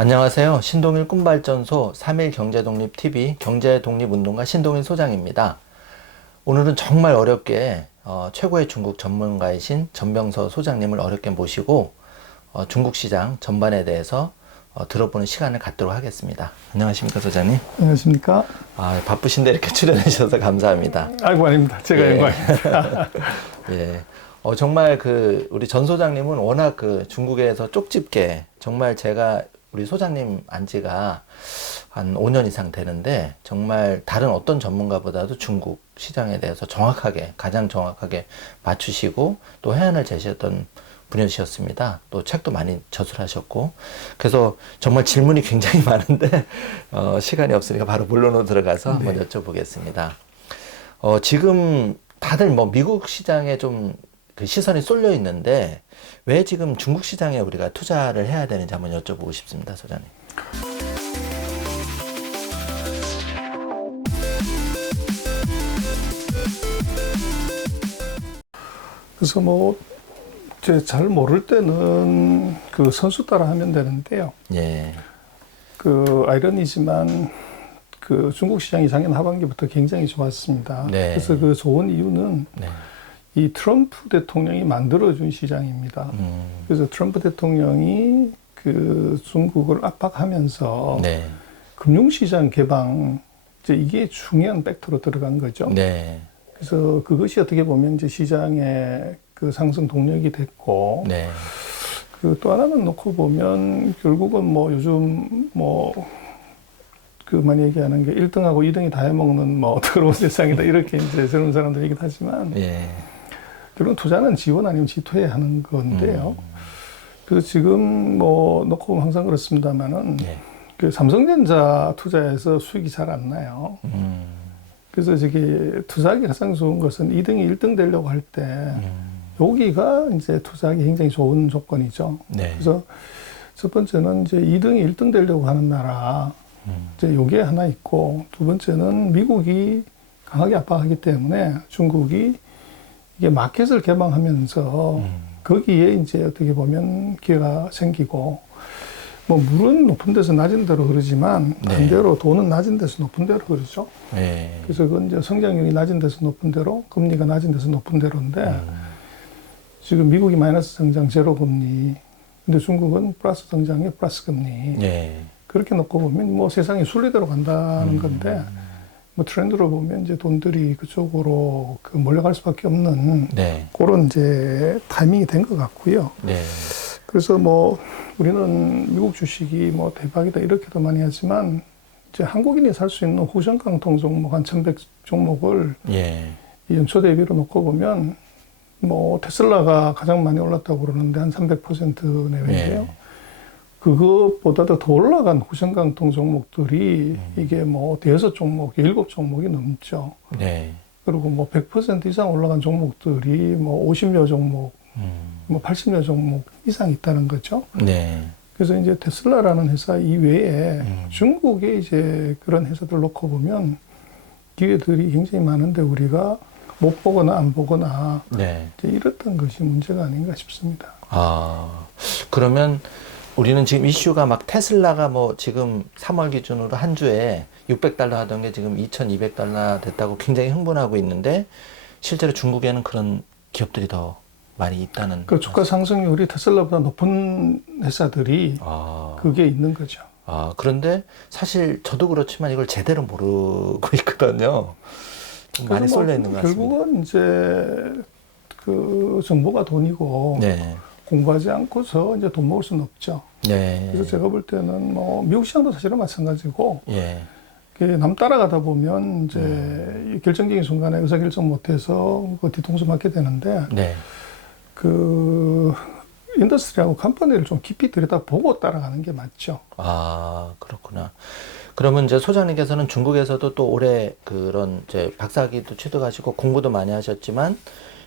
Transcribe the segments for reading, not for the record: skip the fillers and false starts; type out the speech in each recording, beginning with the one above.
안녕하세요. 신동일 꿈발전소 3일 경제독립TV 경제독립운동가 신동일 소장입니다. 오늘은 정말 어렵게 최고의 중국 전문가이신 전병서 소장님을 어렵게 모시고 중국 시장 전반에 대해서 들어보는 시간을 갖도록 하겠습니다. 안녕하십니까, 소장님? 안녕하십니까? 바쁘신데 이렇게 출연해 주셔서 감사합니다. 아이고, 아닙니다. 제가 영광입니다. 예. 정말 우리 전 소장님은 워낙 중국에서 쪽집게, 정말 제가 우리 소장님 안 지가 한 5년 이상 되는데, 정말 다른 어떤 전문가보다도 중국 시장에 대해서 가장 정확하게 맞추시고, 또 해안을 제시했던 분이셨습니다. 또 책도 많이 저술하셨고, 그래서 정말 질문이 굉장히 많은데, 시간이 없으니까 바로 본론으로 들어가서 한번 여쭤보겠습니다. 지금 다들 미국 시장에 좀 시선이 쏠려 있는데, 왜 지금 중국 시장에 우리가 투자를 해야 되는지 한번 여쭤보고 싶습니다, 소장님. 그래서 제가 잘 모를 때는 선수 따라 하면 되는데요. 예. 아이러니지만 중국 시장이 작년 하반기부터 굉장히 좋았습니다. 네. 그래서 좋은 이유는 네. 이 트럼프 대통령이 만들어준 시장입니다. 그래서 트럼프 대통령이 중국을 압박하면서 네. 금융시장 개방, 이게 중요한 팩터로 들어간 거죠. 네. 그래서 그것이 어떻게 보면 이제 시장의 상승 동력이 됐고, 네. 또 하나는 놓고 보면 결국은 요즘 많이 얘기하는 게 1등하고 2등이 다 해먹는 더러운 세상이다, 이렇게 이제 젊은 사람들 얘기도 하지만, 예. 결국은 투자는 지원 아니면 지토해야 하는 건데요. 그래서 지금 놓고 보면 항상 그렇습니다만은, 삼성전자 투자해서 수익이 잘 안 나요. 그래서 투자하기 가장 좋은 것은 2등이 1등 되려고 할 때, 여기가 이제 투자하기 굉장히 좋은 조건이죠. 네. 그래서 첫 번째는 이제 2등이 1등 되려고 하는 나라, 이제 요게 하나 있고, 두 번째는 미국이 강하게 압박하기 때문에 중국이 이게 마켓을 개방하면서 거기에 이제 어떻게 보면 기회가 생기고, 물은 높은 데서 낮은 데로 흐르지만 반대로 돈은 낮은 데서 높은 데로 흐르죠. 네. 그래서 그건 이제 성장률이 낮은 데서 높은 데로, 금리가 낮은 데서 높은 데로인데, 지금 미국이 마이너스 성장 제로 금리, 근데 중국은 플러스 성장에 플러스 금리. 네. 그렇게 놓고 보면 세상이 순리대로 간다는 건데, 트렌드로 보면 이제 돈들이 그쪽으로 몰려갈 수밖에 없는 그런 이제 타이밍이 된 것 같고요. 네. 그래서 우리는 미국 주식이 대박이다 이렇게도 많이 하지만, 이제 한국인이 살 수 있는 후전강통 종목 한 1,100 종목을 이 연초 대비로 놓고 보면 테슬라가 가장 많이 올랐다고 그러는데 한 300% 내외인데요. 그것보다도 더 올라간 후전강통 종목들이 이게 대여섯 종목, 7종목이 넘죠. 네. 그리고 100% 이상 올라간 종목들이 50여 종목, 80여 종목 이상 있다는 거죠. 네. 그래서 이제 테슬라라는 회사 이외에 중국의 이제 그런 회사들 놓고 보면 기회들이 굉장히 많은데 우리가 못 보거나 안 보거나 이제 이랬던 것이 문제가 아닌가 싶습니다. 그러면 우리는 지금 이슈가 테슬라가 지금 3월 기준으로 한 주에 $600 하던 게 지금 $2,200 됐다고 굉장히 흥분하고 있는데, 실제로 중국에는 그런 기업들이 더 많이 있다는. 주가 상승률이 테슬라보다 높은 회사들이 그게 있는 거죠. 그런데 사실 저도 그렇지만 이걸 제대로 모르고 있거든요. 좀 많이 쏠려 있는 것 같습니다. 결국은 이제 정보가 돈이고 공부하지 않고서 이제 돈 먹을 수는 없죠. 그래서 제가 볼 때는 미국 시장도 사실은 마찬가지고, 남 따라가다 보면 이제 결정적인 순간에 의사결정 못해서 뒤통수 맞게 되는데, 인더스트리하고 컴퍼니를 좀 깊이 들여다보고 따라가는 게 맞죠. 그렇구나. 그러면 이제 소장님께서는 중국에서도 또 올해 그런 이제 박사학위도 취득하시고 공부도 많이 하셨지만,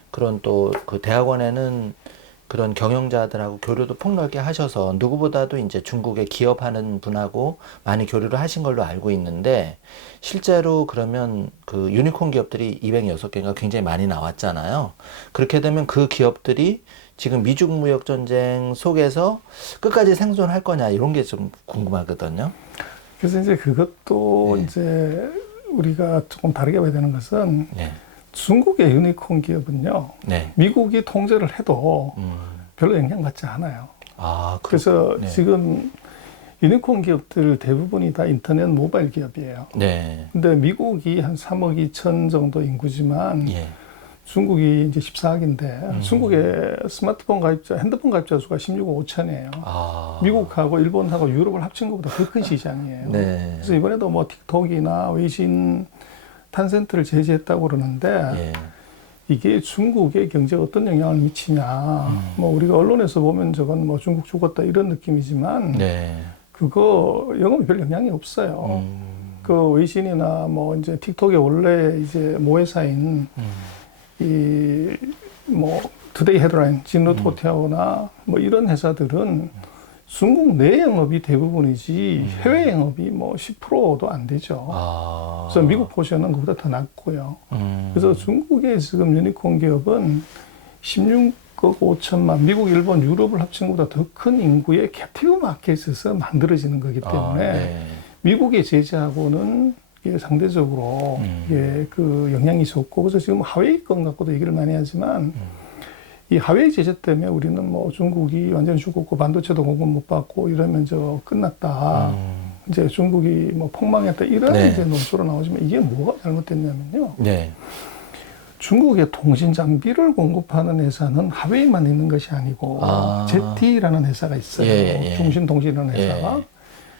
그런 또 대학원에는 그런 경영자들하고 교류도 폭넓게 하셔서 누구보다도 이제 중국에 기업하는 분하고 많이 교류를 하신 걸로 알고 있는데, 실제로 그러면 유니콘 기업들이 206개가 굉장히 많이 나왔잖아요. 그렇게 되면 그 기업들이 지금 미중 무역 전쟁 속에서 끝까지 생존할 거냐 이런 게 좀 궁금하거든요. 그래서 이제 그것도 네. 이제 우리가 조금 다르게 봐야 되는 것은 네. 중국의 유니콘 기업은요, 네. 미국이 통제를 해도 별로 영향받지 않아요. 아, 그래서 네. 지금 유니콘 기업들 대부분이 다 인터넷 모바일 기업이에요. 네. 근데 미국이 한 3억 2천 정도 인구지만 예. 중국이 이제 14억인데 중국의 스마트폰 가입자, 핸드폰 가입자 수가 16억 5천이에요. 아. 미국하고 일본하고 유럽을 합친 것보다 더 큰 시장이에요. 네. 그래서 이번에도 뭐 틱톡이나 웨이신, 탄센트를 제재했다고 그러는데 예. 이게 중국의 경제에 어떤 영향을 미치냐. 뭐 우리가 언론에서 보면 저건 뭐 중국 죽었다 이런 느낌이지만 네. 그거 영업에 별 영향이 없어요. 그 웨이신이나 뭐 이제 틱톡의 원래 이제 모회사인 이 뭐 투데이 헤드라인, 진로토테오나 뭐 이런 회사들은 중국 내 영업이 대부분이지 해외 영업이 뭐 10%도 안 되죠. 아. 그래서 미국 포션은 그보다 더 낮고요. 그래서 중국의 지금 유니콘 기업은 16억 5천만, 미국, 일본, 유럽을 합친 것보다 더 큰 인구의 캡티브 마켓에서 만들어지는 거기 때문에 네. 미국의 제재하고는 이게 상대적으로 이게 그 영향이 적고, 그래서 지금 하웨이 건 갖고도 얘기를 많이 하지만 이 하웨이 제재 때문에 우리는 뭐 중국이 완전히 죽었고 반도체도 공급 못 받고 이러면 저 끝났다. 이제 중국이 뭐 폭망했다 이런 네. 이제 논조로 나오지만 이게 뭐가 잘못됐냐면요. 네. 중국의 통신 장비를 공급하는 회사는 하웨이만 있는 것이 아니고 ZT라는 회사가 있어요. 예. 중신통신이라는 회사가. 예.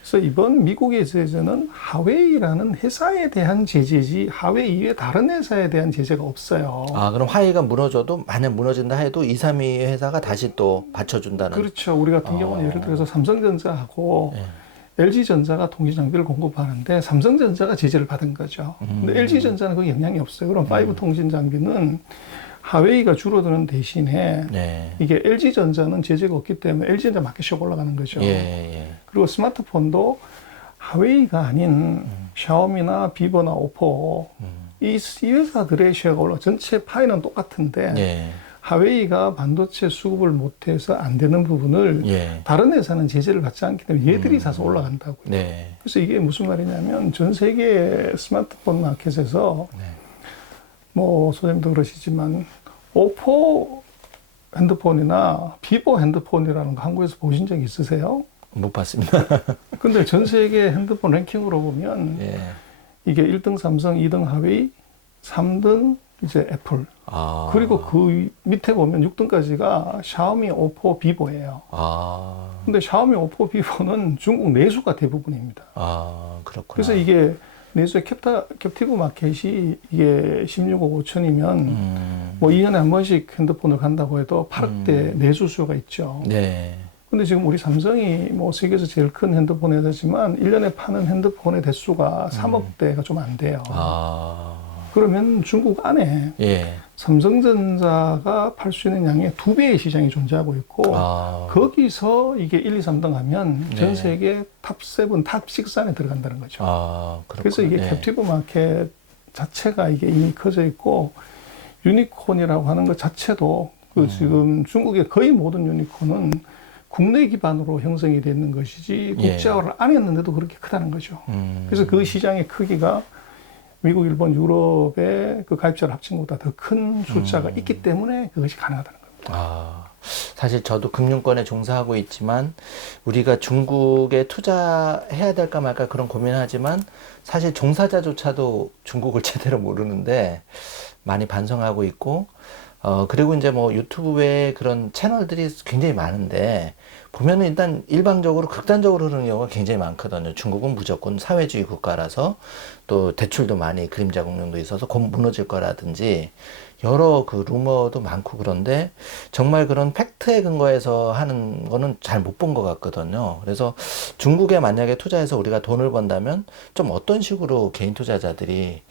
그래서 이번 미국의 제재는 하웨이라는 회사에 대한 제재지 하웨이 이외 다른 회사에 대한 제재가 없어요. 아, 그럼 화웨이가 무너져도 만약 무너진다 해도 2, 3위 회사가 다시 또 받쳐준다는. 그렇죠. 우리 같은 경우는 예를 들어서 삼성전자하고 LG전자가 통신 장비를 공급하는데 삼성전자가 제재를 받은 거죠. 근데 LG전자는 그 영향이 없어요. 그럼 5 통신 장비는 하웨이가 줄어드는 대신에 네. 이게 LG전자는 제재가 없기 때문에 LG전자 마켓이 올라가는 거죠. 예. 그리고 스마트폰도 하웨이가 아닌 샤오미나 비버나 오포 이 회사들의 쉐어가 올라. 전체 파이는 똑같은데 예. 하웨이가 반도체 수급을 못해서 안 되는 부분을 예. 다른 회사는 제재를 받지 않기 때문에 얘들이 사서 올라간다고요. 네. 그래서 이게 무슨 말이냐면 전 세계 스마트폰 마켓에서 뭐 소장님도 그러시지만 오포 핸드폰이나 비보 핸드폰이라는 거 한국에서 보신 적 있으세요? 못 봤습니다. 근데 전 세계 핸드폰 랭킹으로 보면 예. 이게 1등 삼성, 2등 하웨이, 3등 이제 애플. 아. 그리고 그 밑에 보면 6등까지가 샤오미, 오포, 비보예요. 아. 근데 샤오미, 오포, 비보는 중국 내수가 대부분입니다. 아, 그렇구나. 그래서 이게 내수의 캡티브 마켓이 이게 16억 5천이면 뭐 2년에 한 번씩 핸드폰을 간다고 해도 8억대 내수 수요가 있죠. 네. 근데 지금 우리 삼성이 뭐 세계에서 제일 큰 핸드폰 회사지만 1년에 파는 핸드폰의 대수가 3억대가 좀 안 돼요. 아. 그러면 중국 안에 예. 삼성전자가 팔 수 있는 양의 2배의 시장이 존재하고 있고 아. 거기서 이게 1, 2, 3등 하면 네. 전 세계 탑7, 탑6 안에 들어간다는 거죠. 아, 그렇구나. 그래서 이게 네. 캡티브 마켓 자체가 이게 이미 커져 있고 유니콘이라고 하는 것 자체도 그 지금 중국의 거의 모든 유니콘은 국내 기반으로 형성이 되어 있는 것이지 예. 국제화를 안 했는데도 그렇게 크다는 거죠. 그래서 그 시장의 크기가 미국, 일본, 유럽의 그 가입자를 합친 것보다 더 큰 숫자가 있기 때문에 그것이 가능하다는 겁니다. 아, 사실 저도 금융권에 종사하고 있지만 우리가 중국에 투자해야 될까 말까 그런 고민하지만 사실 종사자조차도 중국을 제대로 모르는데 많이 반성하고 있고 그리고 이제 뭐 유튜브에 그런 채널들이 굉장히 많은데 보면은 일단 일방적으로 극단적으로 흐르는 경우가 굉장히 많거든요. 중국은 무조건 사회주의 국가라서 또 대출도 많이 그림자 공룡도 있어서 곧 무너질 거라든지 여러 그 루머도 많고 그런데 정말 그런 팩트에 근거해서 하는 거는 잘 못 본 것 같거든요. 그래서 중국에 만약에 투자해서 우리가 돈을 번다면 좀 어떤 식으로 개인 투자자들이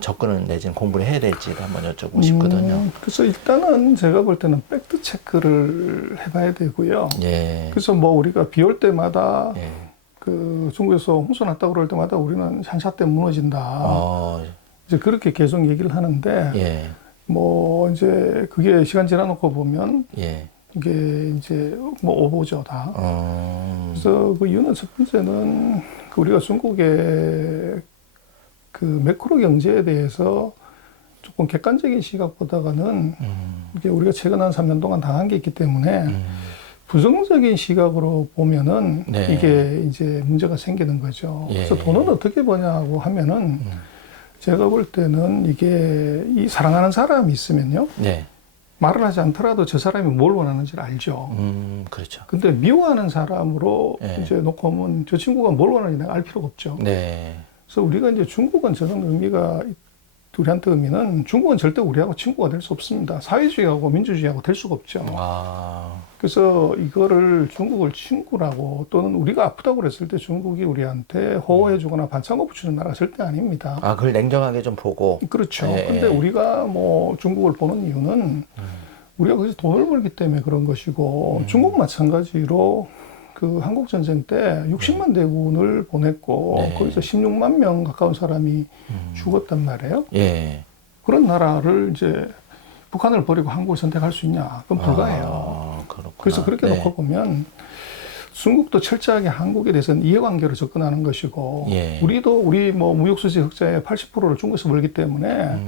접근을 내지는 공부를 해야 될지를 한번 여쭤보고 싶거든요. 그래서 일단은 제가 볼 때는 팩트 체크를 해봐야 되고요. 예. 그래서 뭐 우리가 비 올 때마다 예. 그 중국에서 홍수 났다고 그럴 때마다 우리는 샹샤 때 무너진다. 이제 그렇게 계속 얘기를 하는데 예. 뭐 이제 그게 시간 지나놓고 보면 예. 이게 이제 뭐 오보죠 다. 그래서 그 이유는 첫 번째는 그 우리가 중국의 그 매크로 경제에 대해서 조금 객관적인 시각보다는 이게 우리가 최근 한 3년 동안 당한 게 있기 때문에 부정적인 시각으로 보면은 네. 이게 이제 문제가 생기는 거죠. 예. 그래서 돈은 어떻게 버냐고 하면은 제가 볼 때는 이게 이 사랑하는 사람이 있으면요. 네. 말을 하지 않더라도 저 사람이 뭘 원하는지를 알죠. 그렇죠. 근데 미워하는 사람으로 네. 이제 놓고 보면 저 친구가 뭘 원하는지 내가 알 필요가 없죠. 네. 그래서 우리가 이제 중국은 저런 의미가 우리한테 의미는 중국은 절대 우리하고 친구가 될 수 없습니다. 사회주의하고 민주주의하고 될 수가 없죠. 그래서 이거를 중국을 친구라고 또는 우리가 아프다고 그랬을 때 중국이 우리한테 호호해주거나 반창고 주는 나라가 절대 아닙니다. 그걸 냉정하게 좀 보고. 그렇죠. 예, 근데 예. 우리가 뭐 중국을 보는 이유는 우리가 거기서 돈을 벌기 때문에 그런 것이고 중국 마찬가지로 그 한국 전쟁 때 60만 대군을 보냈고 네. 거기서 16만 명 가까운 사람이 죽었단 말이에요. 예. 그런 나라를 이제 북한을 버리고 한국을 선택할 수 있냐? 그건 불가해요. 그렇구나. 그래서 그렇게 네. 놓고 보면 중국도 철저하게 한국에 대해서는 이해관계로 접근하는 것이고 예. 우리 뭐 무역수지 흑자의 80%를 중국에서 벌기 때문에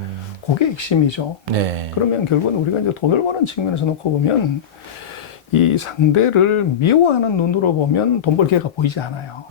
그게 핵심이죠. 네. 그러면 결국은 우리가 이제 돈을 버는 측면에서 놓고 보면 이 상대를 미워하는 눈으로 보면 돈 벌 기회가 보이지 않아요.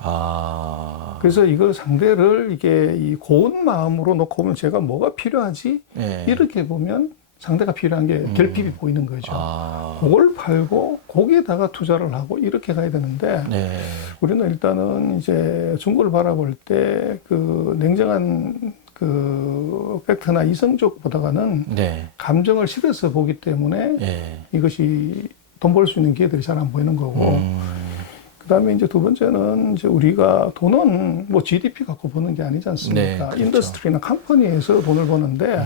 그래서 이걸 상대를 이게 이 고운 마음으로 놓고 보면 제가 뭐가 필요하지? 네. 이렇게 보면 상대가 필요한 게 결핍이 보이는 거죠. 아. 그걸 팔고 거기에다가 투자를 하고 이렇게 가야 되는데 네. 우리는 일단은 이제 중국을 바라볼 때 그 냉정한 그 팩트나 이성적보다는 네. 감정을 실어서 보기 때문에 예. 이것이 돈 벌 수 있는 기회들이 잘 안 보이는 거고 그 다음에 이제 두 번째는 이제 우리가 돈은 뭐 GDP 갖고 버는 게 아니지 않습니까? 네, 그렇죠. 인더스트리나 컴퍼니에서 돈을 버는데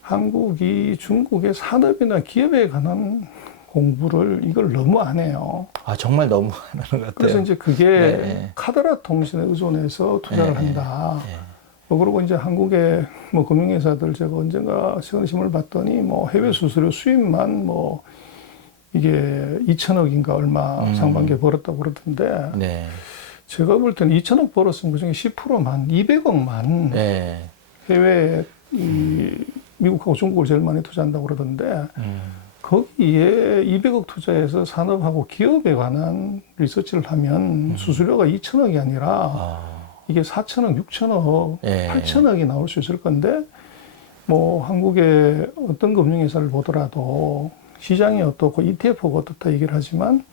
한국이 중국의 산업이나 기업에 관한 공부를 이걸 너무 안 해요. 정말 너무 안 하는 것 같아요. 그래서 이제 그게 네. 카드라 통신에 의존해서 투자를 네. 한다. 네. 뭐 그리고 이제 한국의 뭐 금융회사들 제가 언젠가 최근 신문을 봤더니 뭐 해외 수수료 수입만 뭐 이게 2천억인가 얼마 상반기에 벌었다고 그러던데 네. 제가 볼 때는 2천억 벌었으면 그중에 10%만 200억만 네. 해외 이 미국하고 중국을 제일 많이 투자한다고 그러던데 거기에 200억 투자해서 산업하고 기업에 관한 리서치를 하면 수수료가 2천억이 아니라 이게 4천억, 6천억, 예. 8천억이 나올 수 있을 건데 뭐 한국의 어떤 금융회사를 보더라도 시장이 어떻고 ETF가 어떻다 얘기를 하지만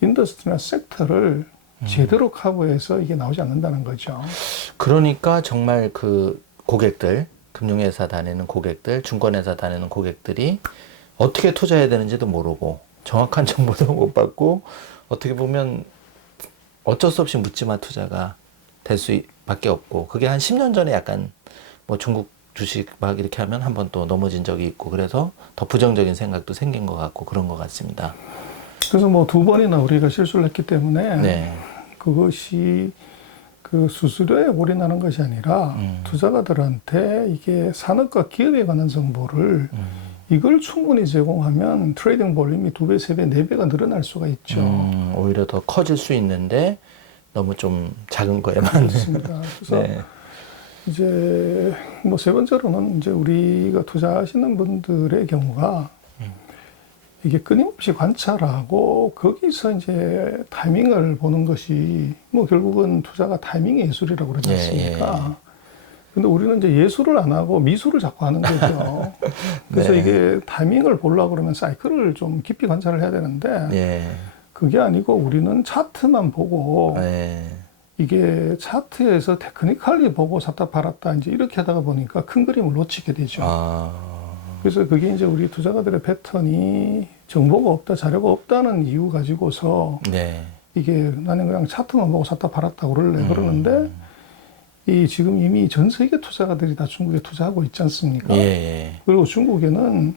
인더스트리나 섹터를 제대로 커버해서 이게 나오지 않는다는 거죠. 그러니까 정말 그 고객들, 금융회사 다니는 고객들, 증권회사 다니는 고객들이 어떻게 투자해야 되는지도 모르고 정확한 정보도 못 받고 어떻게 보면 어쩔 수 없이 묻지마 투자가 될 수밖에 없고 그게 한 10년 전에 약간 뭐 중국 주식 막 이렇게 하면 한번 또 넘어진 적이 있고 그래서 더 부정적인 생각도 생긴 것 같고 그런 것 같습니다. 그래서 뭐 두 번이나 우리가 실수를 했기 때문에 네. 그것이 그 수수료에 올인하는 것이 아니라 투자가들한테 이게 산업과 기업에 관한 정보를 이걸 충분히 제공하면 트레이딩 볼륨이 2배, 3배, 4배가 늘어날 수가 있죠. 오히려 더 커질 수 있는데 너무 좀 작은 거에만. 그렇습니다. 그래서 네. 이제 뭐 세 번째로는 이제 우리가 투자하시는 분들의 경우가 이게 끊임없이 관찰하고 거기서 이제 타이밍을 보는 것이 뭐 결국은 투자가 타이밍의 예술이라고 그러지 않습니까? 근데 우리는 이제 예술을 안 하고 미술을 자꾸 하는 거죠. 그래서 네. 이게 타이밍을 보려고 그러면 사이클을 좀 깊이 관찰을 해야 되는데 예. 그게 아니고 우리는 차트만 보고 예. 이게 차트에서 테크니컬리 보고 샀다 팔았다 이제 이렇게 하다가 보니까 큰 그림을 놓치게 되죠. 그래서 그게 이제 우리 투자가들의 패턴이 정보가 없다, 자료가 없다는 이유 가지고서 네. 이게 나는 그냥 차트만 보고 샀다 팔았다 그러는데 이 지금 이미 전 세계 투자가들이 다 중국에 투자하고 있지 않습니까? 예. 그리고 중국에는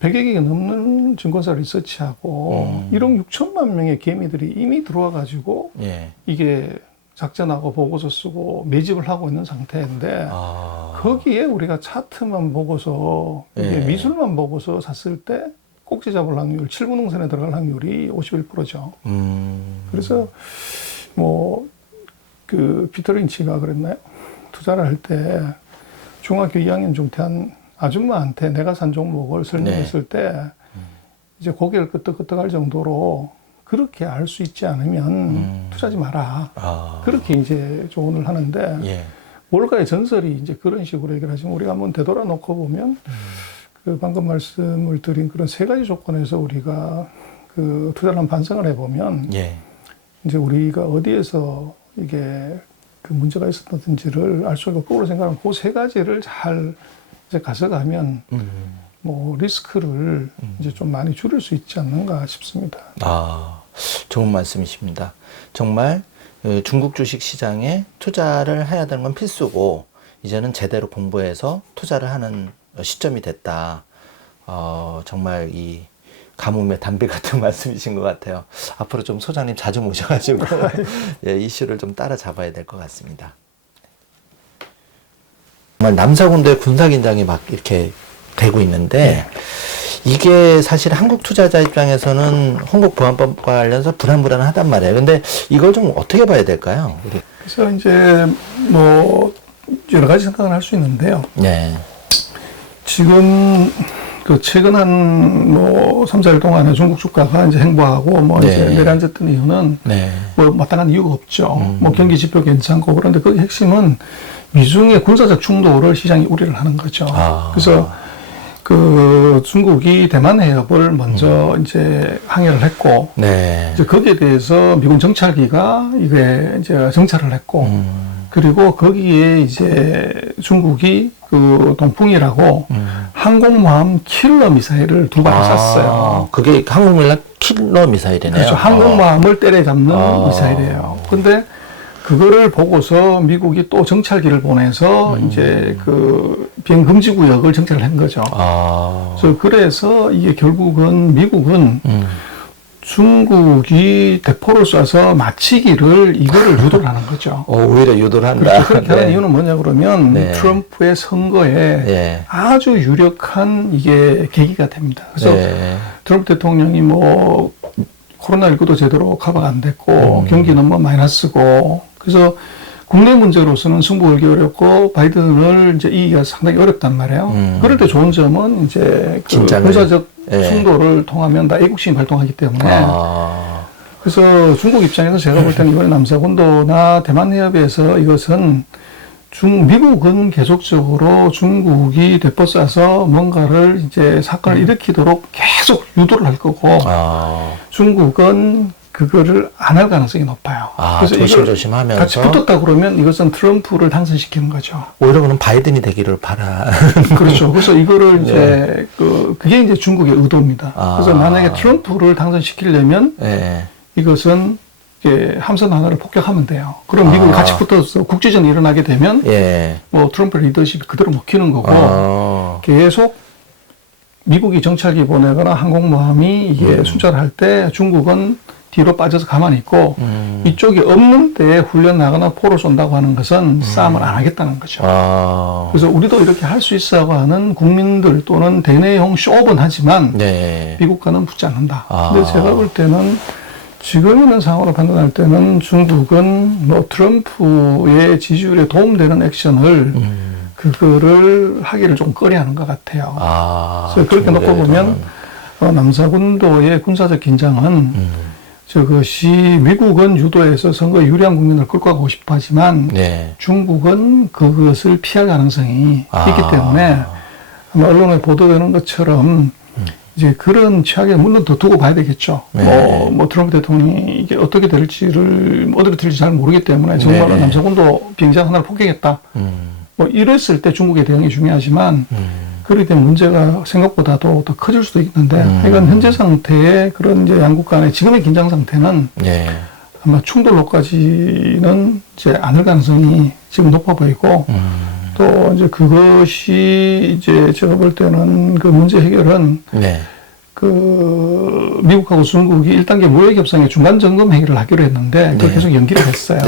100여 개가 넘는 증권사 리서치하고 1억 6천만 명의 개미들이 이미 들어와 가지고 예. 이게 작전하고 보고서 쓰고 매집을 하고 있는 상태인데 거기에 우리가 차트만 보고서 이게 예. 미술만 보고서 샀을 때 꼭지 잡을 확률, 7분응선에 들어갈 확률이 51%죠. 그래서 뭐 그 피터 린치가 그랬나요? 투자를 할 때 중학교 2학년 중퇴한 아줌마한테 내가 산 종목을 설명했을 때 이제 고개를 끄덕끄덕할 정도로 그렇게 알 수 있지 않으면 투자하지 마라. 그렇게 이제 조언을 하는데 예. 월가의 전설이 이제 그런 식으로 얘기를 하지만 우리가 한번 되돌아 놓고 보면 그 방금 말씀을 드린 그런 세 가지 조건에서 우리가 그 투자를 한번 반성을 해보면 예. 이제 우리가 어디에서 이게 그 문제가 있었던지를 알 수 있고 그걸로 생각하면 그 세 가지를 잘 이제 가져가면 뭐 리스크를 이제 좀 많이 줄일 수 있지 않는가 싶습니다. 좋은 말씀이십니다. 정말 중국 주식 시장에 투자를 해야 되는 건 필수고 이제는 제대로 공부해서 투자를 하는 시점이 됐다. 정말 이 가뭄의 단비 같은 말씀이신 것 같아요. 앞으로 좀 소장님 자주 모셔가지고 예, 이슈를 좀 따라잡아야 될 것 같습니다. 정말 남사군도의 군사긴장이 막 이렇게 되고 있는데 이게 사실 한국 투자자 입장에서는 홍국보안법과 관련해서 불안하단 말이에요. 근데 이걸 좀 어떻게 봐야 될까요? 우리? 그래서 이제 뭐 여러 가지 생각을 할 수 있는데요. 네. 지금 그 최근 한 뭐 3, 4일 동안에 중국 주가가 이제 행보하고 뭐 네. 이제 내려앉았던 이유는 네. 뭐 마땅한 이유가 없죠. 뭐 경기 지표 괜찮고 그런데 그 핵심은 미중의 군사적 충돌을 시장이 우려를 하는 거죠. 그래서 그 중국이 대만 해협을 먼저 이제 항해를 했고, 네. 이제 거기에 대해서 미군 정찰기가 이게 이제 정찰을 했고, 그리고 거기에 이제 중국이 그 동풍이라고 항공모함 킬러 미사일을 두 발을 쐈어요. 그게 한국밀라 킬러 미사일이네요. 그렇죠. 항공모함을 때려잡는 미사일이에요. 근데 그거를 보고서 미국이 또 정찰기를 보내서 이제 그 비행 금지 구역을 정찰을 한 거죠. 그래서 이게 결국은 미국은 중국이 대포를 쏴서 마치기를 이거를 유도를 하는 거죠. 오히려 유도를 한다. 그렇죠. 그렇게 하는 네. 이유는 뭐냐 그러면 네. 트럼프의 선거에 네. 아주 유력한 이게 계기가 됩니다. 그래서 네. 트럼프 대통령이 뭐 코로나19도 제대로 커버가 안 됐고 경기는 뭐 마이너스고 그래서 국내 문제로서는 승부 걸기 어렵고 바이든을 이제 이기가 상당히 어렵단 말이에요. 그럴 때 좋은 점은 이제 그 군사적 충돌을 통하면 다 애국심이 발동하기 때문에 그래서 중국 입장에서 제가 볼 때는 이번에 남사군도나 대만 해협에서 이것은 미국은 계속적으로 중국이 대포 쏴서 뭔가를 이제 사건을 일으키도록 계속 유도를 할 거고 중국은 그거를 안 할 가능성이 높아요. 그래서 조심조심하면서 같이 붙었다 그러면 이것은 트럼프를 당선시키는 거죠. 오히려 그럼 바이든이 되기를 바라. 그렇죠. 그래서 이거를 이제 그게 이제 중국의 의도입니다. 그래서 만약에 트럼프를 당선시키려면 이것은 이제 함선 하나를 폭격하면 돼요. 그럼 미국이 같이 붙어서 국지전이 일어나게 되면 뭐 트럼프 리더십이 그대로 먹히는 거고 계속 미국이 정찰기 보내거나 항공모함이 이게 순찰을 할 때 중국은 뒤로 빠져서 가만히 있고 이쪽이 없는 때에 훈련 나거나 포를 쏜다고 하는 것은 싸움을 안 하겠다는 거죠. 그래서 우리도 이렇게 할 수 있어 하는 국민들 또는 대내용 쇼업은 하지만 미국과는 붙지 않는다. 근데 제가 볼 때는 지금 있는 상황으로 판단할 때는 중국은 뭐 트럼프의 지지율에 도움되는 액션을 그거를 하기를 좀 꺼려하는 것 같아요. 그래서 그렇게 놓고 보면 남사군도의 군사적 긴장은 저것이 미국은 유도해서 선거에 유리한 국민을 끌고 가고 싶어 하지만 중국은 그것을 피할 가능성이 있기 때문에 아마 언론에 보도되는 것처럼 이제 그런 취약에 물론 더 두고 봐야 되겠죠. 뭐 트럼프 대통령이 이게 어떻게 될지를 어디로 튈지 잘 모르기 때문에 정말로 남사군도 비행장 하나를 폭격했다. 뭐 이랬을 때 중국의 대응이 중요하지만 그렇기 때문에 문제가 생각보다도 더 커질 수도 있는데 이건 현재 상태의 그런 이제 양국 간의 지금의 긴장 상태는 아마 충돌로까지는 이제 않을 가능성이 지금 높아 보이고 또 이제 그것이 이제 제가 볼 때는 그 문제 해결은 그 미국하고 중국이 1단계 무역 협상의 중간 점검 회의를 하기로 했는데 그걸 계속 연기를 했어요.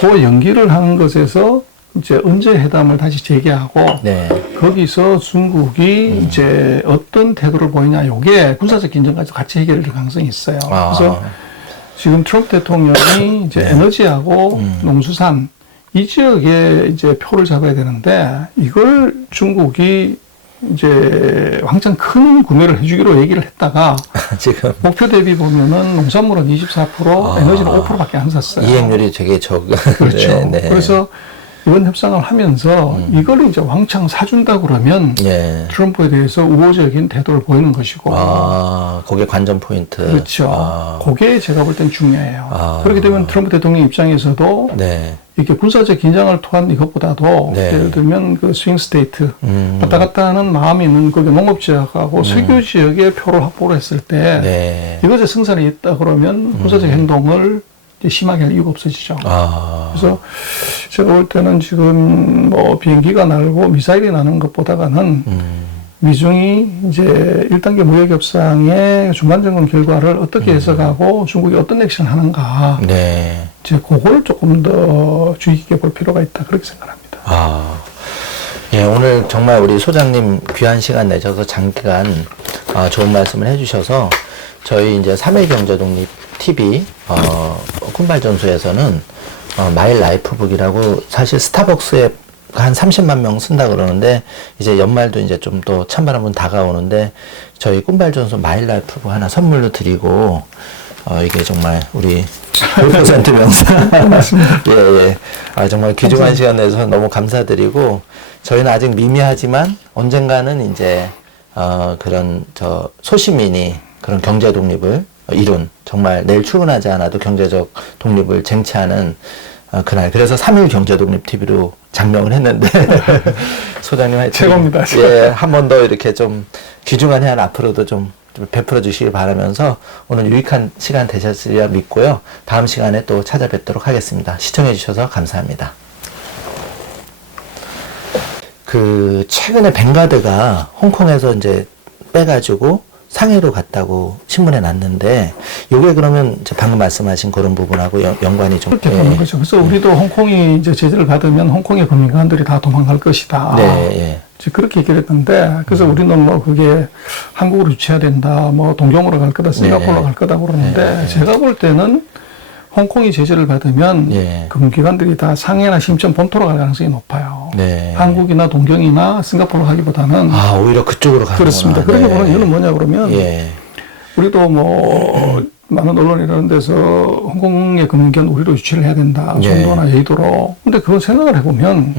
그 연기를 하는 것에서 이제 언제 회담을 다시 재개하고 네. 거기서 중국이 이제 어떤 태도를 보이냐, 요게 군사적 긴장까지 같이 해결될 가능성이 있어요. 그래서 지금 트럼프 대통령이 이제 에너지하고 농수산 이 지역에 이제 표를 잡아야 되는데 이걸 중국이 이제 왕창 큰 구매를 해주기로 얘기를 했다가 지금 목표 대비 보면은 농산물은 24%, 에너지는 5%밖에 안 샀어요. 이행률이 되게 적. 그렇죠. 네, 네. 그래서 이번 협상을 하면서 이걸 이제 왕창 사준다 그러면 네. 트럼프에 대해서 우호적인 태도를 보이는 것이고. 그게 관전 포인트. 그렇죠. 그게 제가 볼 땐 중요해요. 그렇게 되면 트럼프 대통령 입장에서도 네. 이렇게 군사적 긴장을 토한 이것보다도 네. 예를 들면 그 스윙 스테이트 왔다 갔다 하는 마음이 있는 그게 농업 지역하고 석유 지역에 표를 확보를 했을 때 네. 이것에 승산이 있다 그러면 군사적 행동을 이제 심하게 할 이유가 없어지죠. 그래서 제가 볼 때는 지금 뭐 비행기가 날고 미사일이 나는 것보다는 미중이 이제 1단계 무역 협상의 중간점검 결과를 어떻게 해석하고 중국이 어떤 액션을 하는가. 네. 이제 그걸 조금 더 주의 깊게 볼 필요가 있다. 그렇게 생각합니다. 예, 오늘 정말 우리 소장님 귀한 시간 내셔서 장기간 좋은 말씀을 해주셔서 저희 이제 3일 경제독립 TV 쿤발전소에서는 마일 라이프북이라고 사실 스타벅스에 한 30만 명 쓴다 그러는데 이제 연말도 이제 좀 또 찬바람 분 다가오는데 저희 꾼발전소 마일 라이프북 하나 선물로 드리고 이게 정말 우리 100% 명사. 맞습니다. 예, 예. 정말 귀중한 시간 내서 너무 감사드리고 저희는 아직 미미하지만 언젠가는 이제 그런 소시민이 그런 경제 독립을 이룬 정말 내일 출근하지 않아도 경제적 독립을 쟁취하는 그날 그래서 3일 경제독립 TV로 장명을 했는데 소장님 하여튼 최고입니다. 예, 한 번 더 이렇게 좀 귀중한 해안 앞으로도 좀 베풀어 주시길 바라면서 오늘 유익한 시간 되셨으리라 믿고요. 다음 시간에 또 찾아뵙도록 하겠습니다. 시청해 주셔서 감사합니다. 최근에 벵가드가 홍콩에서 이제 빼가지고 상해로 갔다고 신문에 났는데, 요게 그러면 방금 말씀하신 그런 부분하고 연관이 좀. 그렇게 보는 거죠. 그래서 우리도 홍콩이 이제 제재를 받으면 홍콩의 금융기관들이 다 도망갈 것이다. 네, 예. 이제 그렇게 얘기를 했는데, 그래서 우리는 뭐 그게 한국으로 유치해야 된다, 뭐 동경으로 갈 거다, 싱가포르로 갈 거다 그러는데, 제가 볼 때는 홍콩이 제재를 받으면 금융기관들이 다 상해나 심천 본토로 갈 가능성이 높아요. 네. 한국이나 동경이나 싱가포르 가기보다는. 오히려 그쪽으로 가는 그렇습니다. 그렇게 보는 이유는 뭐냐 그러면 우리도 뭐 많은 언론 이런 데서 홍콩의 금융기관 우리로 유치를 해야 된다. 송도나 여의도로. 근데 그건 생각을 해보면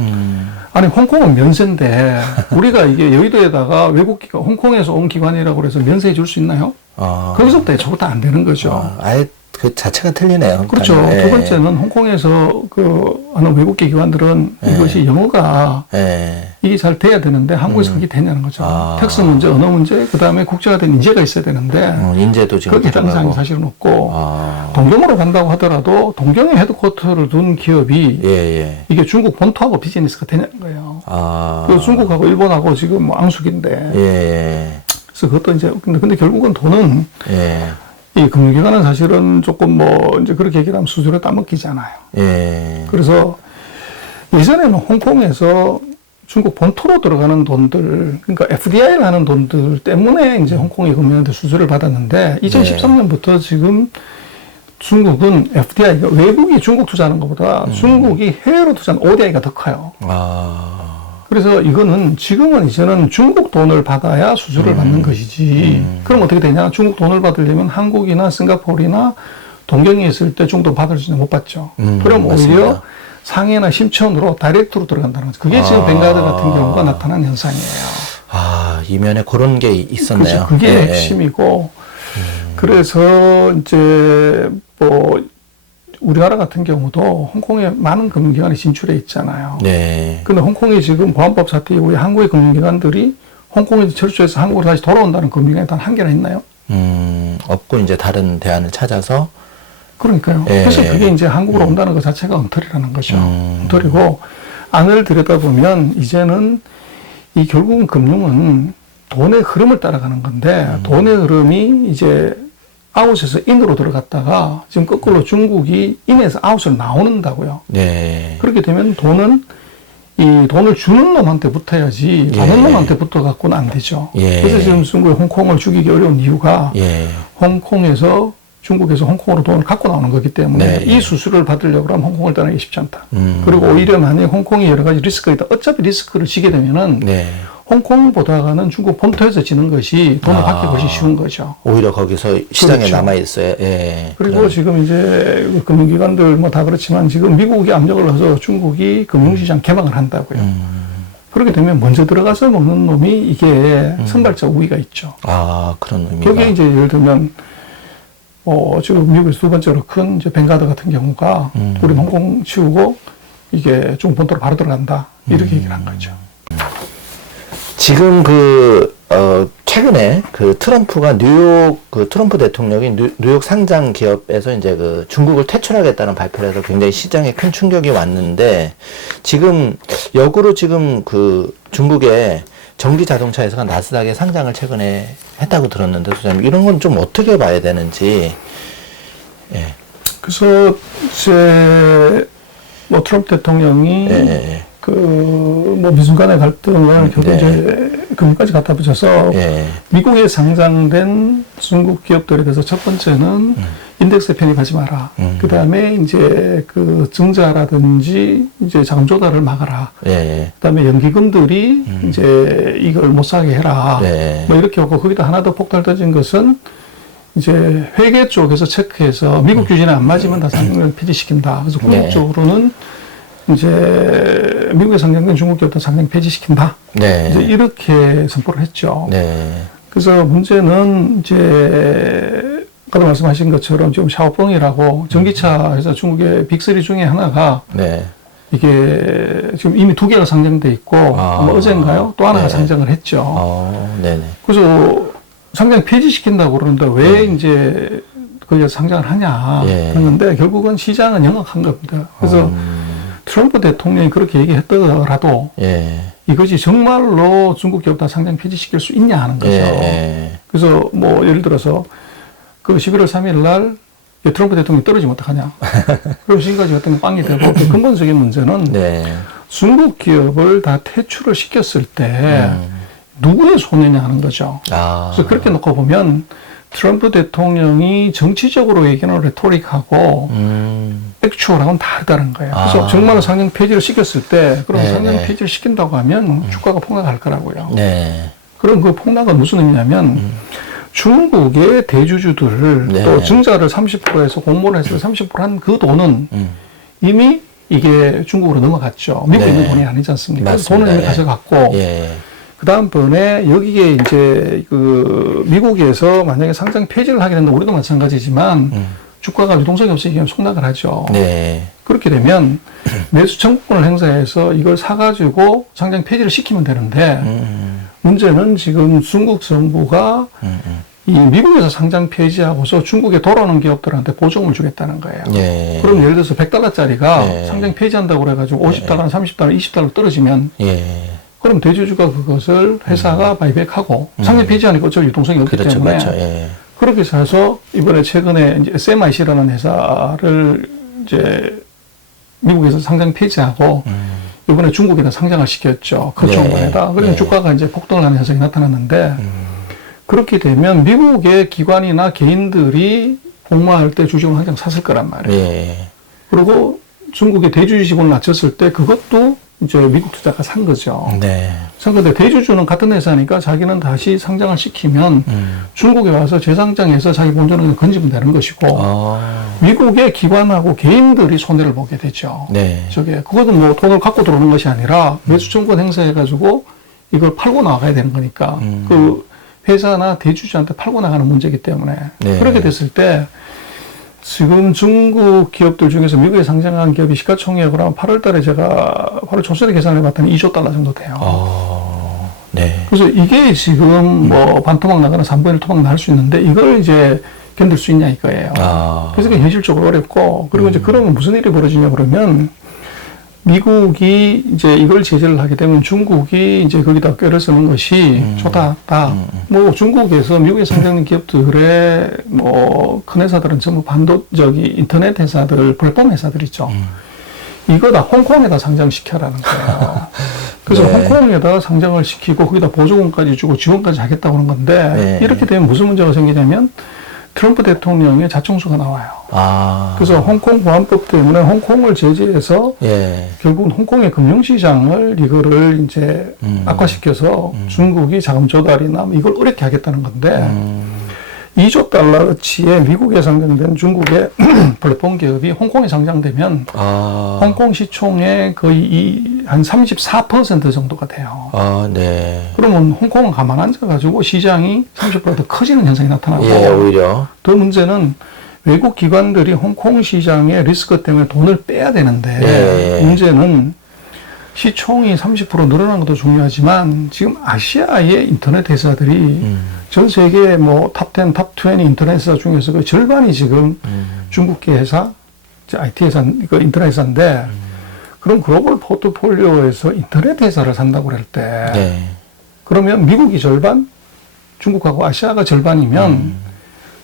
아니 홍콩은 면세인데 우리가 이게 여의도에다가 외국 기관, 홍콩에서 온 기관이라고 해서 면세해 줄 수 있나요? 거기서부터 저부터 안 되는 거죠. 아예 그 자체가 틀리네요. 그렇죠. 네. 두 번째는 홍콩에서 하는 외국계 기관들은 이것이 영어가 이게 잘 돼야 되는데 한국에서 그게 되냐는 거죠. 텍스 문제, 언어 문제, 그 다음에 국제가 된 인재가 있어야 되는데 인재도 지금 그렇게 해당 사항이 사실은 없고 동경으로 간다고 하더라도 동경에 헤드쿼터를 둔 기업이 이게 중국 본토하고 비즈니스가 되냐는 거예요. 그 중국하고 일본하고 지금 뭐 앙숙인데 그래서 그것도 이제 근데 결국은 돈은 이 금융기관은 사실은 조금 뭐 이제 그렇게 얘기하면 수수료 따먹히잖아요. 그래서 예전에는 홍콩에서 중국 본토로 들어가는 돈들, 그러니까 FDI를 하는 돈들 때문에 이제 홍콩이 금융한테 수수료를 받았는데 2013년부터 지금 중국은 FDI, 외국이 중국 투자하는 것보다 중국이 해외로 투자하는 ODI가 더 커요. 그래서 이거는 지금은 이제는 중국 돈을 받아야 수수료를 받는 것이지. 그럼 어떻게 되냐? 중국 돈을 받으려면 한국이나 싱가포르나 동경에 있을 때 중국 돈 받을 수 있는 못 받죠. 그럼 맞습니다. 오히려 상해나 심천으로 다이렉트로 들어간다는 거죠. 그게 지금 벵가드 같은 경우가 나타난 현상이에요. 이면에 그런 게 있었네요. 그렇죠. 그게 핵심이고. 그래서 이제 뭐 우리나라 같은 경우도 홍콩에 많은 금융기관이 진출해 있잖아요. 근데 홍콩이 지금 보안법 사태 이후에 한국의 금융기관들이 홍콩에서 철수해서 한국으로 다시 돌아온다는 금융기관이 단 한 개나 있나요? 없고 이제 다른 대안을 찾아서. 그러니까요. 그래서 그게 이제 한국으로 온다는 것 자체가 엉터리라는 거죠. 엉터리고 안을 들여다보면 이제는 이 결국은 금융은 돈의 흐름을 따라가는 건데 돈의 흐름이 이제 아웃에서 인으로 들어갔다가 지금 거꾸로 중국이 인에서 아웃으로 나오는다고요. 그렇게 되면 돈은 이 돈을 주는 놈한테 붙어야지 받는 놈한테 붙어 갖고는 안 되죠. 그래서 지금 중국이 홍콩을 죽이기 어려운 이유가 중국에서 홍콩으로 돈을 갖고 나오는 거기 때문에 이 수수료를 받으려고 하면 홍콩을 떠나기 쉽지 않다. 그리고 오히려 만약에 홍콩이 여러 가지 리스크가 있다. 어차피 리스크를 지게 되면은 홍콩보다는 중국 본토에서 지는 것이 돈을 받기 훨씬 쉬운 거죠. 오히려 거기서 시장에 그렇죠. 남아있어요. 그리고 지금 이제 금융기관들 뭐 다 그렇지만 지금 미국이 압력을 넣어서 중국이 금융시장 개방을 한다고요. 그렇게 되면 먼저 들어가서 먹는 놈이 이게 선발적 우위가 있죠. 아, 그런 의미가. 거기에 이제 예를 들면 지금 미국에서 두 번째로 큰 이제 벵가드 같은 경우가 우리 홍콩 치우고 이게 중국 본토로 바로 들어간다. 이렇게 얘기를 한 거죠. 지금 최근에 트럼프가 트럼프 대통령이 뉴욕 상장 기업에서 이제 중국을 퇴출하겠다는 발표를 해서 굉장히 시장에 큰 충격이 왔는데, 지금 역으로 지금 중국의 전기 자동차 회사가 나스닥에 상장을 최근에 했다고 들었는데, 소장님, 이런 건 좀 어떻게 봐야 되는지. 그래서 이제 트럼프 대통령이 미중 간의 갈등을 결국 이제 금까지 갖다 붙여서 미국에 상장된 중국 기업들에 대해서 첫 번째는 인덱스에 편입하지 마라. 그 다음에 이제 증자라든지 이제 자금 조달을 막아라. 그 다음에 연기금들이 이제 이걸 못 사게 해라. 뭐 이렇게 하고 거기다 하나 더 폭탄을 던진 것은 이제 회계 쪽에서 체크해서 미국 규정에 안 맞으면 다 상장을 폐지시킨다. 그래서 궁극적으로는 이제 미국에 상장된 중국 기업도 상장 폐지시킨다. 이제 이렇게 선포를 했죠. 그래서 문제는 이제 아까 말씀하신 것처럼 지금 샤오펑이라고 전기차 회사 중국의 빅3 중에 하나가 이게 지금 이미 2개가 상장돼 있고 어제인가요? 또 하나가 상장을 했죠. 그래서 상장 폐지시킨다고 그러는데 왜 이제 거기서 상장을 하냐 그러는데 결국은 시장은 영악한 겁니다. 그래서 트럼프 대통령이 그렇게 얘기했더라도 이것이 정말로 중국 기업 다 상장 폐지시킬 수 있냐 하는 거죠. 그래서 뭐 예를 들어서 11월 3일 날 트럼프 대통령이 떨어지면 어떡하냐. 그럼 지금까지 어떤 게 빵이 되고 그 근본적인 문제는 중국 기업을 다 퇴출을 시켰을 때 누구의 손해냐 하는 거죠. 그래서 그렇게 놓고 보면 트럼프 대통령이 정치적으로 얘기하는 레토릭하고 액추얼하고는 다르다는 거예요. 그래서 정말로 상장 폐지를 시켰을 때 그럼 상장 폐지를 시킨다고 하면 주가가 폭락할 거라고요. 그럼 그 폭락은 무슨 의미냐면 중국의 대주주들 또 증자를 30%에서 공모를 해서 30%한 그 돈은 이미 이게 중국으로 넘어갔죠. 미국에 있는 돈이 아니지 않습니까? 그래서 돈을 이미 가져갔고 그 다음번에 여기에 이제 미국에서 만약에 상장 폐지를 하게 된다면 우리도 마찬가지지만 주가가 유동성이 없으니까 속락을 하죠. 그렇게 되면 매수 청구권을 행사해서 이걸 사가지고 상장 폐지를 시키면 되는데 문제는 지금 중국 정부가 이 미국에서 상장 폐지하고서 중국에 돌아오는 기업들한테 보조금을 주겠다는 거예요. 그럼 예를 들어서 $100짜리가 상장 폐지한다고 그래가지고 $50, $30, $20 떨어지면 그럼 대주주가 그것을 회사가 바이백하고 상장 폐지하니까 어차피 유동성이 없기 때문에 그렇게 해서 이번에 최근에 이제 SMIC라는 회사를 이제 미국에서 상장 폐지하고 이번에 중국에다 상장을 시켰죠. 거청원에다. 그러면 주가가 이제 폭등을 하는 현상이 나타났는데 그렇게 되면 미국의 기관이나 개인들이 공모할 때 주식을 항상 샀을 거란 말이에요. 그리고 중국의 대주주 지분을 낮췄을 때 그것도 이제 미국 투자가 산 거죠. 그런데 대주주는 같은 회사니까 자기는 다시 상장을 시키면 중국에 와서 재상장해서 자기 본전을 건지면 되는 것이고 미국의 기관하고 개인들이 손해를 보게 되죠. 그것은 뭐 돈을 갖고 들어오는 것이 아니라 매수청구권 행사해가지고 이걸 팔고 나가야 되는 거니까 그 회사나 대주주한테 팔고 나가는 문제이기 때문에 그렇게 됐을 때 지금 중국 기업들 중에서 미국에 상장한 기업이 시가총액으로 하면 8월 달에 제가 바로 조선에 계산을 해봤더니 $2조 정도 돼요. 그래서 이게 지금 뭐 반토막 나거나 3분의 1 토막 날 수 있는데 이걸 이제 견딜 수 있냐 이거예요. 그래서 그게 현실적으로 어렵고 그리고 이제 그러면 무슨 일이 벌어지냐 그러면 미국이 이제 이걸 제재를 하게 되면 중국이 이제 거기다 꾀를 쓰는 것이 좋다. 뭐 중국에서 미국에 상장된 기업들의 뭐 큰 회사들은 전부 인터넷 회사들, 플랫폼 회사들이죠. 이거 다 홍콩에다 상장시켜라는 거예요. 그래서 네. 홍콩에다 상장을 시키고 거기다 보조금까지 주고 지원까지 하겠다고 하는 건데 네. 이렇게 되면 무슨 문제가 생기냐면 트럼프 대통령의 자청수가 나와요. 그래서 홍콩 보안법 때문에 홍콩을 제재해서 예. 결국은 홍콩의 금융시장을 이거를 이제 악화시켜서 중국이 자금 조달이나 뭐 이걸 어렵게 하겠다는 건데 2조 달러치의 미국에 상장된 중국의 플랫폼 기업이 홍콩에 상장되면 홍콩 시총의 거의 한 34% 정도가 돼요. 네. 그러면 홍콩은 가만 앉아가지고 시장이 30%더 커지는 현상이 나타나고 예, 오히려. 더 문제는 외국 기관들이 홍콩 시장의 리스크 때문에 돈을 빼야 되는데 예. 문제는 시총이 30% 늘어난 것도 중요하지만 지금 아시아의 인터넷 회사들이 전 세계 뭐 탑10, 탑20 인터넷 회사 중에서 그 절반이 지금 중국계 회사, IT 회사, 그 인터넷 회사인데 그럼 글로벌 포트폴리오에서 인터넷 회사를 산다고 그럴 때 네. 그러면 미국이 절반, 중국하고 아시아가 절반이면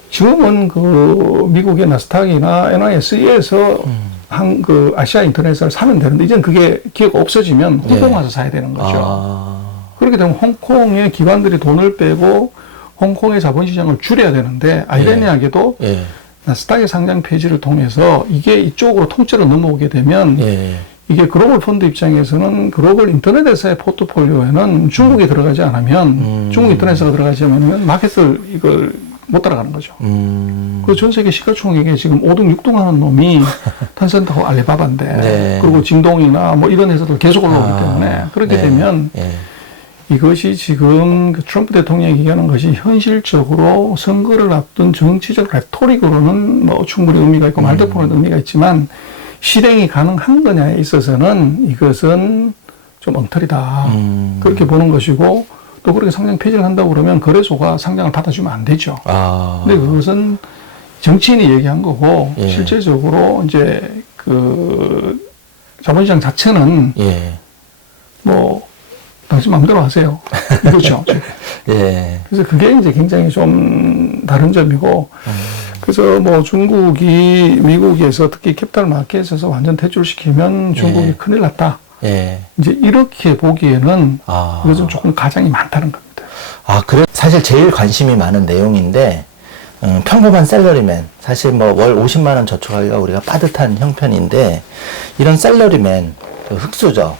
지금은 그 미국의 나스닥이나 NYSE에서 한 그 아시아 인터넷을 사면 되는데 이제는 그게 기회가 없어지면 홍콩 와서 사야 되는 거죠. 그렇게 되면 홍콩의 기관들이 돈을 빼고 홍콩의 자본시장을 줄여야 되는데 아이러니하게도 나스닥의 상장 폐지를 통해서 이게 이쪽으로 통째로 넘어오게 되면 이게 글로벌 펀드 입장에서는 글로벌 인터넷 회사의 포트폴리오에는 중국이 들어가지 않으면 중국 인터넷 회사가 들어가지 않으면 마켓을 이걸 못 따라가는 거죠. 그 전 세계 시가총액에 지금 5등, 6등 하는 놈이 텐센트하고 알리바바인데, 네. 그리고 진동이나 뭐 이런 회사들 계속 올라오기 때문에, 그렇게 되면 이것이 지금 그 트럼프 대통령이 얘기하는 것이 현실적으로 선거를 앞둔 정치적 레토릭으로는 뭐 충분히 의미가 있고 말대포는 의미가 있지만 실행이 가능한 거냐에 있어서는 이것은 좀 엉터리다. 그렇게 보는 것이고, 또 그렇게 상장 폐지를 한다고 그러면 거래소가 상장을 받아주면 안 되죠. 근데 그것은 정치인이 얘기한 거고, 실제적으로 이제 그 자본시장 자체는 뭐, 당신 마음대로 하세요. 이거죠. 그래서 그게 이제 굉장히 좀 다른 점이고, 그래서 뭐 중국이 미국에서 특히 캐피탈 마켓에서 완전 퇴출시키면 중국이 큰일 났다. 이제 이렇게 보기에는 이것은 조금 가장이 많다는 겁니다. 그래 사실 제일 관심이 많은 내용인데 평범한 샐러리맨 사실 뭐 월 50만 원 저축하기가 우리가 빠듯한 형편인데 이런 샐러리맨 그 흑수저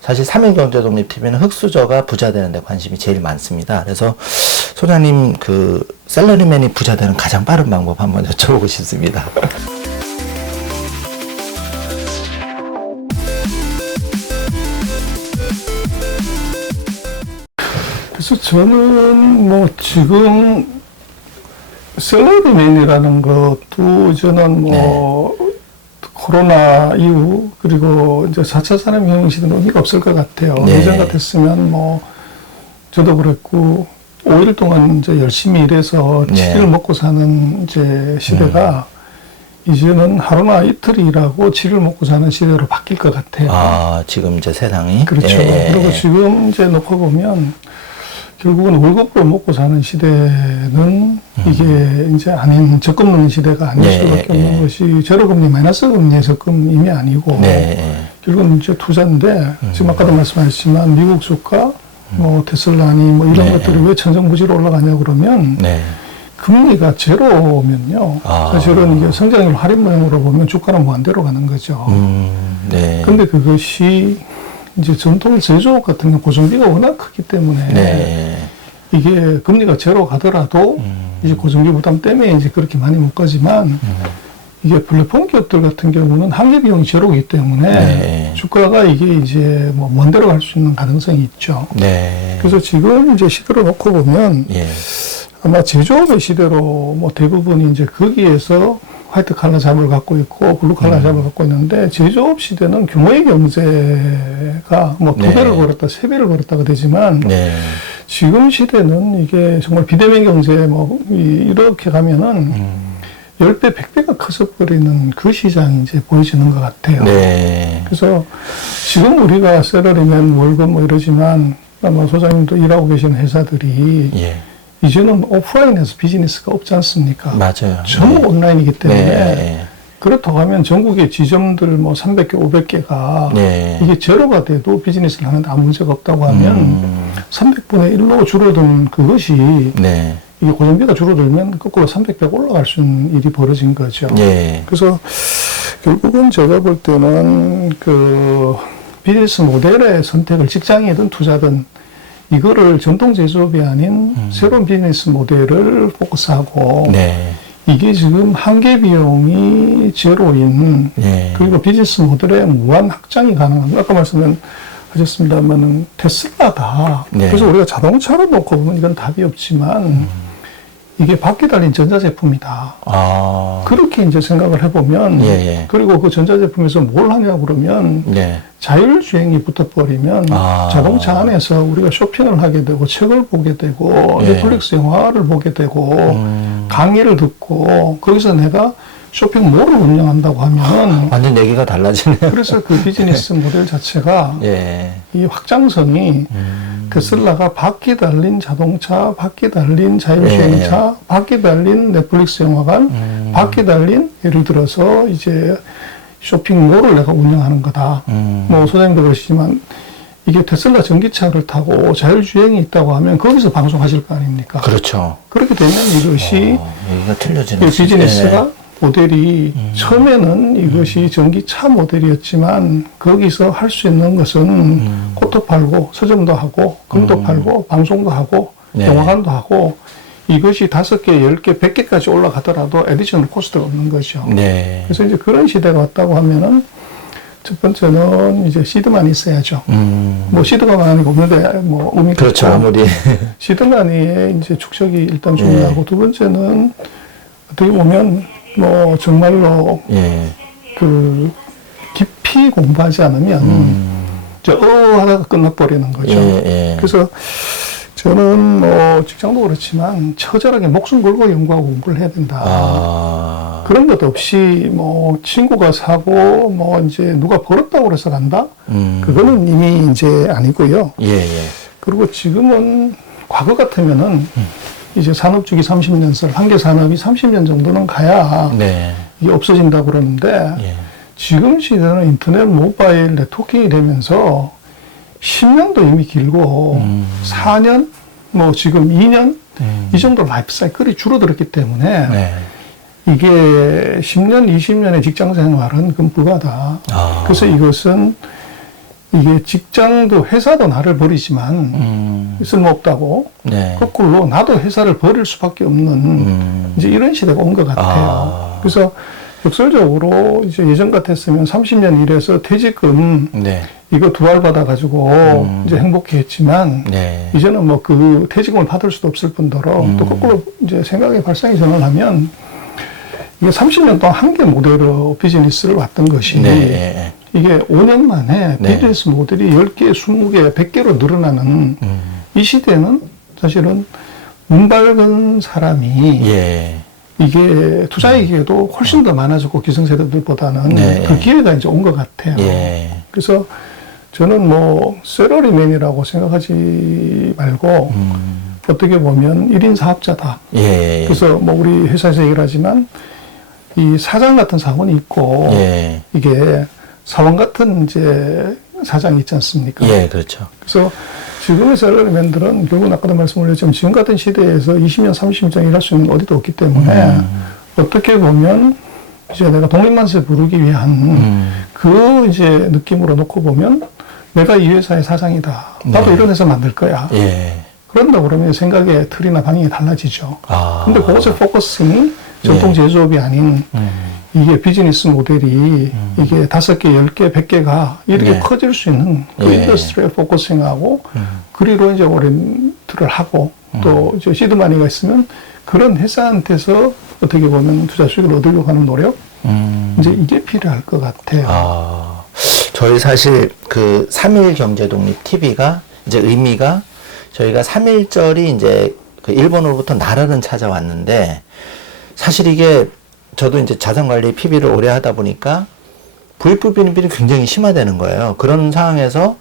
사실 3일경제독립TV는 흑수저가 부자 되는데 관심이 제일 많습니다. 그래서 소장님 그 샐러리맨이 부자 되는 가장 빠른 방법 한번 여쭤보고 싶습니다. 그래서 저는 뭐 지금 샐러리맨이라는 것도 저는 뭐 코로나 이후 그리고 이제 4차 산업혁명 시대는 의미가 없을 것 같아요. 예전 같았으면 뭐 저도 그랬고 5일 동안 이제 열심히 일해서 7일 먹고 사는 이제 시대가 이제는 하루나 이틀 일하고 7일 먹고 사는 시대로 바뀔 것 같아요. 지금 이제 세상이 그렇죠. 그리고 지금 이제 놓고 보면 결국은 월급으로 먹고 사는 시대는 이게 이제 아닌 적금 넣는 시대가 아닐 수밖에 없는 것이 제로금리 마이너스 금리의 적금임이 아니고 결국은 이제 투자인데 지금 아까도 말씀하셨지만 미국 주가 뭐 테슬라니 뭐 이런 것들이 왜 천정부지로 올라가냐 그러면 금리가 제로면요 사실은 이게 성장률 할인 모양으로 보면 주가는 무한대로 가는 거죠. 근데 그것이 이제 전통 제조업 같은 경우 고정비가 워낙 크기 때문에 이게 금리가 제로 가더라도 이제 고정비 부담 때문에 이제 그렇게 많이 못 가지만 이게 플랫폼 기업들 같은 경우는 한계 비용이 제로이기 때문에 주가가 이게 이제 뭐 먼데로 갈 수 있는 가능성이 있죠. 그래서 지금 이제 시대로 놓고 보면 아마 제조업의 시대로 뭐 대부분 이제 거기에서 화이트 칼라 잡을 갖고 있고 블루 칼라 잡을 갖고 있는데 제조업 시대는 규모의 경제가 뭐 2배를 벌었다, 3배를 벌었다가 되지만 지금 시대는 이게 정말 비대면 경제 뭐 이렇게 가면은 10배, 100배가 커져버리는 그 시장이 이제 보여지는 것 같아요. 그래서 지금 우리가 샐러리맨 월급 뭐 이러지만 아마 소장님도 일하고 계신 회사들이 이제는 오프라인에서 비즈니스가 없지 않습니까? 맞아요. 전부 온라인이기 때문에 그렇다고 하면 전국의 지점들 뭐 300개, 500개가 네. 이게 제로가 돼도 비즈니스를 하는데 아무 문제가 없다고 하면 300분의 1로 줄어든 그것이 네. 이게 고정비가 줄어들면 거꾸로 300배 올라갈 수 있는 일이 벌어진 거죠. 네. 그래서 결국은 제가 볼 때는 그 비즈니스 모델의 선택을 직장이든 투자든 이거를 전통 제조업이 아닌 새로운 비즈니스 모델을 포커스하고 네. 이게 지금 한계 비용이 제로인 네. 그리고 비즈니스 모델의 무한 확장이 가능한 아까 말씀하셨습니다만은 테슬라다. 네. 그래서 우리가 자동차로 놓고 보면 이건 답이 없지만 이게 바퀴 달린 전자제품이다. 아. 그렇게 이제 생각을 해보면 예, 예. 그리고 그 전자제품에서 뭘 하냐 그러면 네. 자율주행이 붙어버리면 아. 자동차 안에서 우리가 쇼핑을 하게 되고 책을 보게 되고 예. 넷플릭스 영화를 보게 되고 강의를 듣고 거기서 내가 쇼핑몰을 운영한다고 하면 완전 얘기가 달라지네요. 그래서 그 비즈니스 모델 자체가 예. 이 확장성이 테슬라가 바퀴 달린 자동차, 바퀴 달린 자율주행차, 바퀴 달린 넷플릭스 영화관, 바퀴 달린 예를 들어서 이제 쇼핑몰을 내가 운영하는 거다. 뭐 소장님도 그러시지만 이게 테슬라 전기차를 타고 자율주행이 있다고 하면 거기서 방송하실 거 아닙니까? 그렇죠. 그렇게 되면 이것이 얘기가 틀려지네. 이 비즈니스가 모델이 처음에는 이것이 전기차 모델이었지만 거기서 할 수 있는 것은 꽃도 팔고 서점도 하고 금도 팔고 방송도 하고 네. 영화관도 하고 이것이 5개, 10개, 100개까지 올라가더라도 에디셔널 코스트가 없는 거죠. 네. 그래서 이제 그런 시대가 왔다고 하면은 첫 번째는 이제 시드만이 있어야죠. 뭐 시드만이 없는데 뭐 의미가 그렇죠. 없고 아무리. 시드만이의 이제 축적이 일단 중요하고 두 번째는 어떻게 보면 뭐 정말로 예. 그 깊이 공부하지 않으면 하다가 끝나버리는 거죠. 예, 예. 그래서 저는 뭐 직장도 그렇지만 처절하게 목숨 걸고 연구하고 공부를 해야 된다. 아. 그런 것 없이 뭐 친구가 사고 뭐 이제 누가 벌었다고 그래서 간다? 그거는 이미 이제 아니고요. 예, 예. 그리고 지금은 과거 같으면은 이제 산업주기 30년설, 한계 산업이 30년 정도는 가야 네. 이게 없어진다고 그러는데 예. 지금 시대는 인터넷, 모바일, 네트워킹이 되면서 10년도 이미 길고 4년, 뭐 지금 2년 이 정도 라이프 사이클이 줄어들었기 때문에 네. 이게 10년, 20년의 직장 생활은 그건 불가다. 아. 그래서 이것은 이게 직장도 회사도 나를 버리지만 쓸모없다고 네. 거꾸로 나도 회사를 버릴 수밖에 없는 이제 이런 시대가 온 것 같아요. 아. 그래서 역설적으로 이제 예전 같았으면 30년 일해서 퇴직금 네. 이거 두 알 받아가지고 이제 행복해 했지만 네. 이제는 뭐 그 퇴직금을 받을 수도 없을 뿐더러 또 거꾸로 이제 생각의 발상이 전환하면 이게 30년 동안 한 개 모델로 비즈니스를 왔던 것이 네. 이게 5년 만에 네. 비즈니스 모델이 10개, 20개, 100개로 늘어나는 이 시대는 사실은 눈 밝은 사람이 예. 이게 투자의 기회도 훨씬 더 많아졌고 기성세대들보다는 네. 그 기회가 이제 온 것 같아요. 예. 그래서 저는 뭐 셀러리맨이라고 생각하지 말고 어떻게 보면 1인 사업자다. 예. 그래서 뭐 우리 회사에서 얘기를 하지만 이 사장 같은 사원이 있고 예. 이게 사원 같은 이제 사장이 있지 않습니까? 예, 그렇죠. 그래서 지금의 셀러리맨들은 결국 아까도 말씀드렸지만 지금 같은 시대에서 20년, 30년 일할 수 있는 어디도 없기 때문에 어떻게 보면 이제 내가 독립만세 부르기 위한 그 이제 느낌으로 놓고 보면 내가 이 회사의 사장이다. 나도 네. 이런 회사 만들 거야. 예. 그런다 그러면 생각의 틀이나 방향이 달라지죠. 아. 근데 그것의 포커싱이 전통 제조업이 아닌 이게 비즈니스 모델이 이게 5개, 10개, 100개가 이렇게 네. 커질 수 있는 그 예. 인더스트리에 포커싱하고 그리로 이제 오렌트를 하고 또 이제 시드마니가 있으면 그런 회사한테서 어떻게 보면 투자 수익을 얻으려고 하는 노력 이제 이게 필요할 것 같아요. 아. 저희 사실 그 3.1 경제독립 TV가 이제 의미가 저희가 3.1절이 이제 그 일본으로부터 나라는 찾아왔는데 사실 이게 저도 이제 자산관리 PB를 오래 하다 보니까 부익부 비밀이 굉장히 심화되는 거예요. 그런 상황에서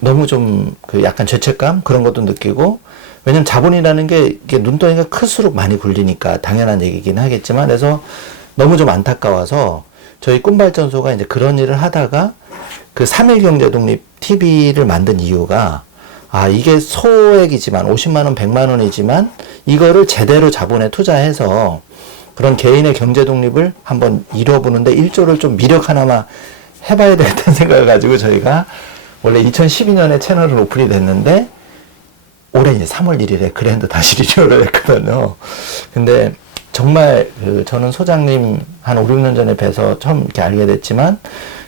너무 좀 그 약간 죄책감 그런 것도 느끼고 왜냐면 자본이라는 게 이게 눈덩이가 클수록 많이 굴리니까 당연한 얘기긴 하겠지만 그래서 너무 좀 안타까워서 저희 꿈발전소가 이제 그런 일을 하다가 그 3일 경제독립 TV를 만든 이유가 이게 소액이지만 50만 원, 100만 원이지만 이거를 제대로 자본에 투자해서 그런 개인의 경제 독립을 한번 이뤄보는데 1조를 좀 미력 하나만 해봐야 되겠다는 생각을 가지고 저희가 원래 2012년에 채널을 오픈이 됐는데 올해 이제 3월 1일에 그랜드 다시 리뉴얼을 했거든요. 근데 정말 저는 소장님 한 5, 6년 전에 뵈서 처음 이렇게 알게 됐지만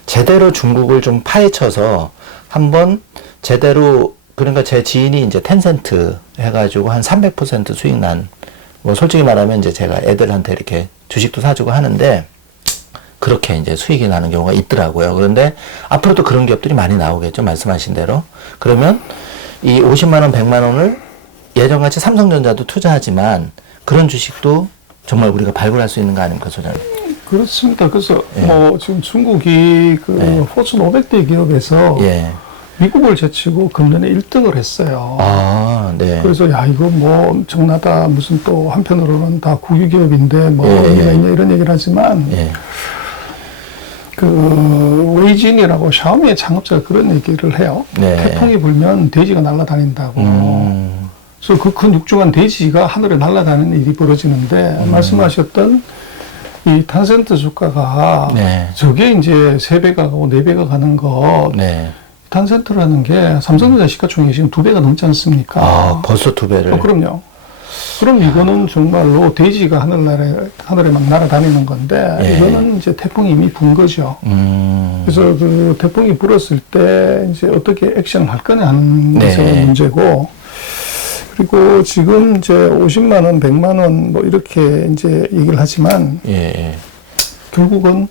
제대로 중국을 좀 파헤쳐서 한번 제대로 그러니까 제 지인이 이제 텐센트 해가지고 한 300% 수익 난 뭐 솔직히 말하면 이제 제가 애들한테 이렇게 주식도 사주고 하는데 그렇게 이제 수익이 나는 경우가 있더라고요. 그런데 앞으로도 그런 기업들이 많이 나오겠죠. 말씀하신 대로. 그러면 이 50만 원, 100만 원을 예전같이 삼성전자도 투자하지만 그런 주식도 정말 우리가 발굴할 수 있는 거 아닙니까, 소장님? 그렇습니다. 그래서 예. 뭐 지금 중국이 그 예. 포춘 500대 기업에서 예. 미국을 제치고 금년에 1등을 했어요. 네. 그래서 야 이거 뭐 엄청나다. 무슨 또 한편으로는 다 국유 기업인데 뭐 예. 의미가 있냐 이런 얘기를 하지만 예. 그 웨이징이라고 샤오미의 창업자가 그런 얘기를 해요. 네. 태풍이 불면 돼지가 날아다닌다고. 그래서 그 큰 육중한 돼지가 하늘에 날아다니는 일이 벌어지는데 말씀하셨던 이 탄센트 주가가 네. 저게 이제 3배가 가고 4배가 가는 거 네. 탄센트라는 게 삼성전자 시가총액이 지금 2배가 넘지 않습니까? 벌써 2배를. 그럼요. 그럼 이거는 정말로 돼지가 하늘에 막 날아다니는 건데 예. 이거는 이제 태풍이 이미 분 거죠. 그래서 그 태풍이 불었을 때 이제 어떻게 액션을 할 거냐 하는 것이 네. 문제고 그리고 지금 이제 50만 원, 100만 원 뭐 이렇게 이제 얘기를 하지만 예. 결국은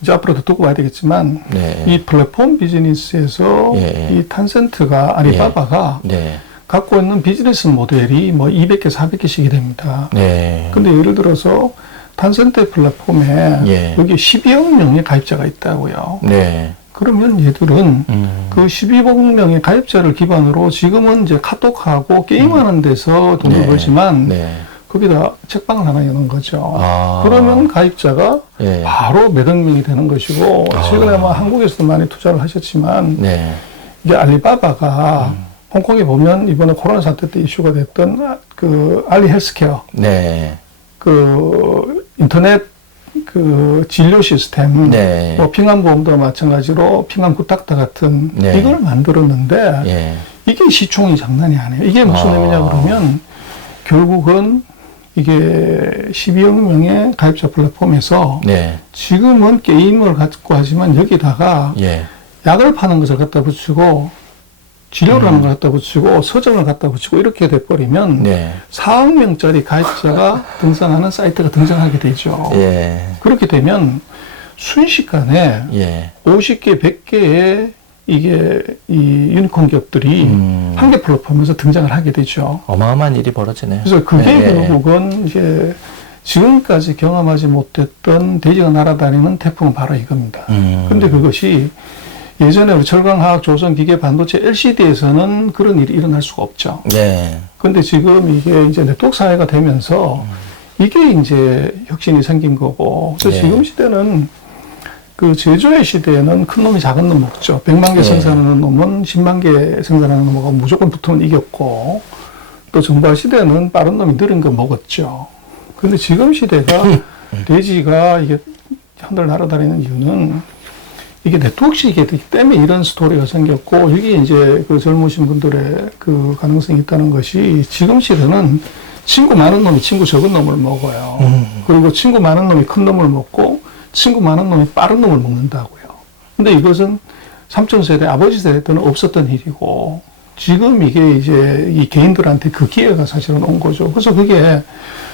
이제 앞으로도 두고 봐야 되겠지만 네. 이 플랫폼 비즈니스에서 예. 이 탄센트가 알리바바가 네. 갖고 있는 비즈니스 모델이 뭐 200개, 400개씩이 됩니다. 네. 근데 예를 들어서 탄센트 플랫폼에 예. 여기 12억 명의 가입자가 있다고요. 네. 그러면 얘들은 그 12억 명의 가입자를 기반으로 지금은 이제 카톡하고 게임하는 데서 돈을 네. 벌지만 네. 거기다 책방을 하나 여는 거죠. 아. 그러면 가입자가 예. 바로 몇억 명이 되는 것이고 최근에 뭐 한국에서도 많이 투자를 하셨지만 네. 이게 알리바바가 홍콩에 보면 이번에 코로나 사태 때 이슈가 됐던 그 알리 헬스케어 네. 그 인터넷 그 진료 시스템 네. 뭐 핑암보험도 마찬가지로 핑암구닥터 같은 네. 이걸 만들었는데 예. 이게 시총이 장난이 아니에요. 이게 무슨 의미냐 그러면 결국은 이게 12억 명의 가입자 플랫폼에서 네. 지금은 게임을 갖고 하지만 여기다가 예. 약을 파는 것을 갖다 붙이고 치료를 하는 걸 갖다 붙이고 서점을 갖다 붙이고 이렇게 돼버리면 네. 4억 명짜리 가입자가 등장하는 사이트가 등장하게 되죠. 예. 그렇게 되면 순식간에 예. 50개, 100개의 이게 이 유니콘 기업들이 한 개 플랫폼에서 등장을 하게 되죠. 어마어마한 일이 벌어지네요. 그래서 그게 네. 결국은 이제 지금까지 경험하지 못했던 돼지가 날아다니는 태풍은 바로 이겁니다. 근데 그것이 예전에 우리 철강화학, 조선, 기계, 반도체, LCD에서는 그런 일이 일어날 수가 없죠. 네. 근데 지금 이게 이제 네트워크 사회가 되면서 이게 이제 혁신이 생긴 거고. 그래서 네. 지금 시대는 그 제조의 시대에는 큰 놈이 작은 놈 먹죠. 100만 개 네. 생산하는 놈은 10만 개 생산하는 놈하고 무조건 붙으면 이겼고, 또 정발 시대는 빠른 놈이 느린 거 먹었죠. 근데 지금 시대가 돼지가 이게 하늘 날아다니는 이유는 이게 네트워크식이 되기 때문에 이런 스토리가 생겼고, 이게 이제 그 젊으신 분들의 그 가능성이 있다는 것이 지금 시대는 친구 많은 놈이 친구 적은 놈을 먹어요. 그리고 친구 많은 놈이 큰 놈을 먹고, 친구 많은 놈이 빠른 놈을 먹는다고요. 근데 이것은 삼촌 세대, 아버지 세대 때는 없었던 일이고, 지금 이게 이제 이 개인들한테 그 기회가 사실은 온 거죠. 그래서 그게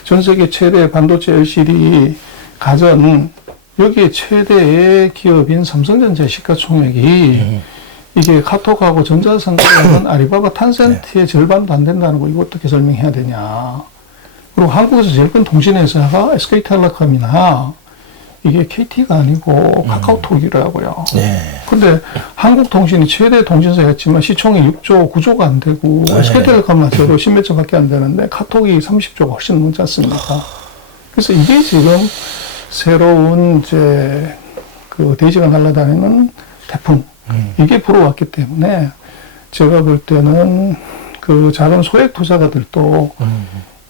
전 세계 최대 반도체 LCD 가전, 여기에 최대의 기업인 삼성전자 시가총액이 이게 카톡하고 전자상가는 알리바바 탄센트의 절반도 안 된다는 거, 이거 어떻게 설명해야 되냐. 그리고 한국에서 제일 큰 통신회사가 SK텔레콤이나 이게 KT가 아니고 카카오톡이라고요. 네. 근데 한국통신이 최대 통신사였지만 시총이 6조, 9조가 안 되고 SK텔레콤만 저도 10몇 조밖에 안 되는데 카톡이 30조가 훨씬 넘지 않습니까? 그래서 이게 지금 새로운 이제 그 대지가 날아다니는 태풍 이게 불어왔기 때문에 제가 볼 때는 그 작은 소액 투자가들도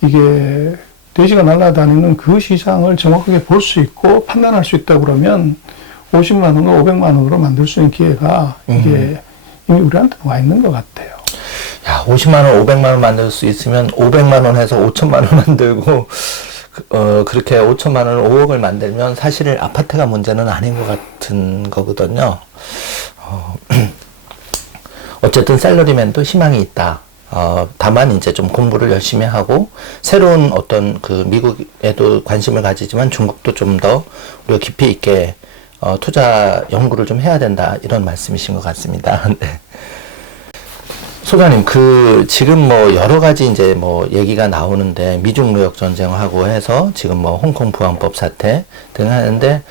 이게 대지가 날아다니는 그 시장을 정확하게 볼 수 있고 판단할 수 있다 그러면 50만 원을 500만 원으로 만들 수 있는 기회가 이게 이미 우리한테 와 있는 것 같아요. 야, 50만 원, 500만 원 만들 수 있으면 500만 원 해서 5천만 원 만들고 그렇게 5천만 원, 5억을 만들면 사실 아파트가 문제는 아닌 것 같은 거거든요. 어쨌든 샐러리맨도 희망이 있다. 다만 이제 좀 공부를 열심히 하고 새로운 어떤 그 미국에도 관심을 가지지만 중국도 좀 더 우리가 깊이 있게 투자 연구를 좀 해야 된다 이런 말씀이신 것 같습니다. 네. 소장님, 지금 뭐 여러 가지 이제 뭐 얘기가 나오는데 미중 무역 전쟁하고 해서 지금 뭐 홍콩 부항법 사태 등 하는데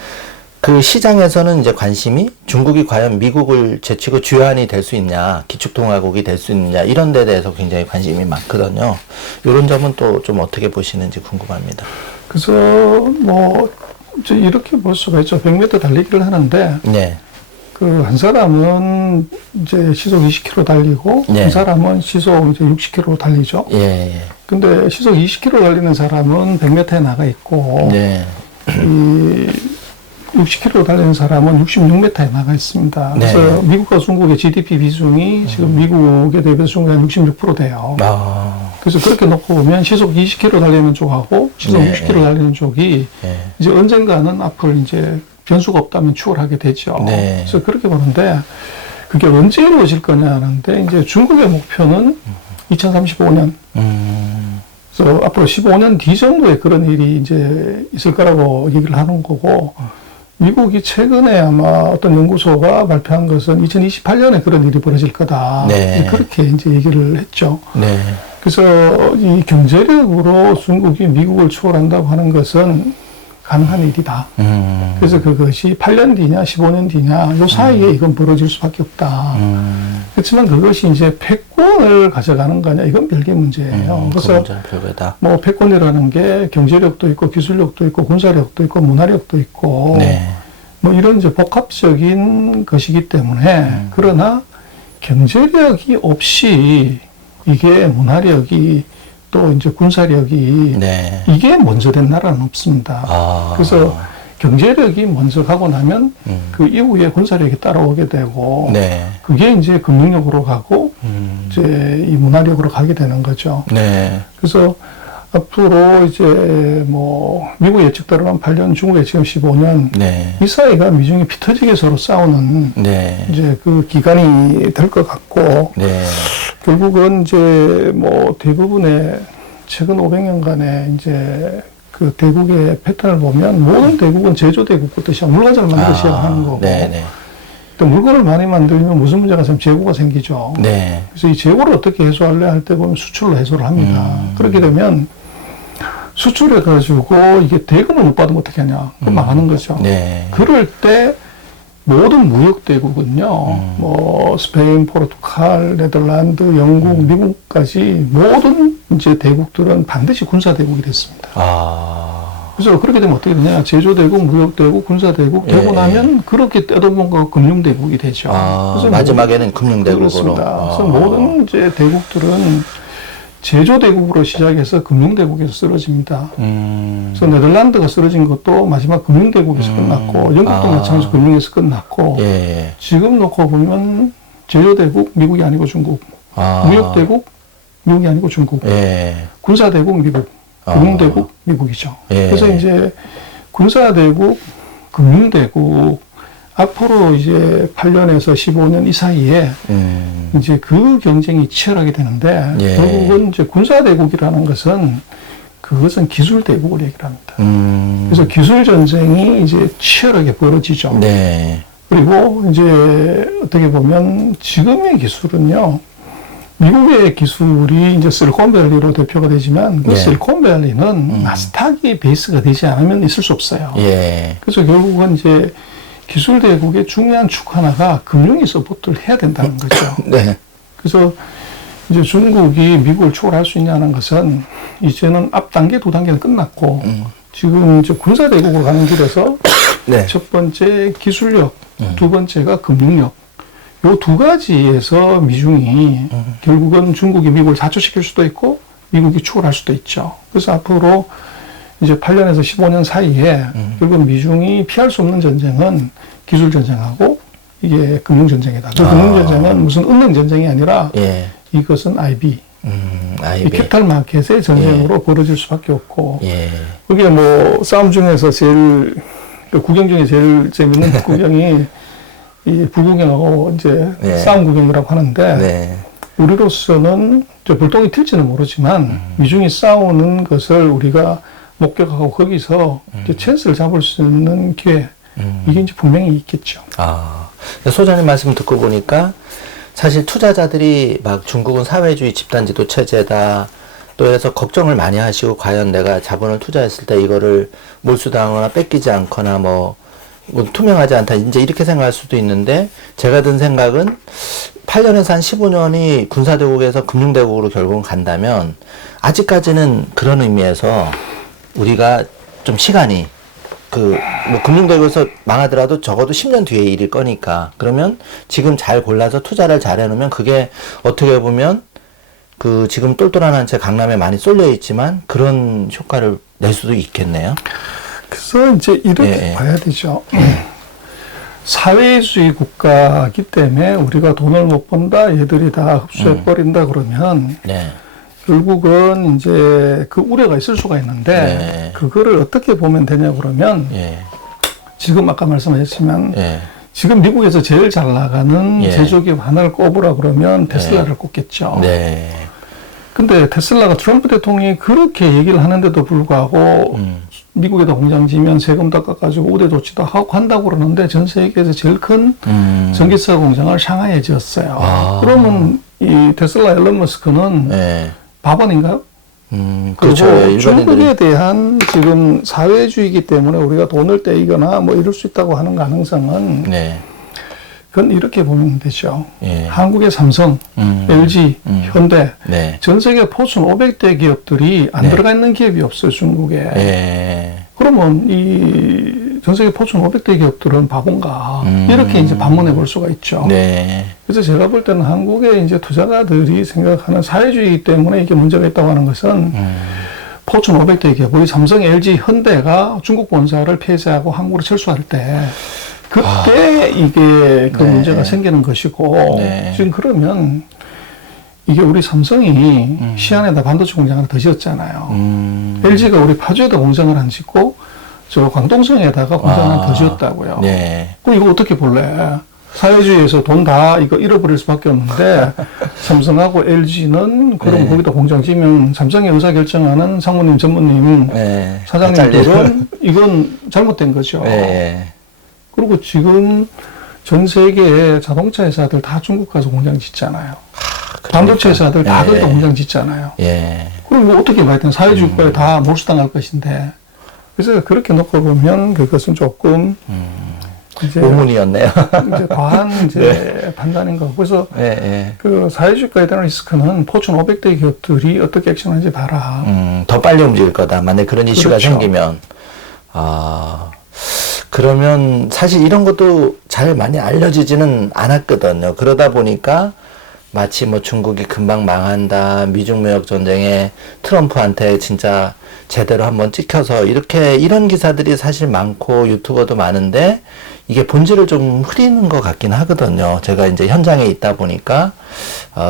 그 시장에서는 이제 관심이 중국이 과연 미국을 제치고 주요한이 될 수 있냐, 기축통화국이 될 수 있느냐 이런 데 대해서 굉장히 관심이 많거든요. 이런 점은 또 좀 어떻게 보시는지 궁금합니다. 그래서 뭐 이렇게 볼 수가 있죠. 100m 달리기를 하는데 네. 그 한 사람은 이제 시속 20km 달리고 네. 한 사람은 시속 이제 60km 달리죠. 예. 근데 시속 20km 달리는 사람은 100m에 나가 있고 네. 이 60km 달리는 사람은 66m에 나가 있습니다. 네. 그래서 미국과 중국의 GDP 비중이 지금 미국에 대비해서 중국이 한 66% 돼요. 그래서 그렇게 놓고 보면 시속 20km 달리는 쪽하고 시속 네. 60km 달리는 쪽이 이제 언젠가는 앞으로 이제 변수가 없다면 추월하게 되죠. 네. 그래서 그렇게 보는데 그게 언제 이루어질 거냐는데 이제 중국의 목표는 2035년. 그래서 앞으로 15년 뒤 정도에 그런 일이 이제 있을 거라고 얘기를 하는 거고 미국이 최근에 아마 어떤 연구소가 발표한 것은 2028년에 그런 일이 벌어질 거다. 네. 그렇게 이제 얘기를 했죠. 네. 그래서 이 경제력으로 중국이 미국을 추월한다고 하는 것은 가능한 일이다. 그래서 그것이 8년 뒤냐, 15년 뒤냐, 요 사이에 이건 벌어질 수밖에 없다. 그렇지만 그것이 이제 패권을 가져가는 거냐, 이건 별개 문제예요. 그래서 별개다. 뭐 패권이라는 게 경제력도 있고, 기술력도 있고, 군사력도 있고, 문화력도 있고, 네. 뭐 이런 이제 복합적인 것이기 때문에, 그러나 경제력이 없이 이게 문화력이 또 이제 군사력이 네. 이게 먼저 된 나라는 없습니다. 그래서 경제력이 먼저 가고 나면 그 이후에 군사력이 따라오게 되고 네. 그게 이제 금융력으로 가고 이제 이 문화력으로 가게 되는 거죠. 네. 그래서 앞으로 이제 뭐 미국 예측대로는 8년, 중국 예측은 15년 네. 이 사이가 미중이 피 터지게 서로 싸우는 네. 이제 그 기간이 될 것 같고 네. 결국은 이제 뭐 대부분의 최근 500년간의 이제 그 대국의 패턴을 보면 모든 대국은 제조대국부터 시작, 물건을 만들어 시작하는 거고 네네. 또 물건을 많이 만들면 무슨 문제가 생기면 재고가 생기죠. 네. 그래서 이 재고를 어떻게 해소할래 할 때 보면 수출로 해소를 합니다. 그렇게 되면 수출해가지고 이게 대금을 못 받으면 어떻게 하냐. 그럼 망하는 거죠. 네. 그럴 때 모든 무역대국은요, 뭐, 스페인, 포르투갈, 네덜란드, 영국, 미국까지 모든 이제 대국들은 반드시 군사대국이 됐습니다. 그래서 그렇게 되면 어떻게 되냐. 제조대국, 무역대국, 군사대국 되고 나면 그렇게 떼도뭔가 금융대국이 되죠. 그래서 마지막에는 금융대국으로. 그렇습니다. 그래서 모든 이제 대국들은 제조대국으로 시작해서 금융대국에서 쓰러집니다. 그래서 네덜란드가 쓰러진 것도 마지막 금융대국에서 끝났고, 영국도 마찬가지로 금융에서 끝났고, 예. 지금 놓고 보면 제조대국, 미국이 아니고 중국, 무역대국, 미국이 아니고 중국, 예. 군사대국, 미국, 금융대국, 미국이죠. 예. 그래서 이제 군사대국, 금융대국, 앞으로 이제 8년에서 15년 이 사이에 이제 그 경쟁이 치열하게 되는데 예. 결국은 이제 군사대국이라는 것은 그것은 기술대국을 얘기를 합니다. 그래서 기술 전쟁이 이제 치열하게 벌어지죠. 네. 그리고 이제 어떻게 보면 지금의 기술은요. 미국의 기술이 이제 실리콘밸리로 대표가 되지만 그 네. 실리콘밸리는 나스닥이 베이스가 되지 않으면 있을 수 없어요. 예. 그래서 결국은 이제 기술 대국의 중요한 축 하나가 금융이 서포트를 해야 된다는 거죠. 네. 그래서 이제 중국이 미국을 초월할 수 있냐는 것은 이제는 앞 단계, 두 단계는 끝났고 지금 이제 군사대국으로 가는 길에서 네. 첫 번째 기술력, 두 번째가 금융력. 요 두 가지에서 미중이 결국은 중국이 미국을 자초시킬 수도 있고 미국이 추월할 수도 있죠. 그래서 앞으로 이제 8년에서 15년 사이에 결국 미중이 피할 수 없는 전쟁은 기술 전쟁하고 이게 금융 전쟁이다. 그 금융 전쟁은 무슨 은행 전쟁이 아니라 예. 이것은 IB. 이 캐피탈 마켓의 전쟁으로 벌어질 수밖에 없고 예. 그게 뭐 싸움 중에서 제일 그 구경 중에 제일 재밌는 구경이 이 불구경하고 이제 네. 싸움 구경이라고 하는데 네. 우리로서는 저 불똥이 튈지는 모르지만 미중이 싸우는 것을 우리가 목격하고 거기서 이제 찬스를 잡을 수 있는 기회 이게 이제 분명히 있겠죠. 아, 소장님 말씀 듣고 보니까 사실 투자자들이 막 중국은 사회주의 집단지도 체제다. 또 해서 걱정을 많이 하시고 과연 내가 자본을 투자했을 때 이거를 몰수당하거나 뺏기지 않거나 뭐 투명하지 않다. 이제 이렇게 생각할 수도 있는데 제가 든 생각은 8년에서 한 15년이 군사대국에서 금융대국으로 결국은 간다면 아직까지는 그런 의미에서 우리가 좀 시간이 뭐 금융대국에서 망하더라도 적어도 10년 뒤의 일일 거니까 그러면 지금 잘 골라서 투자를 잘 해놓으면 그게 어떻게 보면 지금 똘똘한 한 채 강남에 많이 쏠려 있지만 그런 효과를 낼 수도 있겠네요. 그래서 이제 이렇게 예. 봐야 되죠. 사회주의 국가이기 때문에 우리가 돈을 못 번다, 얘들이 다 흡수해 버린다 그러면 네. 결국은 이제 그 우려가 있을 수가 있는데 네. 그거를 어떻게 보면 되냐 그러면 예. 지금 아까 말씀하셨지만 예. 지금 미국에서 제일 잘 나가는 예. 제조기업 하나를 꼽으라 그러면 테슬라를 꼽겠죠. 네. 근데 테슬라가 트럼프 대통령이 그렇게 얘기를 하는데도 불구하고 미국에다 공장 지면 세금 다 깎아주고 우대 조치도 하고 한다고 그러는데 전 세계에서 제일 큰 전기차 공장을 샹하이에 지었어요. 아. 그러면 이 테슬라 앨런 머스크는 네. 바본인가요? 그렇죠. 그리고 중국에 대한 지금 사회주의이기 때문에 우리가 돈을 떼이거나 뭐 이럴 수 있다고 하는 가능성은 네. 그건 이렇게 보면 되죠. 예. 한국의 삼성, LG, 현대, 네. 전 세계 포춘 500대 기업들이 안 네. 들어가 있는 기업이 없어요, 중국에. 예. 그러면 이 전 세계 포춘 500대 기업들은 바본가. 이렇게 이제 반문해 볼 수가 있죠. 네. 그래서 제가 볼 때는 한국의 이제 투자가들이 생각하는 사회주의 때문에 이게 문제가 있다고 하는 것은 포춘 500대 기업, 우리 삼성, LG, 현대가 중국 본사를 폐쇄하고 한국으로 철수할 때 그때 이게 그 네. 문제가 생기는 것이고 네. 지금 그러면 이게 우리 삼성이 시안에다 반도체 공장을 더 지었잖아요. LG가 우리 파주에다 공장을 안 짓고 저 광동성에다가 공장을 더 지었다고요. 네. 그럼 이거 어떻게 볼래? 사회주의에서 돈 다 이거 잃어버릴 수밖에 없는데 삼성하고 LG는 그럼 네. 거기다 공장 지면 삼성의 의사결정하는 상무님, 전무님, 네. 사장님들은 이건 잘못된 거죠. 네. 그리고 지금 전 세계의 자동차 회사들 다 중국 가서 공장 짓잖아요. 반도체 회사들 다 거기다 공장 짓잖아요. 예. 그럼 이거 어떻게 봐야 되나? 사회주의 국가에 다 몰수당할 것인데. 그래서 그렇게 놓고 보면 그것은 조금 이제 오문이었네요. 이제 과한 이제 판단인 거고. 그래서 예, 예. 그 사회주의 국가에 대한 리스크는 포춘 500대 기업들이 어떻게 액션하는지 봐라. 더 빨리 움직일 거다. 만약 그런 이슈가 그렇죠. 생기면. 그러면 사실 이런 것도 잘 많이 알려지지는 않았거든요. 그러다 보니까 마치 뭐 중국이 금방 망한다, 미중 무역 전쟁에 트럼프한테 진짜 제대로 한번 찍혀서 이런 기사들이 사실 많고 유튜버도 많은데 이게 본질을 좀 흐리는 것 같긴 하거든요. 제가 이제 현장에 있다 보니까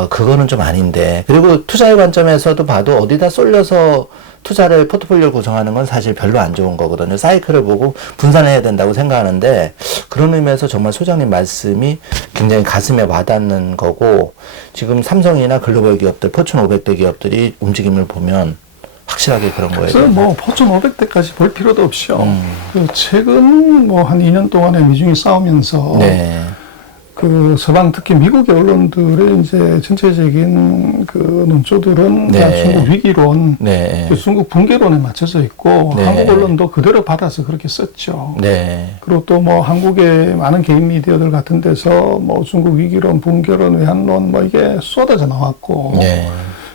그거는 좀 아닌데. 그리고 투자의 관점에서도 봐도 어디다 쏠려서 투자를 포트폴리오를 구성하는 건 사실 별로 안 좋은 거거든요. 사이클을 보고 분산해야 된다고 생각하는데 그런 의미에서 정말 소장님 말씀이 굉장히 가슴에 와닿는 거고 지금 삼성이나 글로벌 기업들, 포춘 500대 기업들이 움직임을 보면 확실하게 그런 거예요. 그래서 뭐 포춘 500대까지 볼 필요도 없죠. 그 최근 뭐 한 2년 동안에 미중이 싸우면서 네. 그 서방 특히 미국의 언론들의 이제 전체적인 그 논조들은 네. 다 중국 위기론, 네. 그 중국 붕괴론에 맞춰져 있고 네. 한국 언론도 그대로 받아서 그렇게 썼죠. 네. 그리고 또 뭐 한국의 많은 개인 미디어들 같은 데서 뭐 중국 위기론, 붕괴론, 외환론 뭐 이게 쏟아져 나왔고 네.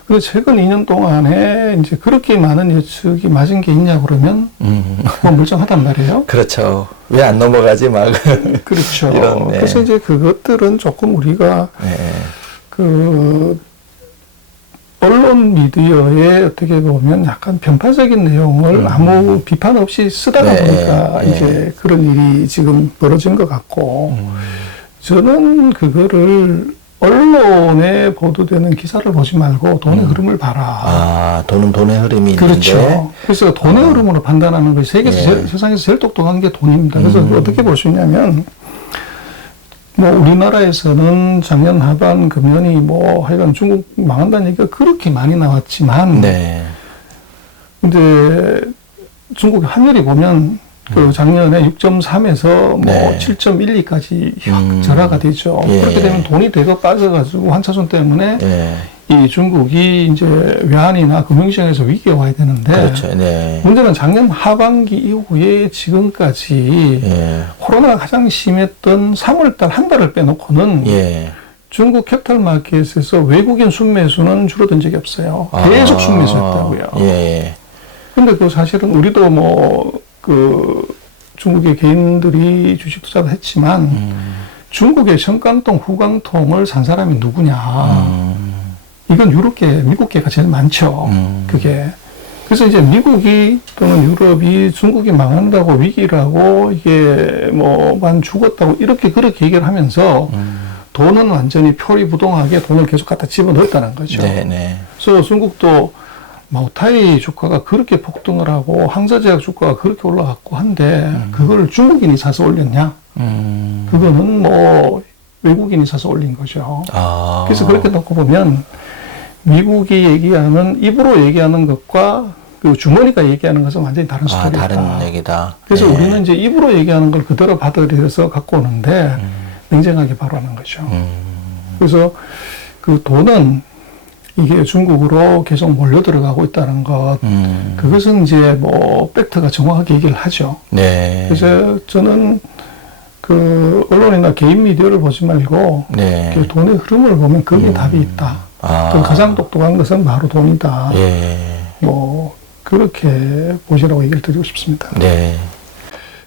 그 최근 2년 동안에 이제 그렇게 많은 예측이 맞은 게 있냐 그러면 뭐 멀쩡하단 말이에요. 그렇죠. 왜 안 넘어가지 막. 그렇죠. 이런, 네. 그래서 이제 그것들은 조금 우리가 네. 그 언론 미디어에 어떻게 보면 약간 편파적인 내용을 아무 비판 없이 쓰다가 네. 보니까 네. 이제 그런 일이 지금 벌어진 것 같고 저는 그거를 언론에 보도되는 기사를 보지 말고 돈의 흐름을 봐라. 아, 돈은 돈의 흐름이 그렇죠. 있는데. 그래서 돈의 흐름으로 판단하는 것이 세상에서 제일 똑똑한 게 돈입니다. 그래서 어떻게 볼 수 있냐면, 뭐, 우리나라에서는 작년 하반 금년이 뭐, 하여간 중국 망한다는 얘기가 그렇게 많이 나왔지만, 네. 근데 중국 환율이 보면, 그 작년에 6.3에서 뭐 네. 7.12까지 확 절하가 되죠. 예. 그렇게 되면 돈이 대거 빠져가지고 환차손 때문에 네. 이 중국이 이제 외환이나 금융시장에서 위기가 와야 되는데 그렇죠. 네. 문제는 작년 하반기 이후에 지금까지 예. 코로나가 가장 심했던 3월달 한 달을 빼놓고는 예. 중국 캡탈 마켓에서 외국인 순매수는 줄어든 적이 없어요. 계속 순매수했다고요. 예. 근데 그 사실은 우리도 뭐 그 중국의 개인들이 주식 투자를 했지만 중국의 청깡통, 후깡통을 산 사람이 누구냐? 이건 유럽계, 미국계가 제일 많죠. 그게. 그래서 이제 미국이 또는 유럽이 중국이 망한다고 위기라고 이게 뭐 만 죽었다고 이렇게 그렇게 얘기를 하면서 돈은 완전히 표리부동하게 돈을 계속 갖다 집어넣었다는 거죠. 네. 그래서 중국도 마오타이 주가가 그렇게 폭등을 하고 항저제약 주가가 그렇게 올라갔고 한데 그걸 중국인이 사서 올렸냐? 그거는 뭐 외국인이 사서 올린 거죠. 아. 그래서 그렇게 놓고 보면 미국이 얘기하는 입으로 얘기하는 것과 그 주머니가 얘기하는 것은 완전히 다른 스토리다. 다른 얘기다. 그래서 네. 우리는 이제 입으로 얘기하는 걸 그대로 받아들여서 갖고 오는데 냉정하게 바라는 거죠. 그래서 그 돈은 이게 중국으로 계속 몰려 들어가고 있다는 것, 그것은 이제 뭐 팩트가 정확하게 얘기를 하죠. 네. 그래서 저는 그 언론이나 개인 미디어를 보지 말고 네. 그 돈의 흐름을 보면 거기에 답이 있다. 그럼 가장 똑똑한 것은 바로 돈이다. 예. 뭐 그렇게 보시라고 얘기를 드리고 싶습니다. 네.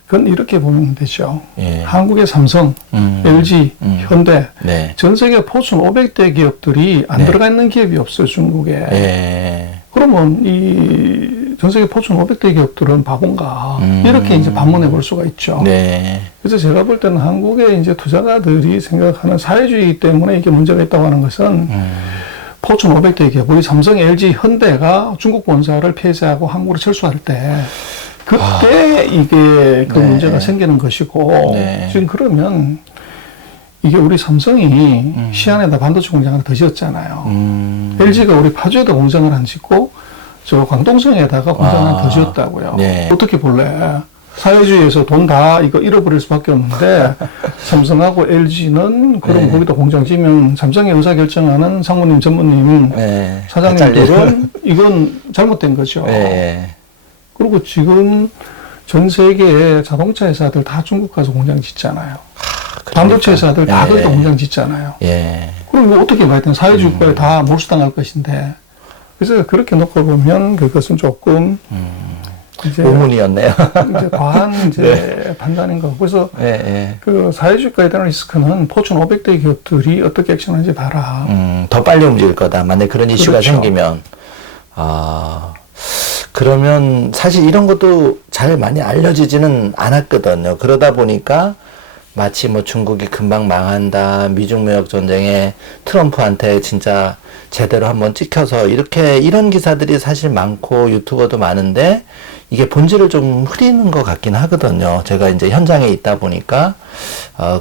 그건 이렇게 보면 되죠. 예. 한국의 삼성, LG, 현대, 네. 전 세계 포춘 500대 기업들이 안 네. 들어가 있는 기업이 없어요, 중국에. 예. 그러면 이 전 세계 포춘 500대 기업들은 바본가? 이렇게 이제 반문해 볼 수가 있죠. 네. 그래서 제가 볼 때는 한국의 이제 투자가들이 생각하는 사회주의 때문에 이게 문제가 있다고 하는 것은 포춘 500대 기업, 우리 삼성, LG, 현대가 중국 본사를 폐쇄하고 한국으로 철수할 때 그때 이게 그 네. 문제가 생기는 것이고 네. 지금 그러면 이게 우리 삼성이 시안에다 반도체 공장을 더 지었잖아요. LG가 우리 파주에다 공장을 안 짓고 저 광동성에다가 공장을 더 지었다고요. 네. 어떻게 볼래? 사회주의에서 돈 다 이거 잃어버릴 수밖에 없는데 삼성하고 LG는 그럼 네. 거기다 공장 지면 삼성의 의사결정하는 상무님, 전무님, 네. 사장님들은 이건 잘못된 거죠. 네. 그리고 지금 전 세계의 자동차 회사들 다 중국 가서 공장 짓잖아요. 반도체 회사들 다들 공장 짓잖아요. 예. 그럼 이거 어떻게 봐야 되나? 사회주의 국가에 다 몰수당할 것인데. 그래서 그렇게 놓고 보면 그것은 조금 이제 오문이었네요. 이제 과한 이제 판단인 거고. 그래서 그 사회주의 국가에 대한 리스크는 포춘 500대 기업들이 어떻게 액션하는지 봐라. 더 빨리 움직일 거다. 만약 그런 이슈가 그렇죠. 생기면. 그러면 사실 이런 것도 잘 많이 알려지지는 않았거든요. 그러다 보니까 마치 뭐 중국이 금방 망한다, 미중 무역 전쟁에 트럼프한테 진짜 제대로 한번 찍혀서 이렇게 이런 기사들이 사실 많고 유튜버도 많은데 이게 본질을 좀 흐리는 것 같긴 하거든요. 제가 이제 현장에 있다 보니까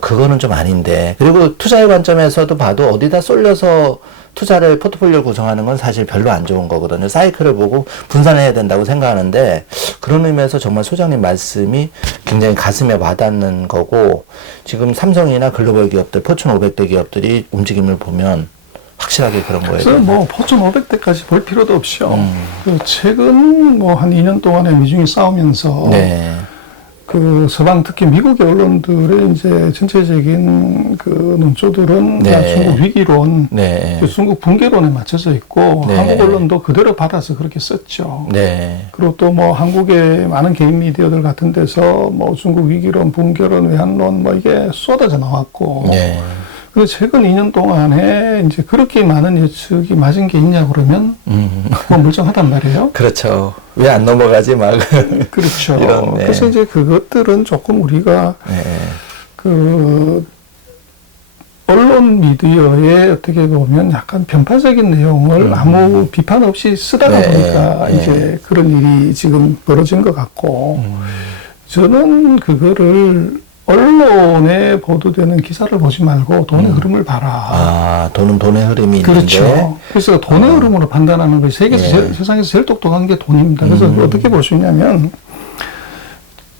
그거는 좀 아닌데. 그리고 투자의 관점에서도 봐도 어디다 쏠려서 투자를 포트폴리오를 구성하는 건 사실 별로 안 좋은 거거든요. 사이클을 보고 분산해야 된다고 생각하는데 그런 의미에서 정말 소장님 말씀이 굉장히 가슴에 와닿는 거고 지금 삼성이나 글로벌 기업들, 포춘 500대 기업들이 움직임을 보면 확실하게 그런 거예요. 그래서 뭐 포춘 500대까지 볼 필요도 없이요. 그 최근 뭐 한 2년 동안에 미중이 싸우면서 네. 그 서방 특히 미국의 언론들의 이제 전체적인 그 논조들은 네. 다 중국 위기론, 네. 중국 붕괴론에 맞춰져 있고 네. 한국 언론도 그대로 받아서 그렇게 썼죠. 네. 그리고 또 뭐 한국의 많은 개인 미디어들 같은 데서 뭐 중국 위기론, 붕괴론, 외환론 뭐 이게 쏟아져 나왔고. 네. 그래서 최근 2년 동안에 이제 그렇게 많은 예측이 맞은 게 있냐 그러면 뭐 멀쩡하단 말이에요. 그렇죠. 왜 안 넘어가지 막. 그렇죠. 이런, 네. 그래서 이제 그것들은 조금 우리가 네. 그 언론 미디어에 어떻게 보면 약간 편파적인 내용을 아무 비판 없이 쓰다가 네, 보니까 네. 이제 그런 일이 지금 벌어진 것 같고 저는 그거를 언론에 보도되는 기사를 보지 말고 돈의 흐름을 봐라. 아, 돈은 돈의 흐름이 그렇죠. 있는데. 그래서 돈의 흐름으로 판단하는 것이 세상에서 제일 똑똑한 게 돈입니다. 그래서 어떻게 볼 수 있냐면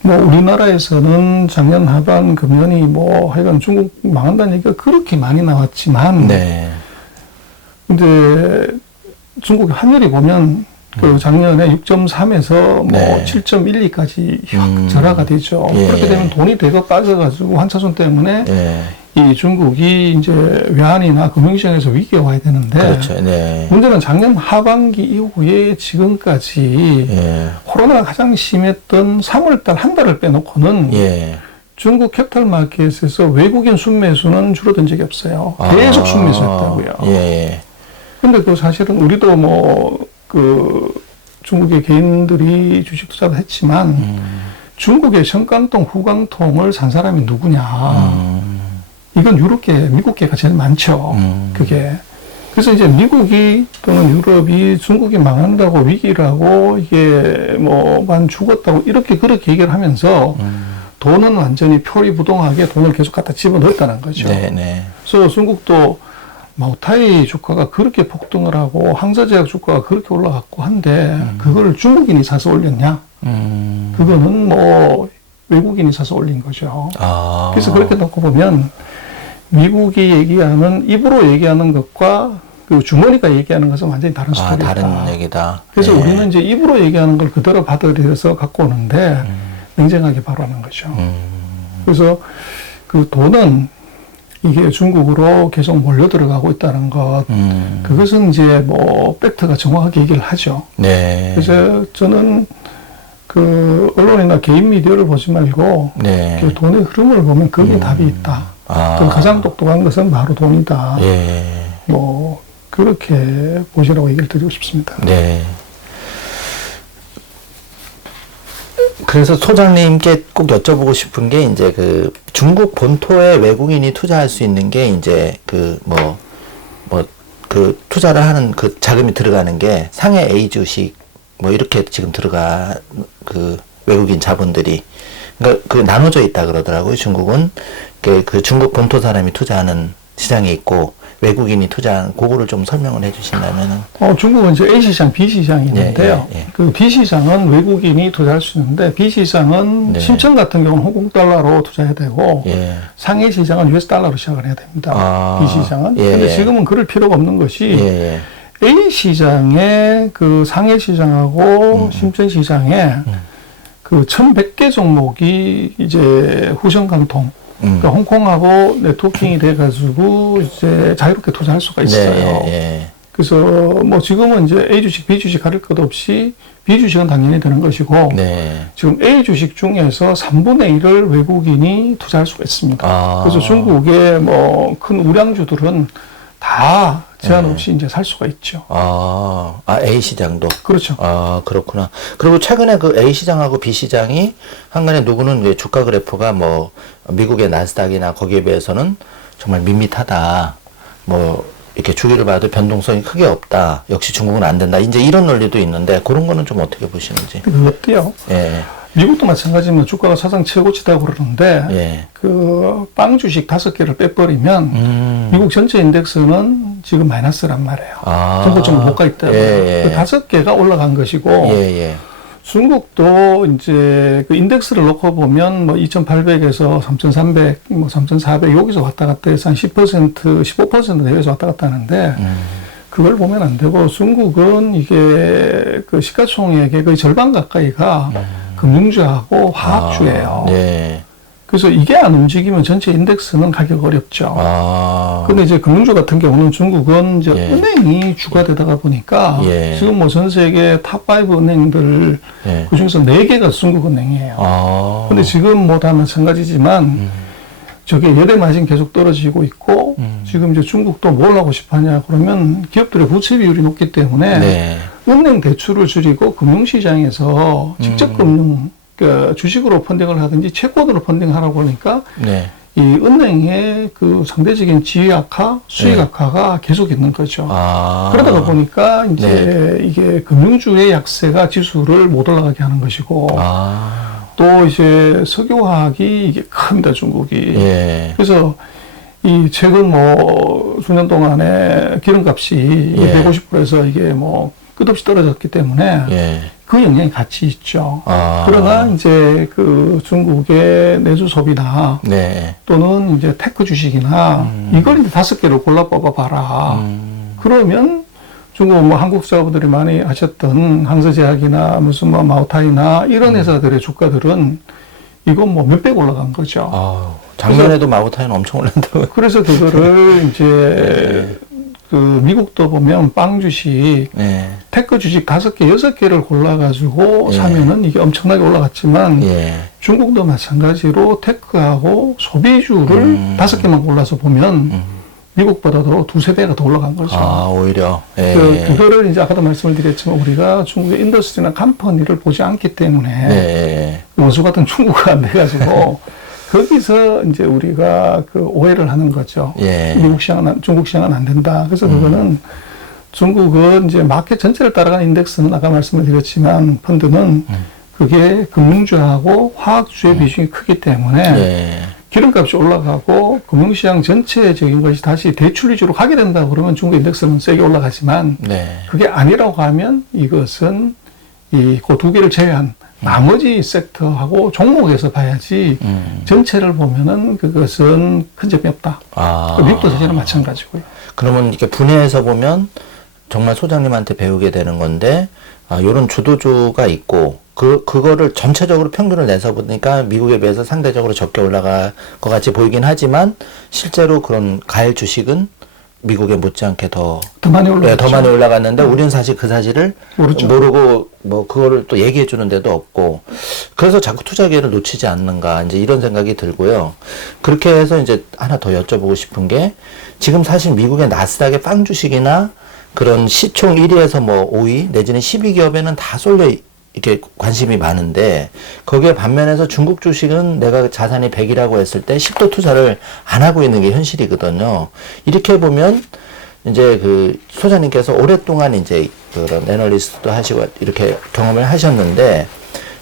뭐 우리나라에서는 작년 하반 금년이 뭐 하여간 중국 망한다는 얘기가 그렇게 많이 나왔지만 네. 근데 중국 환율이 보면 그 작년에 6.3에서 뭐 네. 7.12까지 확 절하가 되죠. 예. 그렇게 되면 돈이 대거 빠져가지고 환차손 때문에 네. 이 중국이 이제 외환이나 금융시장에서 위기가 와야 되는데 그렇죠. 네. 문제는 작년 하반기 이후에 지금까지 예. 코로나가 가장 심했던 3월달 한 달을 빼놓고는 예. 중국 캐피탈 마켓에서 외국인 순매수는 줄어든 적이 없어요. 계속 순매수했다고요. 예. 근데 그 사실은 우리도 뭐 그 중국의 개인들이 주식 투자를 했지만 중국의 현깡통, 후깡통을 산 사람이 누구냐? 이건 유럽계, 미국계가 제일 많죠. 그게. 그래서 이제 미국이 또는 유럽이 중국이 망한다고 위기라고 이게 뭐 만 죽었다고 이렇게 그렇게 얘기를 하면서 돈은 완전히 표리부동하게 돈을 계속 갖다 집어넣었다는 거죠. 네. 그래서 중국도 마오타이 주가가 그렇게 폭등을 하고 항저제약 주가가 그렇게 올라갔고 한데 그걸 중국인이 사서 올렸냐? 그거는 뭐 외국인이 사서 올린 거죠. 아. 그래서 그렇게 놓고 보면 미국이 얘기하는 입으로 얘기하는 것과 그 주머니가 얘기하는 것은 완전히 다른 스토리다. 다른 얘기다. 그래서 네. 우리는 이제 입으로 얘기하는 걸 그대로 받아들여서 갖고 오는데 냉정하게 바라는 거죠. 그래서 그 돈은 이게 중국으로 계속 몰려 들어가고 있다는 것, 그것은 이제 뭐 팩트가 정확하게 얘기를 하죠. 네. 그래서 저는 그 언론이나 개인 미디어를 보지 말고 네. 그 돈의 흐름을 보면 거기에 답이 있다. 그 가장 똑똑한 것은 바로 돈이다. 예. 뭐 그렇게 보시라고 얘기를 드리고 싶습니다. 네. 그래서 소장님께 꼭 여쭤보고 싶은 게 이제 그 중국 본토에 외국인이 투자할 수 있는 게 이제 그 그 투자를 하는 그 자금이 들어가는 게 상해 A 주식 뭐 이렇게 지금 들어가 그 외국인 자본들이 그러니까 그 나눠져 있다 그러더라고요. 중국은 그 중국 본토 사람이 투자하는 시장이 있고 외국인이 투자한 그거를 좀 설명을 해주신다면은. 중국은 이제 A 시장, B 시장이 있는데요. 예. 그 B 시장은 외국인이 투자할 수 있는데 B 시장은 네. 심청 같은 경우는 홍콩 달러로 투자해야 되고 예. 상해 시장은 US 달러로 시작을 해야 됩니다. B 시장은. 예. 근데 지금은 그럴 필요가 없는 것이 예. A 시장에 그 상해 시장하고 심천 시장에 그 1,100개 종목이 이제 후션강통 그러니까 홍콩하고 네트워킹이 돼가지고 이제 자유롭게 투자할 수가 있어요. 네. 그래서 뭐 지금은 이제 A 주식, B 주식 가릴 것 없이 B 주식은 당연히 되는 것이고 네. 지금 A 주식 중에서 3분의 1을 외국인이 투자할 수가 있습니다. 그래서 중국의 뭐 큰 우량주들은 다 제한 없이 이제 살 수가 있죠. A 시장도. 그렇죠. 그렇구나. 그리고 최근에 그 A 시장하고 B 시장이 한간에 누구는 이제 주가 그래프가 뭐 미국의 나스닥이나 거기에 비해서는 정말 밋밋하다. 뭐 이렇게 주기를 봐도 변동성이 크게 없다. 역시 중국은 안 된다. 이제 이런 논리도 있는데 그런 거는 좀 어떻게 보시는지. 그것도요. 예. 미국도 마찬가지면 주가가 사상 최고치다고 그러는데 예. 그 빵 주식 5개를 빼버리면 미국 전체 인덱스는 지금 마이너스란 말이에요. 전고점을 못 가기 때문에 예, 예. 그 5개가 올라간 것이고 예. 중국도 이제 그 인덱스를 놓고 보면 뭐 2,800에서 3,300, 뭐 3,400 여기서 왔다 갔다 해서 한 10%, 15% 내외에서 왔다 갔다 하는데 그걸 보면 안 되고 중국은 이게 그 시가총액의 거의 절반 가까이가 금융주하고 화학주예요. 네. 그래서 이게 안 움직이면 전체 인덱스는 가기 어렵죠. 근데 이제 금융주 같은 경우는 중국은 이제 예. 은행이 주가 되다가 보니까 예. 지금 뭐 전 세계 탑5 은행들 예. 그 중에서 4개가 중국 은행이에요. 근데 지금 뭐 다 마찬가지지만 저게 예대 마진 계속 떨어지고 있고 지금 이제 중국도 뭘 하고 싶어 하냐 그러면 기업들의 부채 비율이 높기 때문에 네. 은행 대출을 줄이고 금융시장에서 직접 금융 그 주식으로 펀딩을 하든지 채권으로 펀딩하라고 하니까 네. 이 은행의 그 상대적인 지위 악화, 수익 네. 악화가 계속 있는 거죠. 아. 그러다가 보니까 이제 네. 이게 금융주의 약세가 지수를 못 올라가게 하는 것이고 아. 또 이제 석유화학이 이게 큽니다, 중국이. 예. 그래서 이 최근 뭐 수년 동안에 기름값이 예. 150%에서 이게 뭐 끝없이 떨어졌기 때문에 예. 그 영향이 같이 있죠. 아. 그러나 이제 그 중국의 내수 소비나 네. 또는 이제 테크 주식이나 이걸 이제 5개를 골라 뽑아봐라. 그러면 중국 뭐 한국 사업들이 많이 하셨던 항서제약이나 무슨 뭐 마오타이나 이런 회사들의 주가들은 이건 뭐 몇백 올라간 거죠. 아, 작년에도 마구타이는 엄청 올랐다고. 그래서 그거를 이제 그 미국도 보면 빵 주식, 네. 테크 주식 5개, 6개를 골라가지고 예. 사면은 이게 엄청나게 올라갔지만 예. 중국도 마찬가지로 테크하고 소비주를 5개만 골라서 보면 미국보다도 2-3배가 더 올라간 거죠. 아, 오히려. 예. 그거를 이제 아까도 말씀을 드렸지만 우리가 중국의 인더스트리나 컴퍼니를 보지 않기 때문에 네. 원수 같은 중국어가 안 돼가지고 거기서 이제 우리가 그 오해를 하는 거죠. 예. 미국 시장은, 중국 시장은 안 된다. 그래서 그거는 중국은 이제 마켓 전체를 따라가는 인덱스는 아까 말씀을 드렸지만 펀드는 그게 금융주하고 화학주의 비중이 크기 때문에 예. 기름값이 올라가고 금융시장 전체적인 것이 다시 대출 위주로 가게 된다 그러면 중국 인덱스는 세게 올라가지만 네. 그게 아니라고 하면 이것은 그 2개를 제외한 나머지 섹터하고 종목에서 봐야지 전체를 보면은 그것은 큰 점이 없다. 아. 미국도 사실은 마찬가지고요. 그러면 이렇게 분해해서 보면 정말 소장님한테 배우게 되는 건데, 아, 요런 주도주가 있고, 그거를 전체적으로 평균을 내서 보니까 미국에 비해서 상대적으로 적게 올라갈 것 같이 보이긴 하지만, 실제로 그런 가일 주식은 미국에 못지않게 더 많이 올라갔죠. 네, 더 많이 올라갔는데, 우리는 사실 그 사실을 모르죠. 모르고, 뭐, 그거를 또 얘기해 주는 데도 없고, 그래서 자꾸 투자 기회를 놓치지 않는가, 이제 이런 생각이 들고요. 그렇게 해서 이제 하나 더 여쭤보고 싶은 게, 지금 사실 미국의 나스닥의 빵 주식이나 그런 시총 1위에서 뭐 5위, 내지는 12기업에는 다 쏠려 이렇게 관심이 많은데, 거기에 반면에서 중국 주식은 내가 자산이 100이라고 했을 때 10도 투자를 안 하고 있는 게 현실이거든요. 이렇게 보면, 이제 그 소장님께서 오랫동안 이제 그런 애널리스트도 하시고 이렇게 경험을 하셨는데,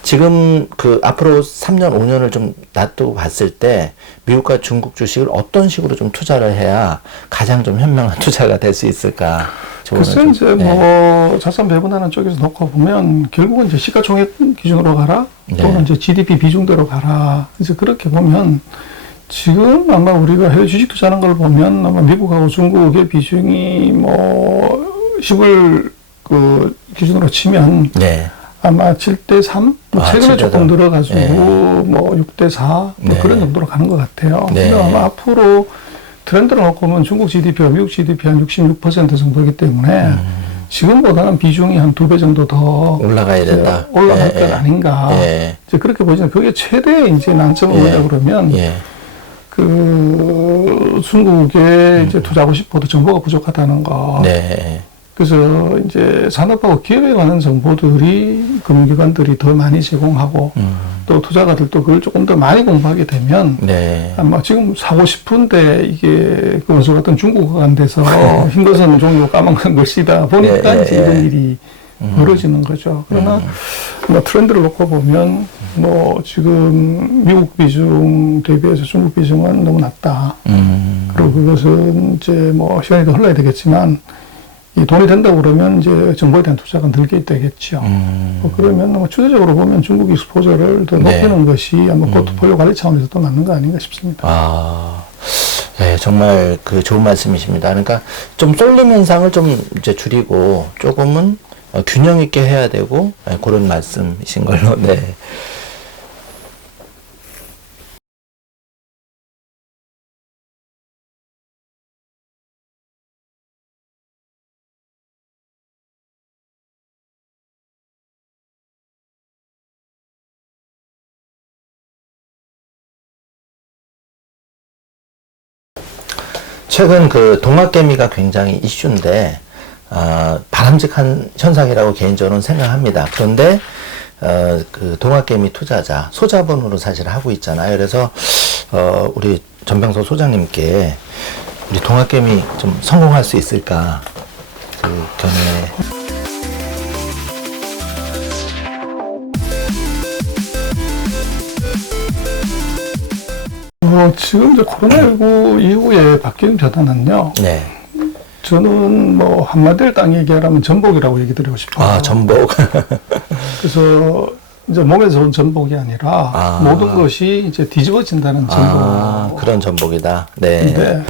지금 그 앞으로 3년, 5년을 좀 놔두고 봤을 때 미국과 중국 주식을 어떤 식으로 좀 투자를 해야 가장 좀 현명한 투자가 될 수 있을까? 글쎄 이제 뭐 자산 배분하는 쪽에서 놓고 보면 결국은 이제 시가총액 기준으로 가라 또는 이제 GDP 비중대로 가라. 이제 그렇게 보면 지금 아마 우리가 해외 주식 투자하는 걸 보면 아마 미국하고 중국의 비중이 뭐 10을 그 기준으로 치면 네. 아마 7대3? 뭐 최근에 7대3. 조금 늘어가지고 네. 뭐 6대4 뭐 네. 그런 정도로 가는 것 같아요. 네. 근데 아마 앞으로 트렌드를 놓고 보면 중국 GDP와 미국 GDP 한 66% 정도이기 때문에 지금보다는 비중이 한 2배 정도 더 올라가야 된다. 올라갈 것 아닌가. 이제 그렇게 보시면 그게 최대 이제 난점을 보자 그러면 그 중국에 이제 투자하고 싶어도 정보가 부족하다는 거. 네. 그래서 이제 산업하고 기업에 관한 정보들이 금융기관들이 더 많이 제공하고 또 투자가들도 그걸 조금 더 많이 공부하게 되면 네. 아마 지금 사고 싶은데 이게 그 원수 같은 중국어가 안 돼서 흰 것은 종이고 까만 건 글씨다 보니까 이제 이런 일이 벌어지는 거죠. 그러나 뭐 트렌드를 놓고 보면 뭐 지금 미국 비중 대비해서 중국 비중은 너무 낮다. 그리고 그것은 이제 뭐 시간이 더 흘러야 되겠지만 이 돈이 된다고 그러면 이제 정보에 대한 투자가 늘게 되겠죠. 그러면 뭐 추세적으로 보면 중국 익스포저를 더 높이는 것이 아마 포트폴리오 관리 차원에서도 맞는 거 아닌가 싶습니다. 아, 네, 정말 그 좋은 말씀이십니다. 그러니까 좀 쏠림 현상을 좀 이제 줄이고 조금은 균형 있게 해야 되고, 네, 그런 말씀이신 걸로, 네. 최근 그 동학개미가 굉장히 이슈인데, 바람직한 현상이라고 개인적으로는 생각합니다. 그런데, 그 동학개미 투자자, 소자본으로 사실 하고 있잖아요. 그래서, 우리 전병서 소장님께 우리 동학개미 좀 성공할 수 있을까, 그 견해. 지금 이제 코로나19 이후에 바뀐 변화는요. 네. 저는 뭐 한마디를 딱 얘기하라면 전복이라고 얘기 드리고 싶어요. 전복. 그래서 이제 몸에서 온 전복이 아니라 모든 것이 이제 뒤집어진다는 전복. 그런 전복이다. 네. 근데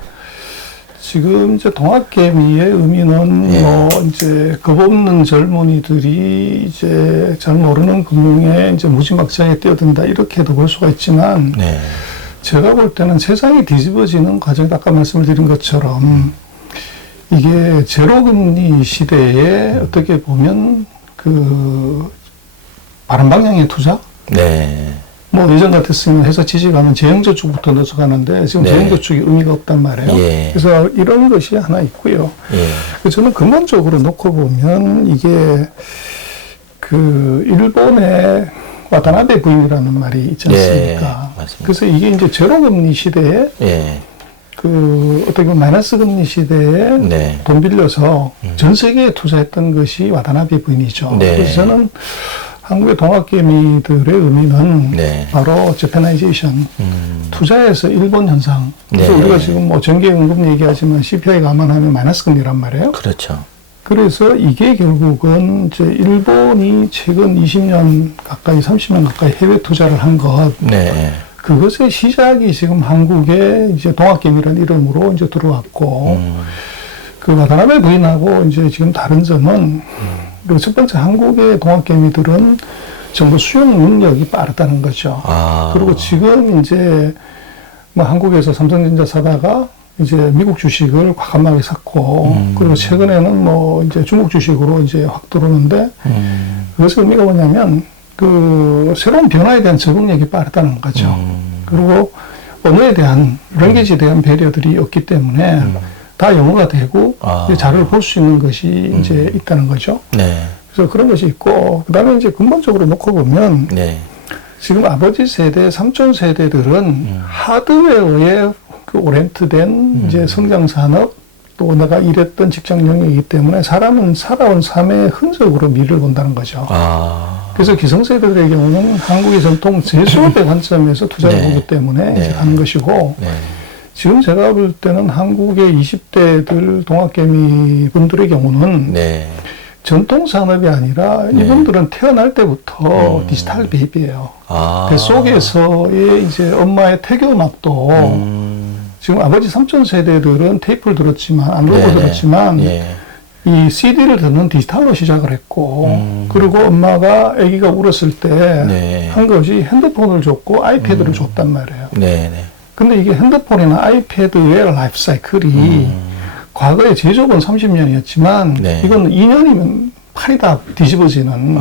지금 이제 동학개미의 의미는 예. 뭐 이제 겁없는 젊은이들이 이제 잘 모르는 금융에 이제 무지막지하게 뛰어든다 이렇게도 볼 수가 있지만 네. 제가 볼 때는 세상이 뒤집어지는 과정이 아까 말씀을 드린 것처럼 이게 제로금리 시대에 어떻게 보면 그 바람 방향의 투자? 네. 뭐 예전 같았으면 회사 취직하면 재형저축부터 넣어서 가는데 지금 네. 재형저축이 의미가 없단 말이에요. 예. 그래서 이런 것이 하나 있고요. 예. 저는 근본적으로 놓고 보면 이게 그 일본의 와타나베 부인이라는 말이 있지 않습니까? 예, 맞습니다. 그래서 이게 이제 제로금리 시대에 예. 그 어떻게 보면 마이너스 금리 시대에 네. 돈 빌려서 전 세계에 투자했던 것이 와타나베 부인이죠. 네. 그래서 저는 한국의 동학개미들의 의미는 네. 바로 재패나이제이션, 투자에서 일본 현상. 그래서 네. 우리가 지금 뭐 전기요금 얘기하지만 CPI 감안하면 마이너스 금리란 말이에요. 그렇죠. 그래서 이게 결국은 이제 일본이 최근 20년 가까이, 30년 가까이 해외 투자를 한 것, 네. 그것의 시작이 지금 한국에 이제 동학개미라는 이름으로 이제 들어왔고, 그 와타나베 부인하고 이제 지금 다른 점은, 그 첫 번째 한국의 동학개미들은 정보 수용 능력이 빠르다는 거죠. 그리고 지금 이제 뭐 한국에서 삼성전자 사다가 이제 미국 주식을 과감하게 샀고, 그리고 최근에는 뭐 이제 중국 주식으로 이제 확 들어오는데, 그것의 의미가 뭐냐면, 그 새로운 변화에 대한 적응력이 빠르다는 거죠. 그리고 언어에 대한, 랭귀지에 대한 배려들이 없기 때문에, 다 영어가 되고, 이제 자료를 볼 수 있는 것이 이제 있다는 거죠. 네. 그래서 그런 것이 있고, 그 다음에 이제 근본적으로 놓고 보면, 네. 지금 아버지 세대, 삼촌 세대들은 하드웨어에 그 오렌트된 이제 성장 산업, 또 내가 일했던 직장 영역이기 때문에 사람은 살아온 삶의 흔적으로 미래를 본다는 거죠. 그래서 기성세대들의 경우는 한국의 전통 제조업의 관점에서 투자를 네. 보기 때문에 네. 이제 하는 것이고, 네. 지금 제가 볼 때는 한국의 20대들 동학개미 분들의 경우는 네. 전통 산업이 아니라 네. 이분들은 태어날 때부터 디지털 베이비예요. 뱃속에서의 이제 엄마의 태교 음악도 지금 아버지 삼촌 세대들은 테이프를 들었지만 안 들고 네. 들었지만 예. 이 CD를 듣는 디지털로 시작을 했고 그리고 엄마가 아기가 울었을 때 네. 한 것이 핸드폰을 줬고 아이패드를 줬단 말이에요. 네. 네. 근데 이게 핸드폰이나 아이패드의 라이프 사이클이 과거에 제조업은 30년이었지만 네. 이건 2년이면 팔이 다 뒤집어지는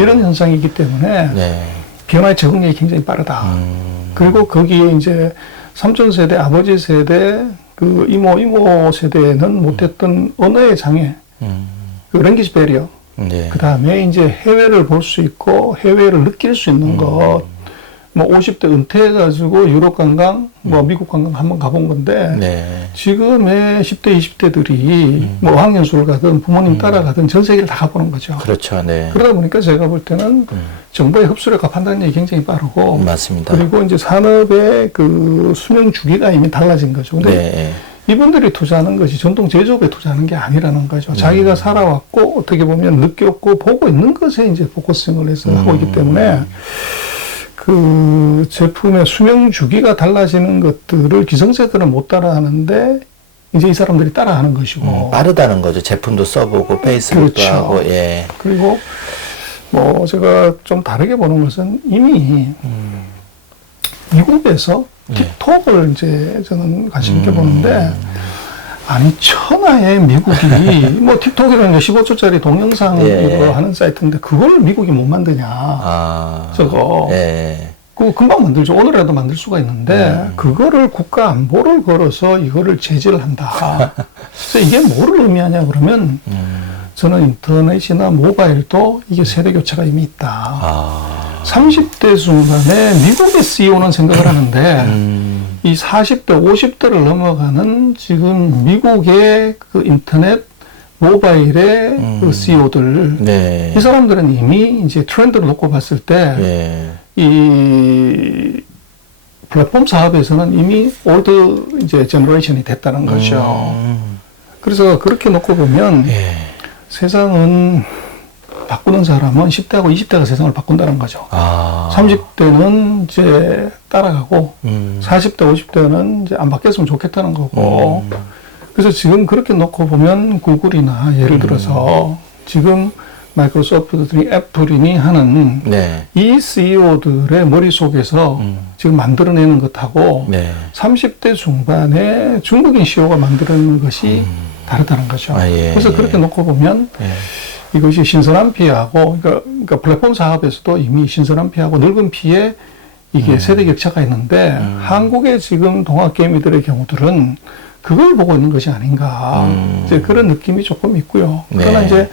이런 현상이기 때문에 네. 변화의 적응력이 굉장히 빠르다. 그리고 거기에 이제 삼촌 세대, 아버지 세대, 그 이모 세대는 못했던 언어의 장애, 그 랭귀지 배리어, 네. 그 다음에 이제 해외를 볼 수 있고 해외를 느낄 수 있는 것, 뭐 50대 은퇴해가지고 유럽 관광, 뭐 미국 관광 한번 가본 건데 네. 지금의 10대, 20대들이 뭐 어학연수를 가든 부모님 따라가든 전 세계를 다 가보는 거죠. 그렇죠. 네. 그러다 보니까 제가 볼 때는 정보의 흡수력과 판단력이 굉장히 빠르고 맞습니다. 그리고 이제 산업의 그 수명 주기가 이미 달라진 거죠. 근데 네. 이분들이 투자하는 것이 전통 제조업에 투자하는 게 아니라는 거죠. 자기가 살아왔고 어떻게 보면 느꼈고 보고 있는 것에 이제 포커싱을 해서 하고 있기 때문에 그 제품의 수명 주기가 달라지는 것들을 기성세대는 못 따라하는데 이제 이 사람들이 따라하는 것이고 빠르다는 거죠. 제품도 써보고 페이스북도 그렇죠. 하고 예. 그리고 뭐 제가 좀 다르게 보는 것은 이미 미국에서 틱톡을 이제 저는 관심 있게 보는데 아니 천하의 미국이 뭐 틱톡이라는 15초짜리 동영상 예. 이거 하는 사이트인데 그걸 미국이 못 만드냐 저거 예. 그거 금방 만들죠. 오늘이라도 만들 수가 있는데 그거를 국가 안보를 걸어서 이거를 제재를 한다. 그래서 이게 뭐를 의미하냐 그러면 저는 인터넷이나 모바일도 이게 세대 교체가 이미 있다. 30대 중반에 미국의 CEO는 생각을 하는데 이 40대, 50대를 넘어가는 지금 미국의 그 인터넷 모바일의 그 CEO들, 네. 이 사람들은 이미 이제 트렌드를 놓고 봤을 때, 이 플랫폼 사업에서는 이미 올드 이제 제너레이션이 됐다는 거죠. 그래서 그렇게 놓고 보면 세상은 바꾸는 사람은 10대하고 20대가 세상을 바꾼다는 거죠. 30대는 이제 따라가고 40대, 50대는 이제 안 바뀌었으면 좋겠다는 거고. 그래서 지금 그렇게 놓고 보면 구글이나 예를 들어서 지금 마이크로소프트니 애플이니 하는 이 CEO들의 머릿속에서 지금 만들어내는 것하고 30대 중반에 중국인 CEO가 만들어내는 것이 다르다는 거죠. 그래서 그렇게 놓고 보면 이것이 신선한 피하고 그러니까 플랫폼 사업에서도 이미 신선한 피하고 늙은 피에 이게 세대 격차가 있는데 한국의 지금 동학개미들의 경우들은 그걸 보고 있는 것이 아닌가 이제 그런 느낌이 조금 있고요. 그러나 이제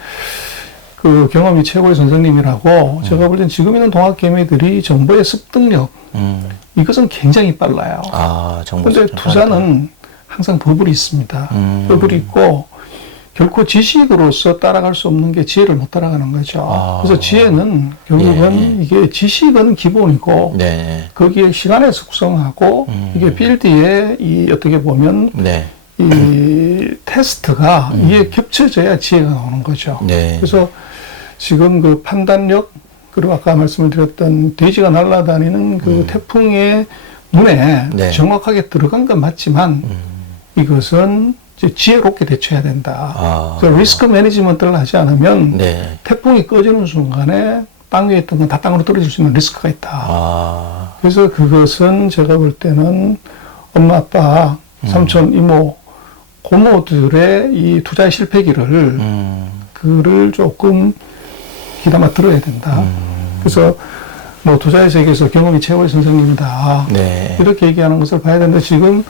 그 경험이 최고의 선생님이라고 제가 볼 땐 지금 있는 동학개미들이 정보의 습득력 이것은 굉장히 빨라요. 그런데 투자는 항상 버블이 있습니다. 버블이 있고 결코 지식으로서 따라갈 수 없는 게 지혜를 못 따라가는 거죠. 그래서 지혜는 결국은 이게 지식은 기본이고 거기에 시간에 숙성하고 이게 필드에 이 어떻게 보면 이 테스트가 이게 겹쳐져야 지혜가 나오는 거죠. 그래서 지금 그 판단력 그리고 아까 말씀을 드렸던 돼지가 날아다니는 그 태풍의 문에 정확하게 들어간 건 맞지만 이것은 이제 지혜롭게 대처해야 된다. 그래서 리스크 매니지먼트를 하지 않으면 태풍이 꺼지는 순간에 땅 위에 있던 건 다 땅으로 떨어질 수 있는 리스크가 있다. 그래서 그것은 제가 볼 때는 엄마, 아빠, 삼촌, 이모, 고모들의 이 투자의 실패기를 그를 조금 귀담아 들어야 된다. 그래서 뭐 투자의 세계에서 경험이 최고의 선생님이다. 이렇게 얘기하는 것을 봐야 되는데 지금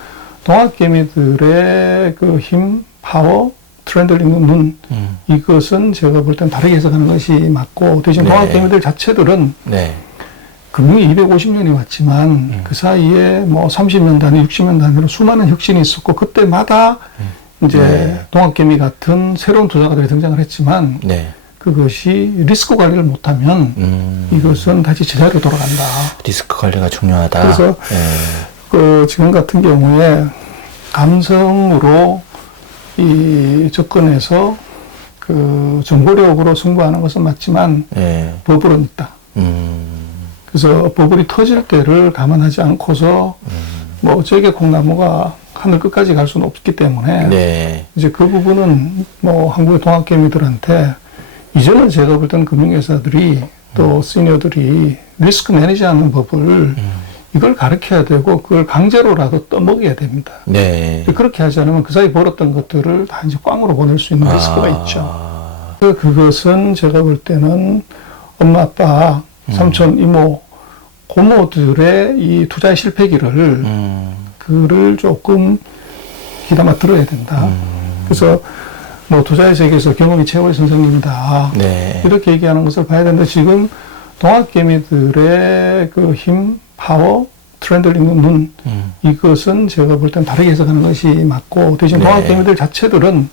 동학개미들의 그 힘, 파워, 트렌드를 읽는 눈 이것은 제가 볼 땐 다르게 해석하는 것이 맞고 대신 동학개미들 자체들은 금융이 250년이 왔지만 그 사이에 뭐 30년 단위, 60년 단위로 수많은 혁신이 있었고 그때마다 이제 동학개미 같은 새로운 투자가들이 등장을 했지만 그것이 리스크 관리를 못하면 이것은 다시 제자리로 돌아간다. 리스크 관리가 중요하다. 그래서 그 지금 같은 경우에 감성으로 이 접근해서 그 정보력으로 승부하는 것은 맞지만 버블은 있다. 그래서 버블이 터질 때를 감안하지 않고서 뭐 저게 콩나무가 하늘 끝까지 갈 수는 없기 때문에 이제 그 부분은 뭐 한국의 동학개미들한테 이제는 제가 볼 때는 금융회사들이 또 시니어들이 리스크 매니지하는 법을 이걸 가르쳐야 되고 그걸 강제로라도 떠먹여야 됩니다. 그렇게 하지 않으면 그 사이 벌었던 것들을 다 이제 꽝으로 보낼 수 있는 리스크가 있죠. 그것은 제가 볼 때는 엄마, 아빠, 삼촌, 이모, 고모들의 이 투자의 실패기를 그를 조금 귀담아 들어야 된다. 그래서 뭐 투자의 세계에서 경험이 최고의 선생님이다. 이렇게 얘기하는 것을 봐야 되는데 지금 동학개미들의 그 힘, 파워, 트렌드를 읽는 눈 이것은 제가 볼 땐 다르게 해석하는 것이 맞고 대신 동학개미들 자체들은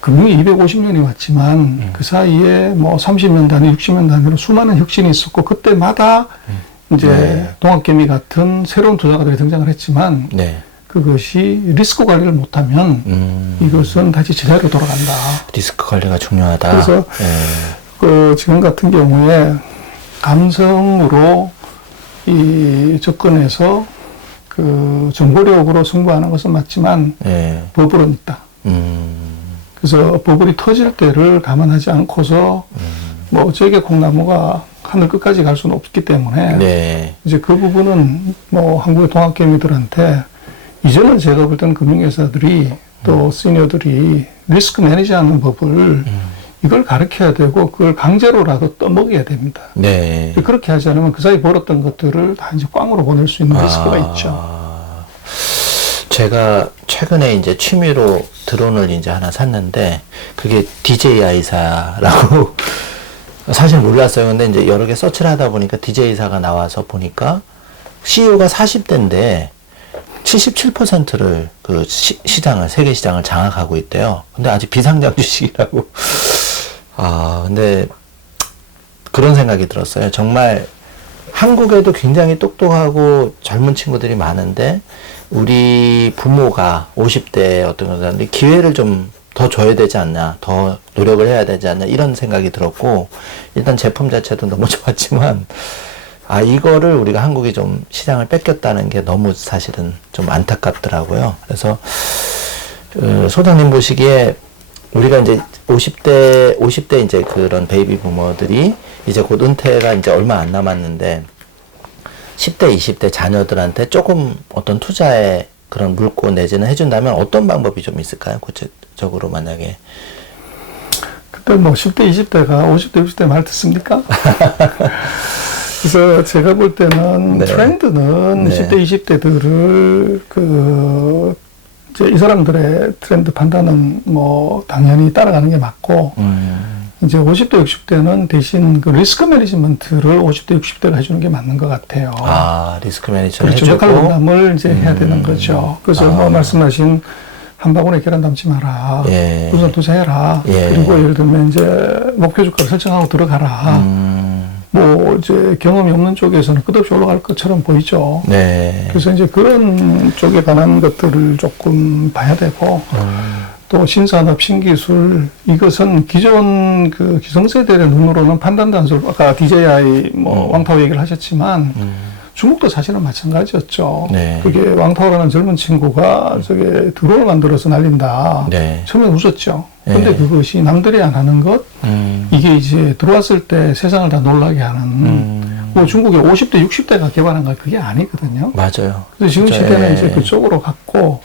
금융이 250년이 왔지만 그 사이에 뭐 30년 단위, 60년 단위로 수많은 혁신이 있었고 그때마다 이제 동학개미 같은 새로운 투자가들이 등장을 했지만 그것이 리스크 관리를 못하면 이것은 다시 제자리로 돌아간다. 리스크 관리가 중요하다. 그래서 그 지금 같은 경우에 감성으로 이 접근해서 그 정보력으로 승부하는 것은 맞지만 버블은 있다. 그래서 버블이 터질 때를 감안하지 않고서 뭐 저게 콩나무가 하늘 끝까지 갈 수는 없기 때문에 이제 그 부분은 뭐 한국의 동학개미들한테 이제는 제가 볼 때는 금융회사들이 또 시니어들이 리스크 매니지하는 법을 이걸 가르쳐야 되고 그걸 강제로라도 떠먹여야 됩니다. 네. 그렇게 하지 않으면 그 사이 벌었던 것들을 다 이제 꽝으로 보낼 수 있는 리스크가 있죠. 제가 최근에 이제 취미로 드론을 이제 하나 샀는데 그게 DJI사라고 사실 몰랐어요. 근데 이제 여러 개 서치를 하다 보니까 DJI사가 나와서 보니까 CEO가 40대인데 77%를 그 시장을, 세계 시장을 장악하고 있대요. 근데 아직 비상장 주식이라고. 근데 그런 생각이 들었어요. 정말 한국에도 굉장히 똑똑하고 젊은 친구들이 많은데 우리 부모가 50대에 어떤 거는 기회를 좀 더 줘야 되지 않나, 더 노력을 해야 되지 않나 이런 생각이 들었고, 일단 제품 자체도 너무 좋았지만 이거를 우리가 한국이 좀 시장을 뺏겼다는 게 너무 사실은 좀 안타깝더라고요. 그래서 소장님 보시기에 우리가 이제 50대 이제 그런 베이비 부모들이 이제 곧 은퇴가 이제 얼마 안 남았는데 10대, 20대 자녀들한테 조금 어떤 투자에 그런 물고 내지는 해준다면 어떤 방법이 좀 있을까요? 구체적으로 만약에. 그때 뭐 10대, 20대가 50대, 60대 말 듣습니까? 그래서 제가 볼 때는 네. 트렌드는 네. 10대, 20대들을 이제 이 사람들의 트렌드 판단은 뭐 당연히 따라가는 게 맞고 이제 50대, 60대는 대신 그 리스크 매니지먼트를 50대, 60대가 해주는 게 맞는 것 같아요. 리스크 매니저 그렇죠. 해주고. 역할 분담을 이제 해야 되는 거죠. 그래서 뭐 말씀하신 한 바구니에 계란 담지 마라. 예. 우선 투자해라. 예. 그리고 예를 들면 이제 목표 주가를 설정하고 들어가라. 뭐 이제 경험이 없는 쪽에서는 끝없이 올라갈 것처럼 보이죠. 네. 그래서 이제 그런 쪽에 관한 것들을 조금 봐야 되고 또 신산업, 신기술 이것은 기존 그 기성세대의 눈으로는 판단 단술 아까 DJI 뭐 왕타오 얘기를 하셨지만 중국도 사실은 마찬가지였죠. 네. 그게 왕타오라는 젊은 친구가 저게 드론을 만들어서 날린다. 네. 처음에 웃었죠. 근데 네. 그것이 남들이 안 하는 것, 이게 이제 들어왔을 때 세상을 다 놀라게 하는, 뭐 중국의 50대, 60대가 개발한 거 그게 아니거든요. 맞아요. 그래서 지금 맞아요. 시대는 예. 이제 그쪽으로 갔고,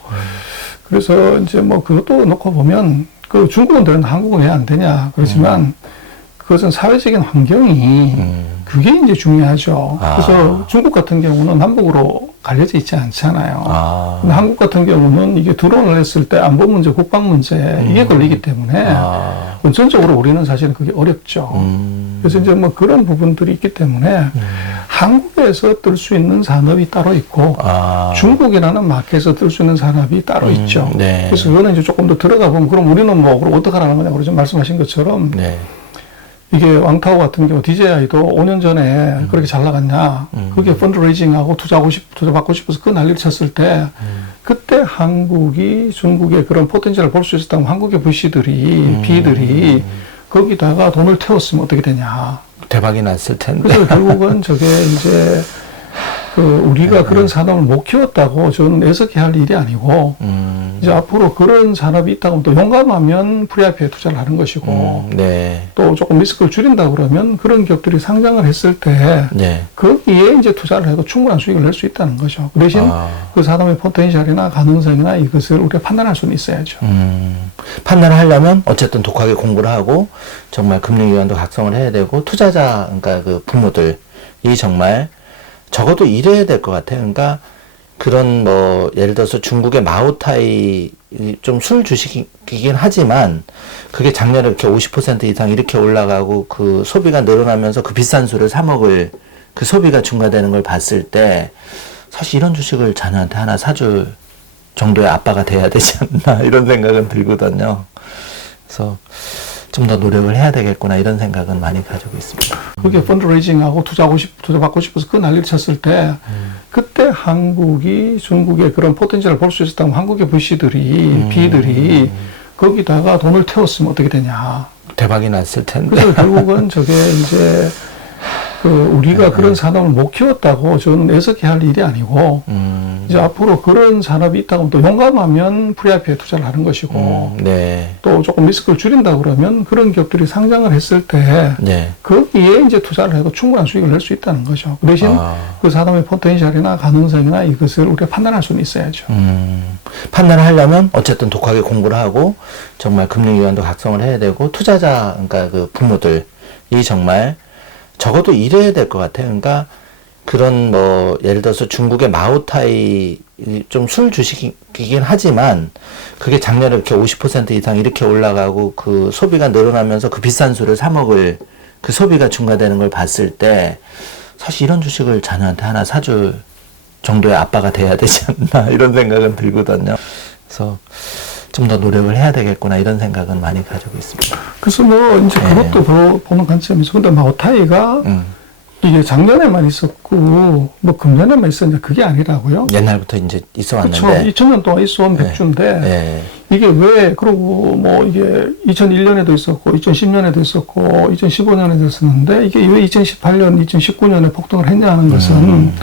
그래서 이제 뭐 그것도 놓고 보면, 그 중국은 되는데 한국은 왜 안 되냐. 그렇지만, 그것은 사회적인 환경이, 그게 이제 중요하죠. 그래서 중국 같은 경우는 남북으로 갈려져 있지 않잖아요. 근데 한국 같은 경우는 이게 드론을 했을 때 안보 문제, 국방 문제, 이게 걸리기 때문에, 원천적으로 우리는 사실은 그게 어렵죠. 그래서 이제 뭐 그런 부분들이 있기 때문에, 한국에서 뜰 수 있는 산업이 따로 있고, 중국이라는 마켓에서 뜰 수 있는 산업이 따로 있죠. 네. 그래서 그거는 이제 조금 더 들어가 보면, 그럼 우리는 뭐, 그럼 어떻게 하라는 거냐, 우리 좀 말씀하신 것처럼, 네. 이게 왕타오 같은 경우 DJI도 5년 전에 그렇게 잘 나갔냐. 그게 펀드레이징하고 투자 받고 싶어서 그 난리를 쳤을 때 그때 한국이 중국의 그런 포텐셜을 볼 수 있었다면 한국의 VC들이, B들이 거기다가 돈을 태웠으면 어떻게 되냐. 대박이 났을 텐데. 그래서 결국은 저게 이제 우리가 그런 산업을 못 키웠다고 저는 애석해 할 일이 아니고 이제 앞으로 그런 산업이 있다고 또 용감하면 프리아이피에 투자를 하는 것이고 네. 또 조금 리스크를 줄인다 그러면 그런 기업들이 상장을 했을 때 네. 거기에 이제 투자를 해도 충분한 수익을 낼 수 있다는 거죠. 그 대신 그 산업의 포텐셜이나 가능성이나 이것을 우리가 판단할 수는 있어야죠. 판단을 하려면 어쨌든 독하게 공부를 하고 정말 금융기관도 각성을 해야 되고 투자자 그러니까 그 부모들이 정말 적어도 이래야 될 것 같아요. 그러니까 그런 뭐 예를 들어서 중국의 마오타이 좀 술 주식이긴 하지만 그게 작년에 이렇게 50% 이상 이렇게 올라가고 그 소비가 늘어나면서 그 비싼 술을 사 먹을 그 소비가 증가되는 걸 봤을 때 사실 이런 주식을 자녀한테 하나 사줄 정도의 아빠가 돼야 되지 않나 이런 생각은 들거든요. 그래서 좀 더 노력을 해야 되겠구나 이런 생각은 많이 가지고 있습니다. 그게 펀드레이징하고 투자 받고 싶어서 그 난리를 쳤을 때 그때 한국이 중국의 그런 포텐셜을 볼 수 있었다면 한국의 VC들이, B들이 거기다가 돈을 태웠으면 어떻게 되냐. 대박이 났을 텐데. 그래서 결국은 저게 이제 우리가 그런 산업을 못 키웠다고 저는 애석해 할 일이 아니고, 이제 앞으로 그런 산업이 있다고 또 용감하면 프리IPO에 투자를 하는 것이고, 네. 또 조금 리스크를 줄인다 그러면 그런 기업들이 상장을 했을 때, 네. 거기에 이제 투자를 해도 충분한 수익을 낼 수 있다는 거죠. 그 대신 그 산업의 포텐셜이나 가능성이나 이것을 우리가 판단할 수는 있어야죠. 판단을 하려면 어쨌든 독하게 공부를 하고 정말 금융기관도 각성을 해야 되고 투자자 그러니까 그 부모들이 정말 적어도 이래야 될 것 같아요. 그러니까 그런 뭐 예를 들어서 중국의 마오타이 좀 술 주식이긴 하지만 그게 작년에 이렇게 50% 이상 이렇게 올라가고 그 소비가 늘어나면서 그 비싼 술을 사 먹을 그 소비가 증가되는 걸 봤을 때 사실 이런 주식을 자녀한테 하나 사줄 정도의 아빠가 돼야 되지 않나 이런 생각은 들거든요. 그래서 좀 더 노력을 해야 되겠구나 이런 생각은 많이 가지고 있습니다. 그래서 뭐 이제 그것도 보는 관점이 있어. 근데 마오타이가 이게 작년에만 있었고 뭐 금년에만 있었는데 그게 아니라고요. 옛날부터 이제 있어 왔는데. 그렇죠. 2000년 동안 있어 온 백주인데 이게 왜 그러고 뭐 이게 2001년에도 있었고 2010년에도 있었고 2015년에도 있었는데 이게 왜 2018년, 2019년에 폭등을 했냐는 것은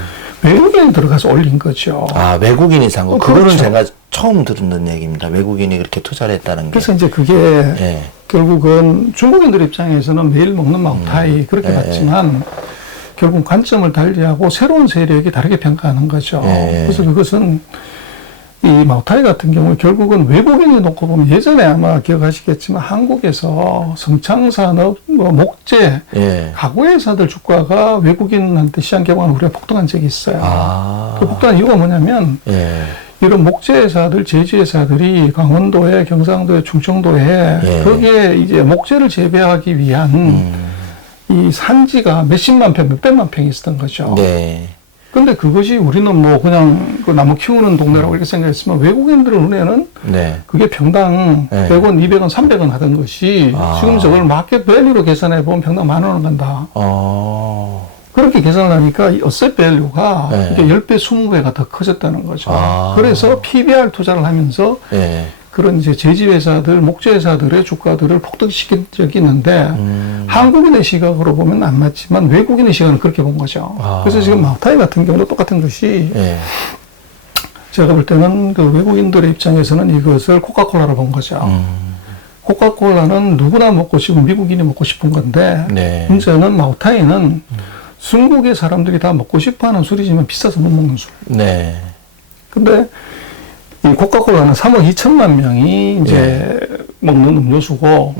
외국인이 들어가서 올린 거죠. 아, 외국인이 산 거. 그거는 그렇죠. 제가 처음 듣는 얘기입니다. 외국인이 그렇게 투자를 했다는 게. 그래서 이제 그게 결국은 중국인들 입장에서는 매일 먹는 마오타이 그렇게 봤지만 결국 관점을 달리하고 새로운 세력이 다르게 평가하는 거죠. 그래서 그것은 이 마오타이 같은 경우에 결국은 외국인이 놓고 보면 예전에 아마 기억하시겠지만 한국에서 성창산업, 뭐 목재, 가구 회사들 주가가 외국인한테 시장 개방을 우리가 폭등한 적이 있어요. 그 폭등한 이유가 뭐냐면 이런 목재 회사들, 제지 회사들이 강원도에, 경상도에, 충청도에 거기에 이제 목재를 재배하기 위한 이 산지가 몇십만 평, 몇백만 평이 있었던 거죠. 근데 그것이 우리는 뭐 그냥 그 나무 키우는 동네라고 이렇게 생각했지만 외국인들 눈에는 그게 평당 100원, 200원, 300원 하던 것이 지금 저걸 마켓 밸류로 계산해 보면 평당 10,000원 간다. 그렇게 계산을 하니까 이 어셋 밸류가 이게 10배, 20배가 더 커졌다는 거죠. 그래서 PBR 투자를 하면서 그런 이제 제지회사들, 목재회사들의 주가들을 폭등시킨 적이 있는데 한국인의 시각으로 보면 안 맞지만 외국인의 시각은 그렇게 본 거죠. 그래서 지금 마오타이 같은 경우도 똑같은 것이 제가 볼 때는 그 외국인들의 입장에서는 이것을 코카콜라로 본 거죠. 코카콜라는 누구나 먹고 싶은 미국인이 먹고 싶은 건데 문제는 마오타이는 중국의 사람들이 다 먹고 싶어하는 술이지만 비싸서 못 먹는 술. 근데 이 코카콜라는 3억 2천만 명이 이제 먹는 음료수고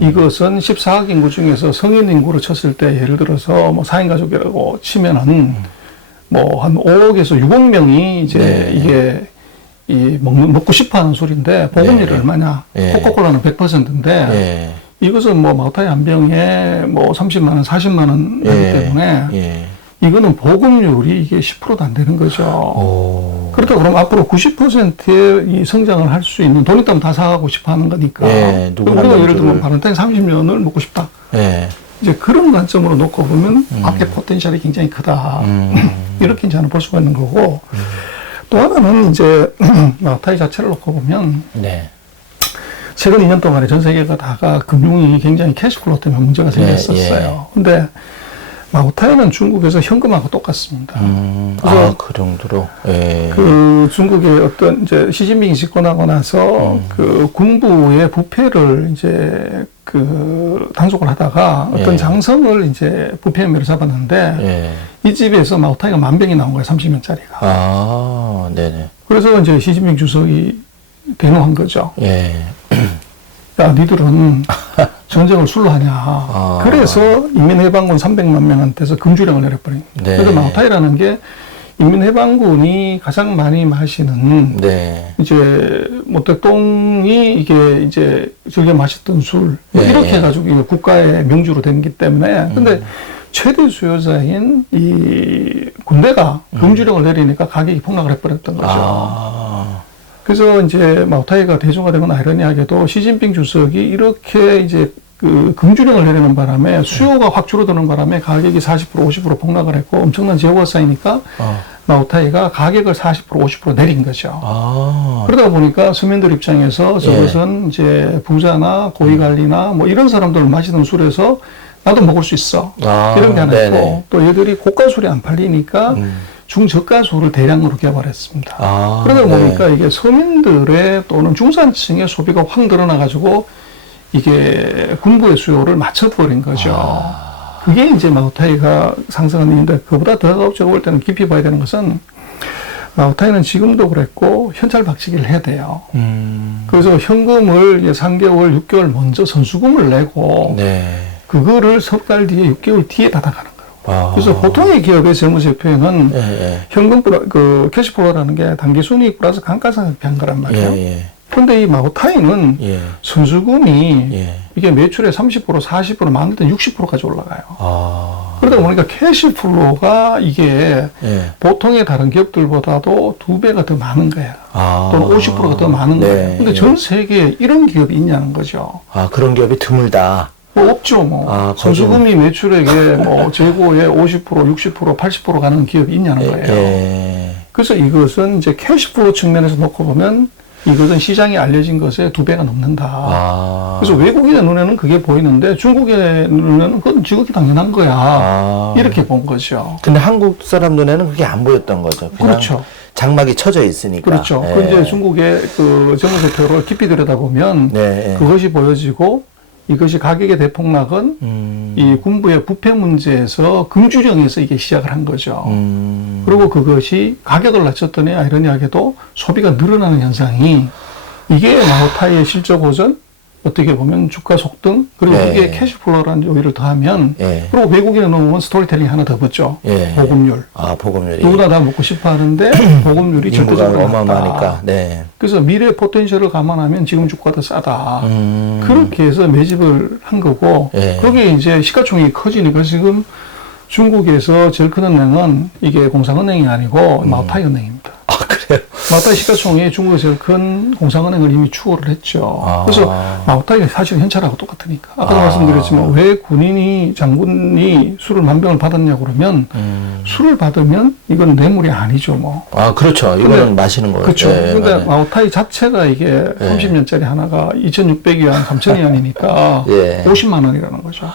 이것은 14억 인구 중에서 성인 인구로 쳤을 때 예를 들어서 뭐 4인 가족이라고 치면은 뭐 한 5억에서 6억 명이 이제 이게 이 먹고 싶어 하는 술인데 보급률이 얼마냐? 코카콜라는 100%인데 이것은 뭐 마오타이 한 병에 뭐 30만 원, 40만 원 하기 때문에 이거는 보급률이 이게 10%도 안 되는 거죠. 그렇다 그러면 앞으로 90%의 이 성장을 할 수 있는 돈 있다면 다 사가고 싶어 하는 거니까. 우리가 예를 들면 바렌타인 30년을 먹고 싶다. 이제 그런 관점으로 놓고 보면 마켓 포텐셜이 굉장히 크다. 이렇게 이제 볼 수가 있는 거고. 또 하나는 이제 마오타이 자체를 놓고 보면 최근 2년 동안에 전 세계가 다가 금융이 굉장히 캐시플로우 때문에 문제가 생겼었어요. 근데 마오타이는 중국에서 현금하고 똑같습니다. 그래서 그 정도로. 그 중국의 어떤 이제 시진핑이 집권하고 나서 그 군부의 부패를 이제 그 단속을 하다가 어떤 장성을 이제 부패 혐의로 잡았는데 이 집에서 마오타이가 10,000병이 나온 거예요. 30년짜리가. 그래서 이제 시진핑 주석이 대노한 거죠. 야, 니들은 전쟁을 술로 하냐. 그래서 인민해방군 300만 명한테서 금주령을 내려버린 겁니다. 그래서 마오타이라는 게 인민해방군이 가장 많이 마시는 이제 모택동이 이게 이제 즐겨 마셨던 술 이렇게 해가지고 이게 국가의 명주로 된 기 때문에 근데 최대 수요자인 이 군대가 금주령을 내리니까 가격이 폭락을 해버렸던 거죠. 그래서 이제 마오타이가 대중화된 건 아이러니하게도 시진핑 주석이 이렇게 이제 그 금주령을 내리는 바람에 수요가 확 줄어드는 바람에 가격이 40% 50% 폭락을 했고 엄청난 재고가 쌓이니까 마오타이가 가격을 40% 50% 내린 거죠. 그러다 보니까 서민들 입장에서 저것은 이제 부자나 고위관리나 뭐 이런 사람들 마시던 술에서 나도 먹을 수 있어. 아, 이런 게 하나 네네. 있고, 또 얘들이 고가술이 안 팔리니까 중저가술을 대량으로 개발했습니다. 아, 그러다 네. 보니까 이게 서민들의 또는 중산층의 소비가 확 늘어나가지고 이게 군부의 수요를 맞춰버린 거죠. 그게 이제 마오타이가 상승한 이유인데, 그보다 더 제가 볼 때는 깊이 봐야 되는 것은, 마오타이는 지금도 그랬고 현찰박치기를 해야 돼요. 그래서 현금을 이제 3개월, 6개월 먼저 선수금을 내고 네. 그거를 석 달 뒤에 6개월 뒤에 받아가는 거예요. 아. 그래서 보통의 기업의 재무제표에는 예, 현금 캐시플로우라는 게 단기순이익 플러스 감가상각비한 거란 말이에요. 예. 근데 이 마오타이는 예. 선수금이 예. 이게 매출의 30%, 40%, 많을 때 60%까지 올라가요. 아. 그러다 보니까 캐시플로우가 이게 예. 보통의 다른 기업들보다도 2배가 더 많은 거야. 아. 또는 50%가 더 많은 네. 거예요. 근데 예. 전 세계에 이런 기업이 있냐는 거죠. 아, 그런 기업이 드물다. 뭐 없죠, 뭐. 아, 선수금이 매출액의 뭐 재고의 50%, 60%, 80% 가는 기업이 있냐는 거예요. 예. 그래서 이것은 이제 캐시플로우 측면에서 놓고 보면 이것은 시장에 알려진 것의 2배가 넘는다. 아. 그래서 외국인의 눈에는 그게 보이는데 중국의 눈에는 그건 지극히 당연한 거야. 아. 이렇게 본 거죠. 근데 한국 사람 눈에는 그게 안 보였던 거죠. 그냥 그렇죠. 장막이 쳐져 있으니까. 그렇죠. 예. 그 이제 중국의 그 재무제표를 깊이 들여다보면 네. 그것이 보여지고, 이것이 가격의 대폭락은 이 군부의 부패 문제에서 금주령에서 이게 시작을 한 거죠. 그리고 그것이 가격을 낮췄더니 아이러니하게도 소비가 늘어나는 현상이, 이게 마오타이의 실적 호전, 어떻게 보면 주가 속등, 그리고 네. 그게 캐시플로우라는 요인을 더하면, 예. 그리고 외국인에 넣으면 스토리텔링 하나 더 붙죠. 예. 보급률. 아, 보급률이. 누구나 다 먹고 싶어 하는데 보급률이 인구가 절대적으로 어마어마하니까. 낮다. 네. 그래서 미래 포텐셜을 감안하면 지금 주가가 더 싸다. 음. 그렇게 해서 매집을 한 거고, 예. 거기에 이제 시가총액이 커지니까 지금 중국에서 제일 큰 은행은 이게 공상은행이 아니고 마오타이 은행입니다. 아, 그래요? 마오타이 시가총액이 중국에서 제일 큰 공상은행을 이미 추월을 했죠. 아. 그래서 마오타이가 사실 현찰하고 똑같으니까. 아까도 아. 말씀드렸지만 왜 군인이, 장군이 술을 만병을 받았냐고 그러면 술을 받으면 이건 뇌물이 아니죠, 뭐. 아, 그렇죠. 이거는 마시는 거예요. 그렇죠. 예, 근데 맞아요. 마오타이 자체가 이게 30년짜리 하나가 2,600위안, 3,000위안이니까 예. 50만 원이라는 거죠.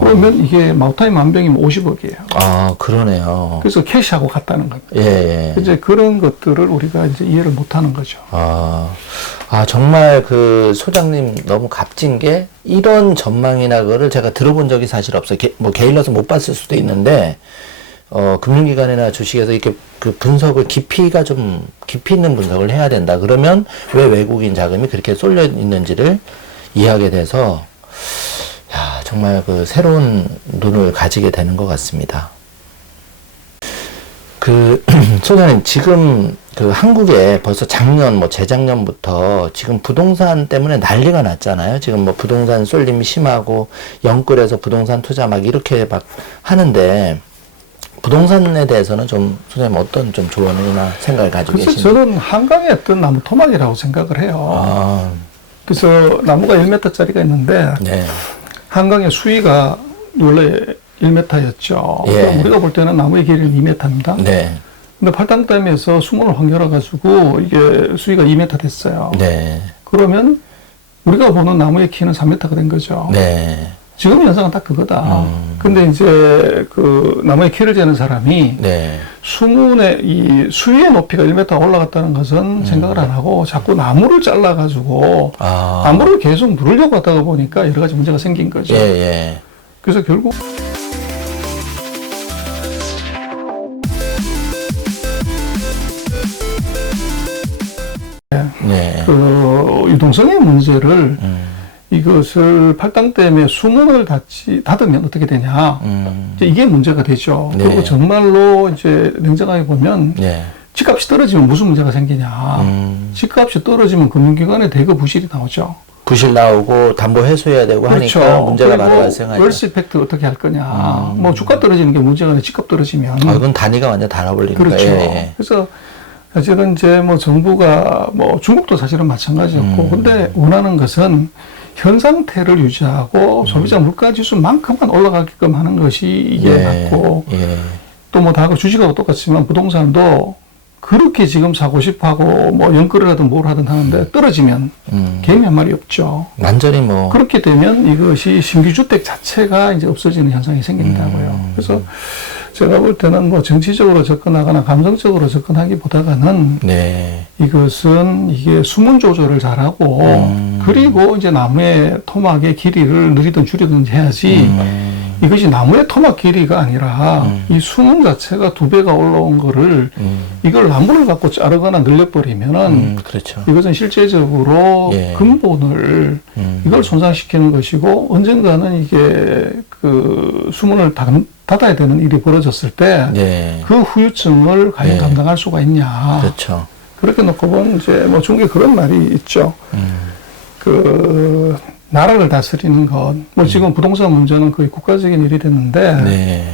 그러면 이게 마오타이 만병이면 50억이에요. 아, 그러네요. 그래서 캐시하고 같다는 겁니다. 예, 예. 이제 그런 것들을 우리가 이제 이해를 못 하는 거죠. 아, 정말 그 소장님 너무 값진 게 이런 전망이나 그거를 제가 들어본 적이 사실 없어요. 뭐 개인로서 못 봤을 수도 있는데, 금융기관이나 주식에서 이렇게 그 분석을 깊이 있는 분석을 해야 된다. 그러면 왜 외국인 자금이 그렇게 쏠려 있는지를 이해하게 돼서, 야, 정말 그 새로운 눈을 가지게 되는 것 같습니다. 소장님, 지금 그 한국에 벌써 작년, 뭐 재작년부터 지금 부동산 때문에 난리가 났잖아요. 지금 뭐 부동산 쏠림이 심하고 영끌에서 부동산 투자 막 이렇게 막 하는데, 부동산에 대해서는 좀 소장님 어떤 좀 조언이나 생각을 가지고 그래서 계신지. 저는 한강에 어떤 나무 토막이라고 생각을 해요. 아, 그래서 나무가 1m짜리가 있는데 네. 한강의 수위가 원래 1m였죠. 예. 우리가 볼 때는 나무의 길이는 2m입니다. 네. 근데 팔당댐에서 수문을 확 열어가지고 이게 수위가 2m 됐어요. 네. 그러면 우리가 보는 나무의 키는 3m가 된 거죠. 네. 지금 현상은 딱 그거다. 근데 이제 그 나무의 키를 재는 사람이 네. 수문의 이 수위의 높이가 1m 올라갔다는 것은 생각을 안 하고 자꾸 나무를 잘라가지고 나무를 계속 물으려고 하다가 보니까 여러 가지 문제가 생긴 거죠. 예, 예. 그래서 결국 네. 그 유동성의 문제를 이것을 팔당댐에 수문을 닫으면 어떻게 되냐. 이제 이게 문제가 되죠. 네. 그리고 정말로 이제 냉정하게 보면 네. 집값이 떨어지면 무슨 문제가 생기냐. 집값이 떨어지면 금융기관에 대거 부실이 나오죠. 부실 나오고 담보 회수해야 되고 그렇죠. 하니까 문제가 바로 그리고 발생하죠. 웰스 이펙트 어떻게 할 거냐. 뭐 주가 떨어지는 게 문제가 아니라 집값 떨어지면. 이건 단위가 완전 달아버리니까. 그렇죠. 예, 예. 그래서 사실은 이제 뭐 정부가 뭐 중국도 사실은 마찬가지였고, 근데 원하는 것은 현 상태를 유지하고 소비자 물가 지수만큼만 올라가게끔 하는 것이 이게 맞고, 예. 또 뭐 다 주식하고 똑같지만 부동산도 그렇게 지금 사고 싶어 하고 뭐 연끌을 하든 뭘 하든 하는데 떨어지면 개미 한 마리 없죠. 완전히 뭐. 그렇게 되면 이것이 신규 주택 자체가 이제 없어지는 현상이 생긴다고요. 그래서 제가 볼 때는 뭐 정치적으로 접근하거나 감정적으로 접근하기보다는 네. 이것은 이게 수문 조절을 잘하고 그리고 이제 나무의 토막의 길이를 늘리든 줄이든 해야지 이것이 나무의 토막 길이가 아니라 이 수문 자체가 2배가 올라온 거를 이걸 나무를 갖고 자르거나 늘려버리면은 그렇죠. 이것은 실제적으로 예. 근본을 이걸 손상시키는 것이고 언젠가는 이게 그 수문을 닫아야 되는 일이 벌어졌을 때 예. 그 후유증을 과연 예. 감당할 수가 있냐. 그렇죠. 그렇게 놓고 보면 이제 뭐 중국에 그런 말이 있죠. 그 나라를 다스리는 것. 뭐 지금 부동산 문제는 거의 국가적인 일이 됐는데 네.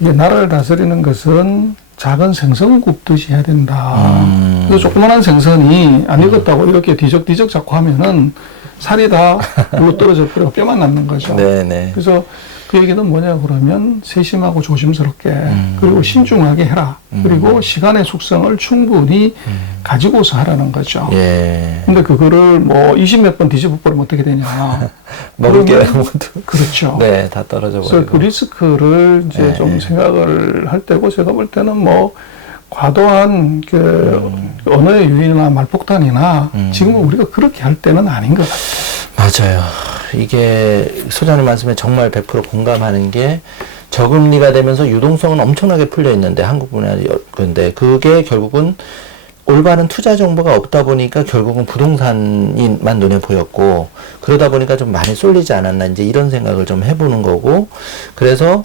이게 나라를 다스리는 것은 작은 생선 굽듯이 해야 된다. 그래서 조그만한 생선이 안 익었다고 이렇게 뒤적뒤적 자꾸 하면은 살이 다 물로 떨어져 버리고 뼈만 남는 거죠. 네네. 그래서 그 얘기는 뭐냐 그러면 세심하고 조심스럽게 그리고 신중하게 해라. 그리고 시간의 숙성을 충분히 가지고서 하라는 거죠. 예. 근데 그거를 뭐 20몇 번 뒤집어 버리면 어떻게 되냐. 먹을 게 그러면 모두. 그렇죠. 네, 다 떨어져 그래서 버리고. 그 리스크를 이제 네. 좀 생각을 할 때고 제가 볼 때는 뭐 과도한 그 언어의 유인이나 말폭탄이나 지금 우리가 그렇게 할 때는 아닌 것 같아요. 맞아요. 이게 소장님 말씀에 정말 100% 공감하는 게 저금리가 되면서 유동성은 엄청나게 풀려 있는데 한국 분야 근데 그게 결국은 올바른 투자 정보가 없다 보니까 결국은 부동산이만 눈에 보였고 그러다 보니까 좀 많이 쏠리지 않았나 이제 이런 생각을 좀 해보는 거고 그래서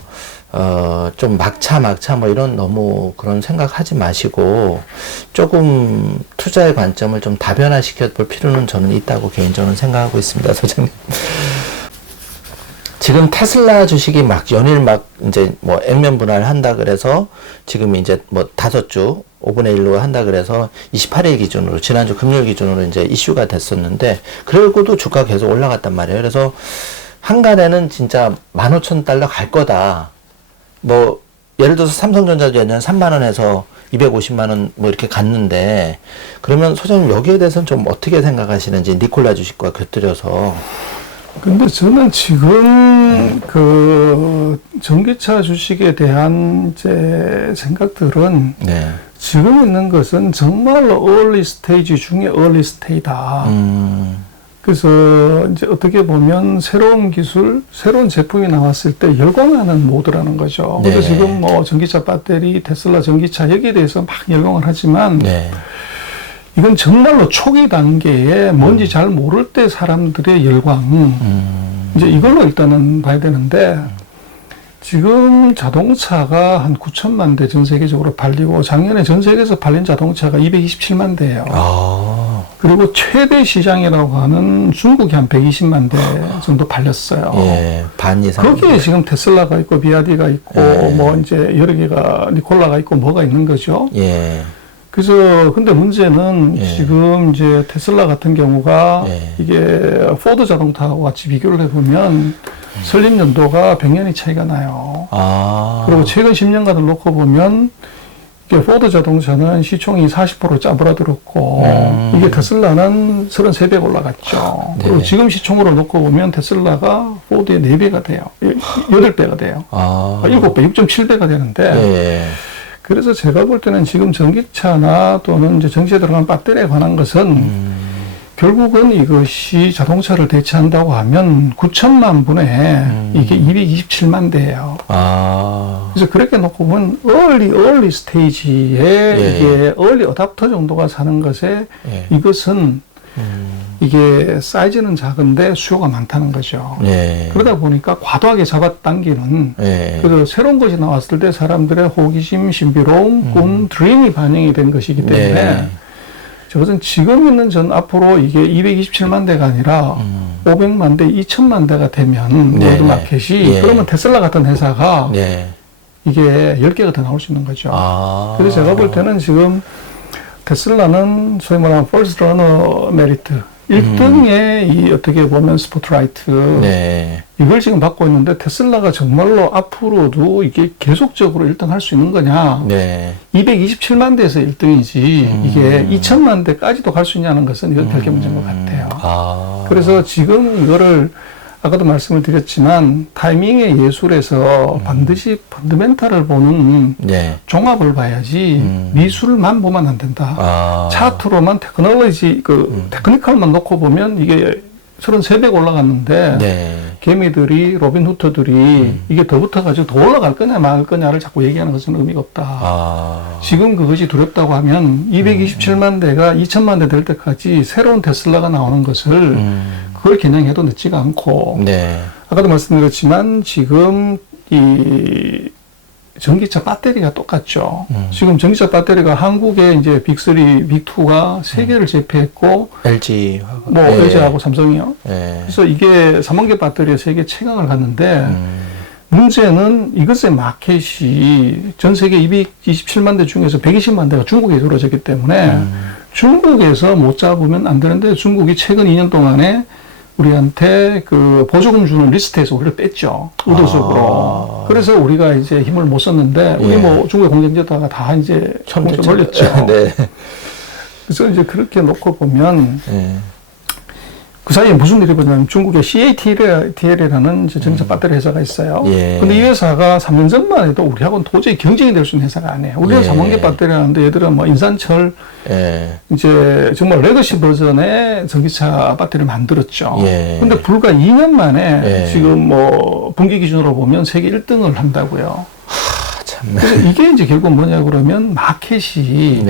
좀 막차 뭐 이런 너무 그런 생각하지 마시고 조금 투자의 관점을 좀 다변화시켜 볼 필요는 저는 있다고 개인적으로 생각하고 있습니다, 소장님. 지금 테슬라 주식이 막 연일 막 이제 뭐 액면 분할한다 그래서 지금 이제 뭐 5주 5분의 1로 한다 그래서 28일 기준으로 지난주 금요일 기준으로 이제 이슈가 됐었는데 그러고도 주가 계속 올라갔단 말이에요. 그래서 한간에는 진짜 15,000달러 갈 거다. 뭐 예를 들어서 삼성전자도 연년 3만 원에서 250만 원 뭐 이렇게 갔는데 그러면 소장님 여기에 대해서는 좀 어떻게 생각하시는지 니콜라 주식과 곁들여서. 근데 저는 지금 그 전기차 주식에 대한 제 생각들은 네. 지금 있는 것은 정말로 early stage 중에 early stage다. 그래서 이제 어떻게 보면 새로운 기술, 새로운 제품이 나왔을 때 열광하는 모드라는 거죠. 네. 그래서 지금 뭐 전기차 배터리, 테슬라 전기차 여기에 대해서 막 열광을 하지만 네. 이건 정말로 초기 단계에 뭔지 잘 모를 때 사람들의 열광, 이제 이걸로 일단은 봐야 되는데, 지금 자동차가 한 9천만 대 전 세계적으로 팔리고, 작년에 전 세계에서 팔린 자동차가 227만 대예요. 아. 그리고 최대 시장이라고 하는 중국이 한 120만 대 정도 팔렸어요. 예, 반 이상. 거기에 지금 테슬라가 있고, 비아디가 있고, 예. 뭐 이제 여러 개가, 니콜라가 있고, 뭐가 있는 거죠. 예. 그래서 근데 문제는 예. 지금 이제 테슬라 같은 경우가 예. 이게 포드 자동차하고 같이 비교를 해보면 설립 연도가 100년이 차이가 나요. 아. 그리고 최근 10년간을 놓고 보면 이게 포드 자동차는 시총이 40% 짜부라들었고 이게 테슬라는 33배 올라갔죠. 네. 그리고 지금 시총으로 놓고 보면 테슬라가 포드의 4배가 돼요. 8배가 돼요. 아. 7배, 6.7배가 되는데 예. 그래서 제가 볼 때는 지금 전기차나 또는 이제 전기차에 들어간 배터리에 관한 것은 결국은 이것이 자동차를 대체한다고 하면 9천만 분에 이게 227만 대예요. 아. 그래서 그렇게 놓고 보면 early stage에 예. 이게 early adapter 정도가 사는 것에 예. 이것은 이게 사이즈는 작은데 수요가 많다는 거죠. 예. 그러다 보니까 과도하게 잡아당기는 예. 그래서 새로운 것이 나왔을 때 사람들의 호기심, 신비로움, 꿈, 드림이 반영이 된 것이기 때문에 네. 저것은 지금 있는 전 앞으로 이게 227만 대가 아니라 500만 대, 2천만 대가 되면 네. 월드마켓이 예. 그러면 테슬라 같은 회사가 네. 이게 10개가 더 나올 수 있는 거죠. 아. 그래서 제가 볼 때는 지금 테슬라는 소위 말하는 퍼스트 러너 메리트 1등의 이 어떻게 보면 스포트라이트 네. 이걸 지금 받고 있는데 테슬라가 정말로 앞으로도 이게 계속적으로 1등 할 수 있는 거냐? 네. 227만 대에서 1등이지 이게 2천만 대까지도 갈 수 있냐는 것은 이건 별개 문제인 것 같아요. 그래서 지금 이거를 아까도 말씀을 드렸지만 타이밍의 예술에서 반드시 펀더멘탈을 보는 네. 종합을 봐야지 미술만 보면 안 된다. 차트로만 테크놀로지 테크니컬만 놓고 보면 이게 33배 올라갔는데 네. 개미들이 로빈 후터들이 이게 더 붙어가지고 더 올라갈 거냐 말 거냐를 자꾸 얘기하는 것은 의미가 없다. 지금 그것이 두렵다고 하면 227만 대가 2천만 대 될 때까지 새로운 테슬라가 나오는 것을 그걸 겨냥해도 늦지가 않고 네. 아까도 말씀드렸지만 지금 이 전기차 배터리가 똑같죠. 지금 전기차 배터리가 한국에 이제 빅3, 빅2가 세 개를 제패했고 LG 뭐 네. LG하고 삼성이요. 네. 그래서 이게 3만 개 배터리에 세계 최강을 갔는데 문제는 이것의 마켓이 전 세계 227만 대 중에서 120만 대가 중국에 이루어졌기 때문에 중국에서 못 잡으면 안 되는데 중국이 최근 2년 동안에 우리한테 그 보조금 주는 리스트에서 우리를 뺐죠. 의도적으로. 그래서 우리가 이제 힘을 못 썼는데, 우리 뭐 중국의 공장제다가 다 이제 공장 올렸죠. 네. 그래서 이제 그렇게 놓고 보면, 네. 그 사이에 무슨 일이 벌어졌냐면 중국의 CATL이라는 전기차 배터리 회사가 있어요. 예. 근데 이 회사가 3년 전만 해도 우리하고는 도저히 경쟁이 될 수 있는 회사가 아니에요. 우리가 3만 개 배터리 하는데 얘들은 뭐 인산철, 이제 정말 레거시 버전의 전기차 배터리를 만들었죠. 근데 불과 2년 만에 지금 뭐 분기 기준으로 보면 세계 1등을 한다고요. 그래서 이게 이제 결국 뭐냐 그러면 마켓이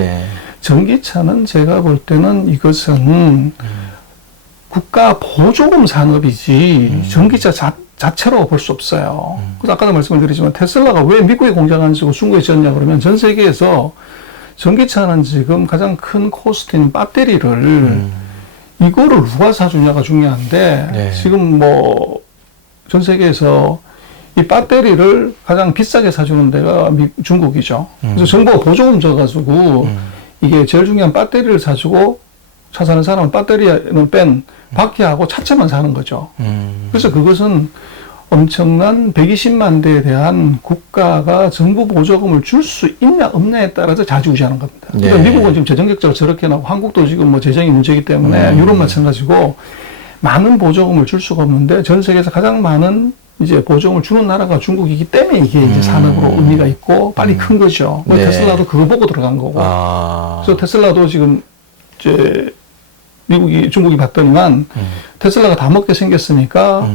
전기차는 제가 볼 때는 이것은 국가 보조금 산업이지 전기차 자체로 볼 수 없어요. 그래서 아까도 말씀을 드리지만 테슬라가 왜 미국에 공장 안 쓰고 중국에 지었냐 그러면 전 세계에서 전기차는 지금 가장 큰 코스트인 배터리를 이거를 누가 사주냐가 중요한데 지금 뭐 전 세계에서 이 배터리를 가장 비싸게 사주는 데가 중국이죠. 그래서 정부가 보조금 줘가지고 이게 제일 중요한 배터리를 사주고 차 사는 사람은 배터리는 뺀 바퀴하고 차체만 사는 거죠. 그래서 그것은 엄청난 120만 대에 대한 국가가 정부 보조금을 줄 수 있냐 없냐에 따라서 좌지우지하는 겁니다. 그러니까 미국은 지금 재정 적자가 저렇게 나고 한국도 지금 뭐 재정이 문제이기 때문에 유럽 마찬가지고 많은 보조금을 줄 수가 없는데 전 세계에서 가장 많은 이제 보조금을 주는 나라가 중국이기 때문에 이게 이제 산업으로 의미가 있고 빨리 큰 거죠. 테슬라도 그거 보고 들어간 거고. 그래서 테슬라도 지금 이제 중국이 봤더니만 테슬라가 다 먹게 생겼으니까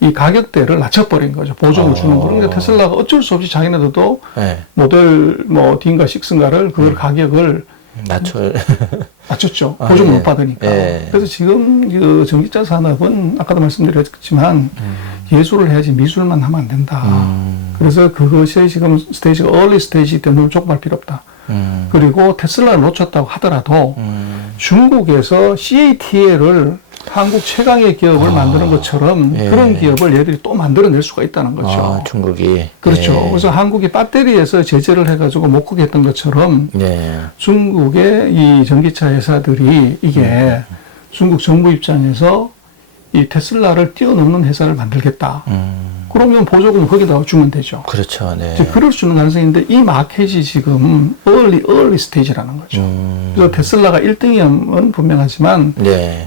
이 가격대를 낮춰버린 거죠. 보조금을 주는 거. 그러니까 테슬라가 어쩔 수 없이 자기네들도 모델 뭐 D인가 6인가를 그걸 가격을 낮췄죠. 보조금 못 받으니까. 그래서 지금 그 전기차 산업은 아까도 말씀드렸지만 예술을 해야지 미술만 하면 안 된다. 그래서 그것이 지금 스테이지가 early 스테이지 때문에 조금할 필요 없다. 그리고 테슬라를 놓쳤다고 하더라도 중국에서 CATL을 한국 최강의 기업을 만드는 것처럼 그런 기업을 얘들이 또 만들어낼 수가 있다는 거죠. 중국이. 그렇죠. 그래서 한국이 배터리에서 제재를 해가지고 못 크게 했던 것처럼 중국의 이 전기차 회사들이 이게 중국 정부 입장에서 이 테슬라를 뛰어넘는 회사를 만들겠다. 그러면 보조금을 거기다 주면 되죠. 그렇죠. 네. 그럴 수 있는 가능성인데 이 마켓이 지금 early stage라는 거죠. 그래서 테슬라가 1등이면 분명하지만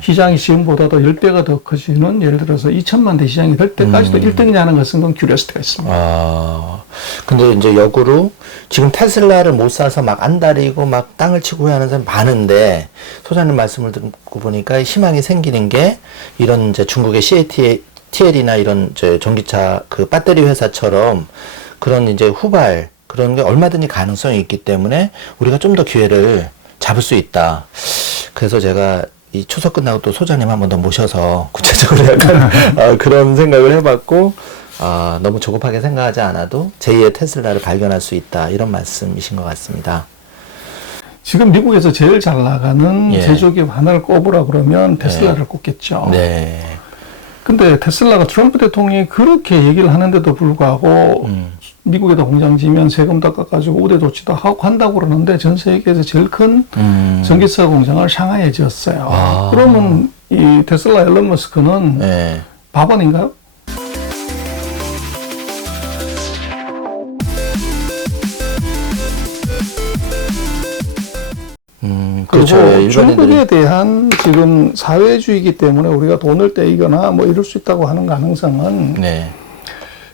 시장이 지금보다도 10배가 더 커지는 예를 들어서 2천만 대 시장이 될 때까지도 1등이냐는 것은 그건 큐리오시티가 있습니다. 근데 이제 역으로 지금 테슬라를 못 사서 막 안달이고 막 땅을 치고 후회하는 사람이 많은데 소장님 말씀을 듣고 보니까 희망이 생기는 게 이런 이제 중국의 CATL이나 이런 전기차 그 배터리 회사처럼 그런 이제 후발 그런 게 얼마든지 가능성이 있기 때문에 우리가 좀 더 기회를 잡을 수 있다. 그래서 제가 이 추석 끝나고 또 소장님 한 번 더 모셔서 구체적으로 약간 그런 생각을 해봤고 너무 조급하게 생각하지 않아도 제2의 테슬라를 발견할 수 있다. 이런 말씀이신 것 같습니다. 지금 미국에서 제일 잘 나가는 제조기업 하나를 꼽으라 그러면 테슬라를 꼽겠죠. 근데 테슬라가 트럼프 대통령이 그렇게 얘기를 하는데도 불구하고 미국에다 공장 지면 세금 다 깎아주고 우대 조치도 하고 한다고 그러는데 전 세계에서 제일 큰 전기차 공장을 샹하이에 지었어요. 아. 그러면 이 테슬라 앨런 머스크는 네. 바본인가요? 그렇죠. 그리고 일반인들이. 중국에 대한 지금 사회주의이기 때문에 우리가 돈을 떼이거나 뭐 이럴 수 있다고 하는 가능성은 네.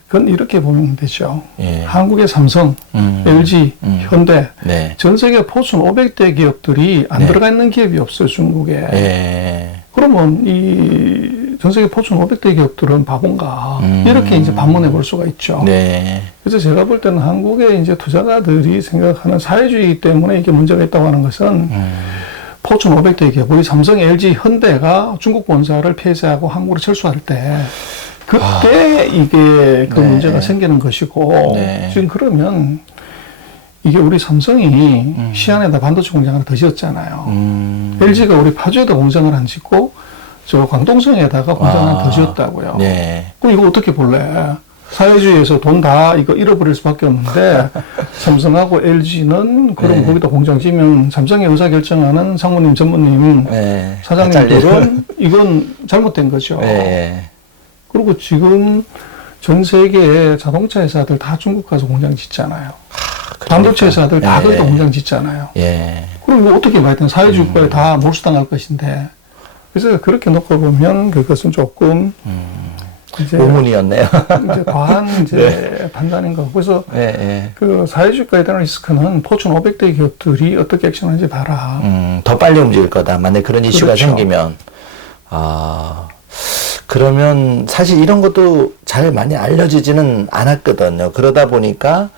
그건 이렇게 보면 되죠. 예. 한국의 삼성, LG, 현대, 네. 전 세계 포춘 500대 기업들이 안 네. 들어가 있는 기업이 없어요, 중국에. 예. 그러면 이 전 세계 포춘 500대 기업들은 바본가 이렇게 이제 반문해 볼 수가 있죠. 네. 그래서 제가 볼 때는 한국의 이제 투자가들이 생각하는 사회주의 때문에 이게 문제가 있다고 하는 것은 포춘 500대 기업, 우리 삼성, LG, 현대가 중국 본사를 폐쇄하고 한국으로 철수할 때 그때 이게 그 네. 문제가 생기는 것이고 네. 지금 그러면 이게 우리 삼성이 시안에다 반도체 공장을 더 지었잖아요. LG가 우리 파주에다 공장을 안 짓고 저 광동성에다가 공장을 더 지었다고요. 네. 그럼 이거 어떻게 볼래? 사회주의에서 돈 다 이거 잃어버릴 수밖에 없는데 삼성하고 LG는 그럼 네. 거기다 공장 지면 삼성의 의사결정하는 상무님, 전무님, 네. 사장님들은 이건 잘못된 거죠. 네. 그리고 지금 전 세계의 자동차 회사들 다 중국 가서 공장 짓잖아요. 반도체 회사들 다 예. 거기다 공장 짓잖아요. 예. 그럼 이거 어떻게 봐야 되나? 사회주의 국가에 다 몰수당할 것인데. 그래서 그렇게 놓고 보면 그것은 조금 이제 오문이었네요. 이제 과한 이제 판단인 거고. 그래서 예, 예. 그 사회주의 국가에 대한 리스크는 포춘 500대 기업들이 어떻게 액션하는지 봐라. 더 빨리 움직일 거다. 만약 그런 이슈가 그렇죠. 생기면. 아, 그러면 사실 이런 것도 잘 많이 알려지지는 않았거든요. 그러다 보니까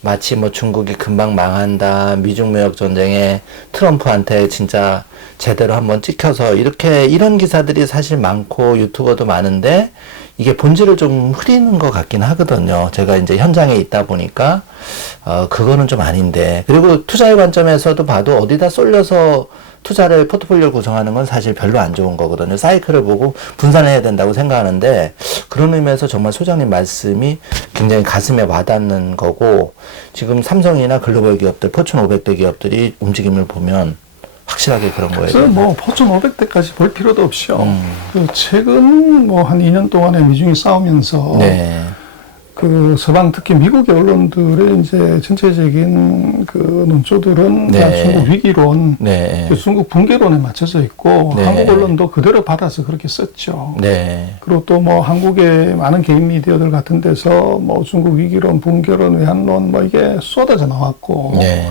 마치 뭐 중국이 금방 망한다, 미중 무역 전쟁에 트럼프한테 진짜 제대로 한번 찍혀서 이렇게 이런 기사들이 사실 많고 유튜버도 많은데 이게 본질을 좀 흐리는 것 같긴 하거든요. 제가 이제 현장에 있다 보니까 그거는 좀 아닌데. 그리고 투자의 관점에서도 봐도 어디다 쏠려서 투자를 포트폴리오 구성하는 건 사실 별로 안 좋은 거거든요. 사이클을 보고 분산해야 된다고 생각하는데 그런 의미에서 정말 소장님 말씀이 굉장히 가슴에 와닿는 거고 지금 삼성이나 글로벌 기업들, 포춘 500대 기업들이 움직임을 보면 확실하게 그런 거예요. 그래서 뭐 포춘 500대까지 볼 필요도 없이요. 그 최근 뭐 한 2년 동안에 미중이 싸우면서 네. 그 서방 특히 미국의 언론들의 이제 전체적인 그 논조들은 네. 다 중국 위기론, 네. 그 중국 붕괴론에 맞춰져 있고 네. 한국 언론도 그대로 받아서 그렇게 썼죠. 네. 그리고 또 뭐 한국의 많은 개인 미디어들 같은 데서 뭐 중국 위기론, 붕괴론, 외환론 뭐 이게 쏟아져 나왔고. 네.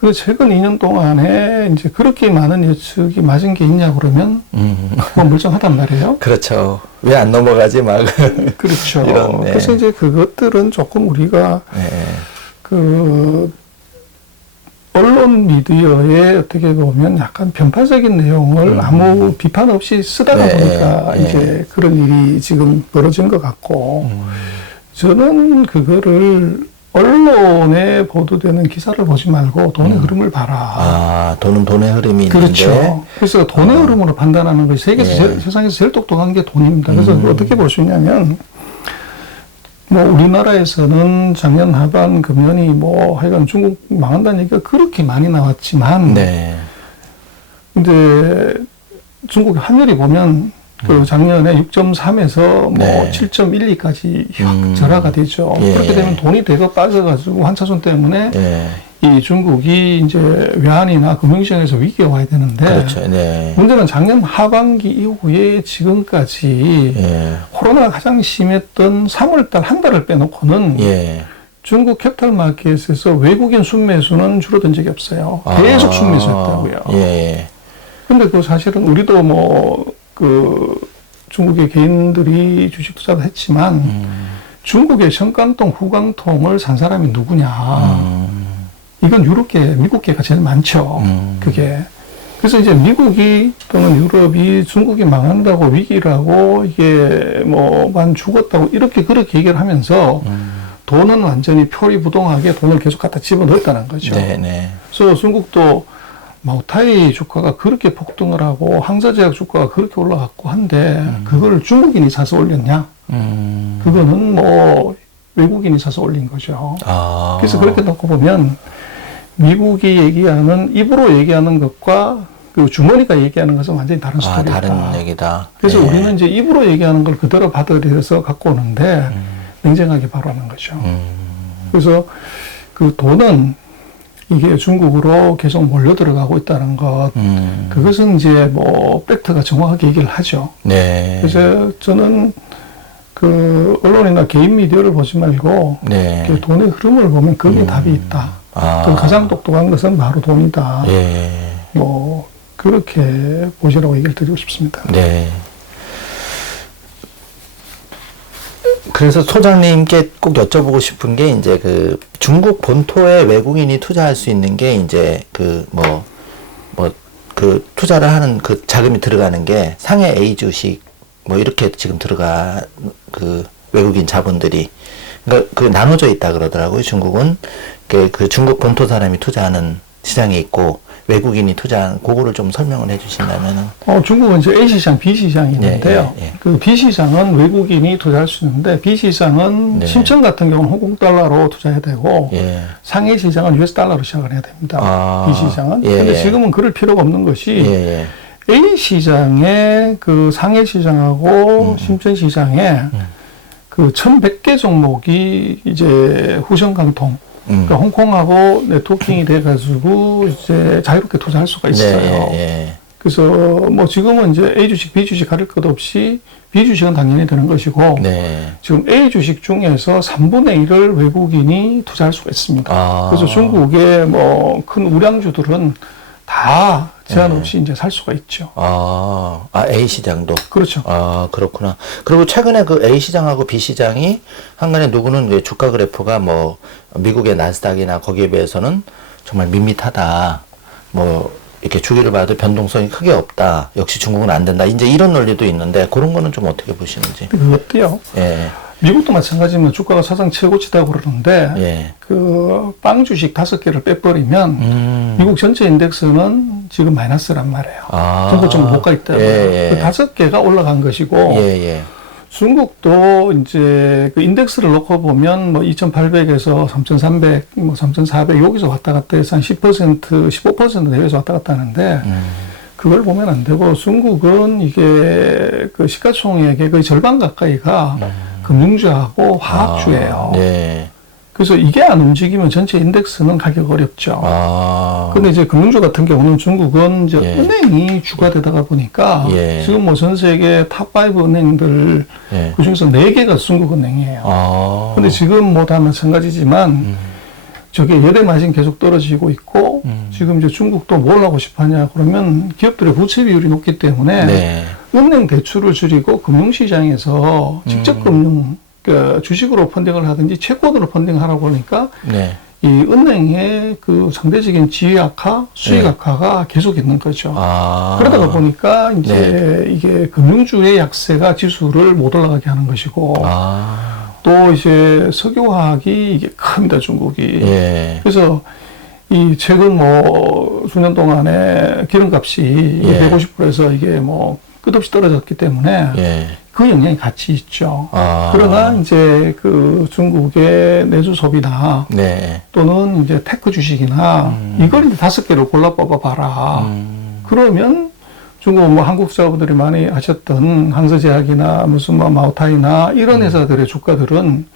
근데 최근 2년 동안에 이제 그렇게 많은 예측이 맞은 게 있냐 그러면 그건 멀쩡하단 말이에요. 그렇죠. 왜 안 넘어가지 막. 그렇죠. 이런, 네. 그래서 이제 그것들은 조금 우리가 네. 그 언론 미디어에 어떻게 보면 약간 편파적인 내용을 아무 비판 없이 쓰다가 네. 보니까 네. 이제 그런 일이 지금 벌어진 것 같고 저는 그거를 언론에 보도되는 기사를 보지 말고 돈의 흐름을 봐라. 아, 돈은 돈의 흐름이 그렇죠. 있는데. 그래서 돈의 흐름으로 판단하는 것이 세상에서 제일 똑똑한 게 돈입니다. 그래서 어떻게 볼 수 있냐면, 뭐, 우리나라에서는 작년 하반 금년이 뭐, 하여간 중국 망한다는 얘기가 그렇게 많이 나왔지만, 네. 근데 중국 환율이 보면, 그 작년에 6.3에서 뭐 네. 7.12까지 확 절하가 되죠. 예. 그렇게 되면 돈이 대거 빠져가지고 환차손 때문에 예. 이 중국이 이제 외환이나 금융시장에서 위기가 와야 되는데 그렇죠. 네. 문제는 작년 하반기 이후에 지금까지 예. 코로나가 가장 심했던 3월달 한 달을 빼놓고는 예. 중국 캐피탈 마켓에서 외국인 순매수는 줄어든 적이 없어요. 계속 순매수했다고요. 예. 근데 그 사실은 우리도 뭐 그 중국의 개인들이 주식 투자를 했지만 중국의 청깡통, 후강통을 산 사람이 누구냐? 이건 유럽계, 미국계가 제일 많죠. 그게. 그래서 이제 미국이 또는 유럽이 중국이 망한다고 위기라고 이게 뭐 만 죽었다고 이렇게 그렇게 얘기를 하면서 돈은 완전히 표리부동하게 돈을 계속 갖다 집어넣었다는 거죠. 네. 그래서 중국도 마오타이 주가가 그렇게 폭등을 하고 항저제약 주가가 그렇게 올라갔고 한데 그걸 중국인이 사서 올렸냐? 그거는 뭐 외국인이 사서 올린 거죠. 아. 그래서 그렇게 놓고 보면 미국이 얘기하는 입으로 얘기하는 것과 그 주머니가 얘기하는 것은 완전히 다른 스토리다. 다른 얘기다. 그래서 네. 우리는 이제 입으로 얘기하는 걸 그대로 받아들여서 갖고 오는데 냉정하게 바로하는 거죠. 그래서 그 돈은 이게 중국으로 계속 몰려 들어가고 있다는 것, 그것은 이제 뭐 팩트가 정확하게 얘기를 하죠. 네. 그래서 저는 그 언론이나 개인 미디어를 보지 말고 네. 그 돈의 흐름을 보면 거기에 답이 있다. 그 가장 똑똑한 것은 바로 돈이다. 예. 뭐 그렇게 보시라고 얘기를 드리고 싶습니다. 네. 그래서 소장님께 꼭 여쭤보고 싶은 게 이제 그 중국 본토에 외국인이 투자할 수 있는 게 이제 그 그 투자를 하는 그 자금이 들어가는 게 상해 A 주식 뭐 이렇게 지금 들어가 그 외국인 자본들이 그러니까 그 나눠져 있다 그러더라고요. 중국은 그 중국 본토 사람이 투자하는 시장이 있고 외국인이 투자하는 그거를 좀 설명을 해주신다면은. 중국은 이제 A 시장, B 시장이 있는데요. 예. 그 B 시장은 외국인이 투자할 수 있는데 B 시장은 네. 심청 같은 경우는 홍콩 달러로 투자해야 되고 예. 상해 시장은 US 달러로 시작을 해야 됩니다. B 시장은. 예. 근데 지금은 그럴 필요가 없는 것이 예. A 시장에 그 상해 시장하고 심천 시장에 그 1,100개 종목이 이제 후션강통 그러니까 홍콩하고 네트워킹이 돼가지고 이제 자유롭게 투자할 수가 있어요. 네. 그래서 뭐 지금은 이제 A 주식, B 주식 가릴 것 없이 B 주식은 당연히 되는 것이고 네. 지금 A 주식 중에서 3분의 1을 외국인이 투자할 수가 있습니다. 그래서 중국의 뭐 큰 우량주들은 다 제한 없이 이제 살 수가 있죠. A 시장도. 그렇죠. 그렇구나. 그리고 최근에 그 A 시장하고 B 시장이 한간에 누구는 그 주가 그래프가 뭐 미국의 나스닥이나 거기에 비해서는 정말 밋밋하다. 뭐 이렇게 주기를 봐도 변동성이 크게 없다. 역시 중국은 안 된다. 이제 이런 논리도 있는데 그런 거는 좀 어떻게 보시는지. 그것도요. 예. 미국도 마찬가지면 주가가 사상 최고치다고 그러는데 예. 그 빵 주식 5개를 빼버리면 미국 전체 인덱스는 지금 마이너스란 말이에요. 전고점 못 가 있다. 예. 그 5개가 올라간 것이고 예. 중국도 이제 그 인덱스를 놓고 보면 뭐 2,800에서 3,300, 뭐 3,400 여기서 왔다 갔다 해서 한 10%, 15% 내외에서 왔다 갔다 하는데 그걸 보면 안 되고 중국은 이게 그 시가총액의 거의 절반 가까이가 금융주하고 화학주예요. 네. 그래서 이게 안 움직이면 전체 인덱스는 가기 어렵죠. 근데 이제 금융주 같은 경우는 중국은 이제 은행이 주가 되다가 보니까 지금 뭐 전 세계 탑5 은행들 그 중에서 4개가 중국 은행이에요. 근데 지금 뭐 다 마찬가지지만 저게 예대 마진 계속 떨어지고 있고 지금 이제 중국도 뭘 하고 싶어 하냐 그러면 기업들의 부채 비율이 높기 때문에 은행 대출을 줄이고 금융시장에서 직접 금융 그 주식으로 펀딩을 하든지 채권으로 펀딩하라고 하니까 이 은행의 그 상대적인 지위 악화, 수익 악화가 계속 있는 거죠. 그러다가 보니까 이제 이게 금융주의 약세가 지수를 못 올라가게 하는 것이고 또 이제 석유화학이 이게 큽니다, 중국이. 그래서 이 최근 뭐 수년 동안에 기름값이 150%에서 이게 뭐 끝없이 떨어졌기 때문에 그 영향이 같이 있죠. 그러나 이제 그 중국의 내수 소비나 또는 이제 테크 주식이나 이걸 이제 5개를 골라 뽑아 봐라. 그러면 중국 뭐 한국 사업들이 많이 하셨던 항서제약이나 무슨 뭐 마오타이나 이런 회사들의 주가들은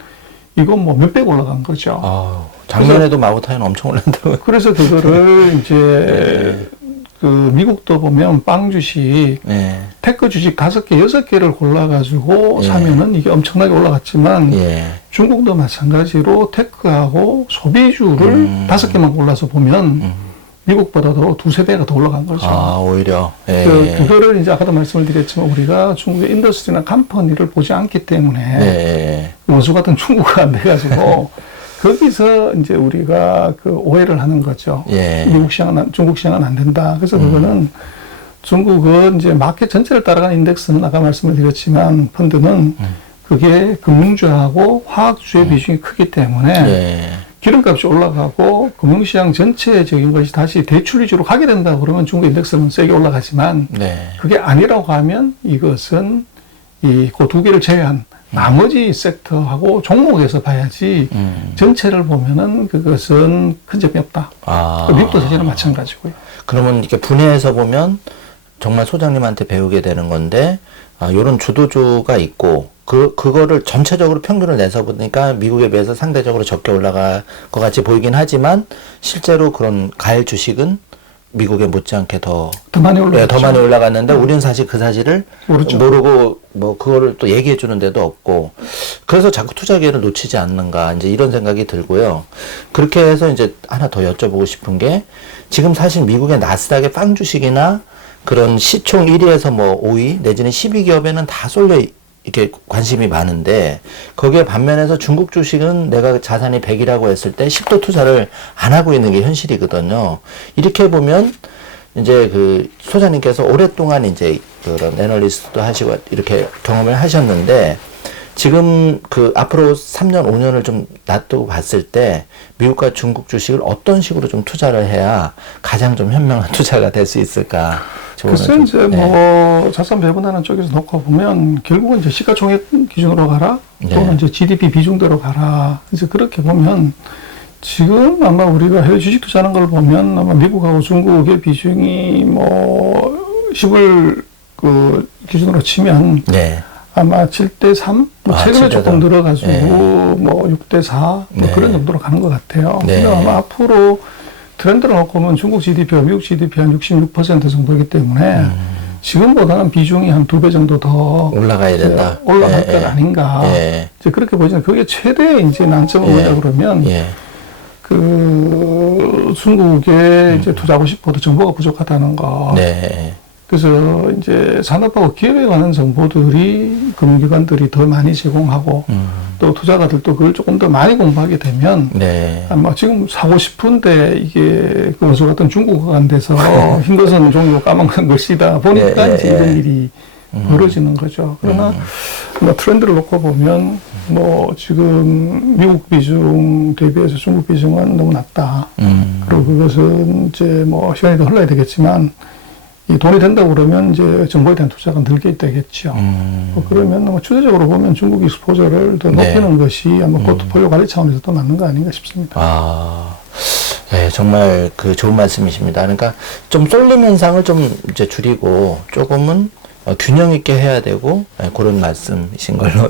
이건 뭐 몇백 올라간 거죠. 작년에도 마오타이는 엄청 올랐다고요. 그래서 그거를 이제 그 미국도 보면 빵 주식, 테크 주식 5개, 6개를 골라가지고 사면은 이게 엄청나게 올라갔지만 중국도 마찬가지로 테크하고 소비주를 5개만 골라서 보면 미국보다도 2-3배가 더 올라간 거죠. 오히려. 그거를 이제 아까도 말씀을 드렸지만 우리가 중국의 인더스트리나 컴퍼니를 보지 않기 때문에 원수 같은 중국어가 안 돼가지고 거기서 이제 우리가 그 오해를 하는 거죠. 미국 시장은, 중국 시장은 안 된다. 그래서 그거는 중국은 이제 마켓 전체를 따라가는 인덱스는 아까 말씀을 드렸지만 펀드는 그게 금융주하고 화학주의 비중이 크기 때문에 기름값이 올라가고 금융시장 전체적인 것이 다시 대출 위주로 가게 된다 그러면 중국 인덱스는 세게 올라가지만 그게 아니라고 하면 이것은 이 그 2개를 제외한 나머지 섹터하고 종목에서 봐야지 전체를 보면은 그것은 큰 점이 없다. 미국도 사실은 마찬가지고요. 그러면 이렇게 분야에서 보면 정말 소장님한테 배우게 되는 건데, 요런 주도주가 있고, 그거를 전체적으로 평균을 내서 보니까 미국에 비해서 상대적으로 적게 올라갈 것 같이 보이긴 하지만, 실제로 그런 가일 주식은 미국에 못지않게 더 많이 올라갔죠. 더 많이 올라갔는데, 우리는 사실 그 사실을 모르고, 뭐, 그거를 또 얘기해 주는 데도 없고, 그래서 자꾸 투자 기회를 놓치지 않는가, 이제 이런 생각이 들고요. 그렇게 해서 이제 하나 더 여쭤보고 싶은 게, 지금 사실 미국의 나스닥의 빵 주식이나 그런 시총 1위에서 뭐 5위, 내지는 12기업에는 다 쏠려 이렇게 관심이 많은데, 거기에 반면에서 중국 주식은 내가 자산이 100이라고 했을 때 10도 투자를 안 하고 있는 게 현실이거든요. 이렇게 보면, 이제 그 소장님께서 오랫동안 이제 그런 애널리스트도 하시고 이렇게 경험을 하셨는데, 지금 그 앞으로 3년, 5년을 좀 놔두고 봤을 때, 미국과 중국 주식을 어떤 식으로 좀 투자를 해야 가장 좀 현명한 투자가 될 수 있을까? 글쎄, 이제 뭐, 자산 배분하는 쪽에서 놓고 보면, 결국은 이제 시가총액 기준으로 가라, 또는 이제 GDP 비중대로 가라. 이제 그렇게 보면, 지금 아마 우리가 해외 주식 투자하는 걸 보면, 아마 미국하고 중국의 비중이 뭐, 10을 그 기준으로 치면, 아마 7대3? 뭐 최근에 조금 늘어가지고, 뭐 6대4? 뭐 그런 정도로 가는 것 같아요. 근데 아마 앞으로 트렌드를 놓고 보면 중국 GDP와 미국 GDP 한 66% 정도이기 때문에 지금보다는 비중이 한 2배 정도 더 올라가야 된다. 올라갈 것 아닌가. 이제 그렇게 보이지만 그게 최대 이제 난점은 뭐냐 그러면 그 중국에 이제 투자하고 싶어도 정보가 부족하다는 거. 그래서 이제 산업하고 기업에 관한 정보들이 금융기관들이 더 많이 제공하고 또 투자가들도 그걸 조금 더 많이 공부하게 되면 아마 지금 사고 싶은데 이게 그 원수 같은 중국어가 안 돼서 흰 것은 종이고 까만 건 글씨다 보니까 이제 이런 일이 벌어지는 거죠. 그러나 뭐 트렌드를 놓고 보면 뭐 지금 미국 비중 대비해서 중국 비중은 너무 낮다. 그리고 그것은 이제 뭐 시간이 더 흘러야 되겠지만 이 돈이 된다고 그러면 이제 정보에 대한 투자가 늘게 되겠죠. 그러면 뭐 추세적으로 보면 중국 익스포저를 더 높이는 것이 아마 포트폴리오 관리 차원에서 더 맞는 거 아닌가 싶습니다. 네, 정말 그 좋은 말씀이십니다. 그러니까 좀 쏠림 현상을 좀 이제 줄이고 조금은 균형 있게 해야 되고, 그런 말씀이신 걸로.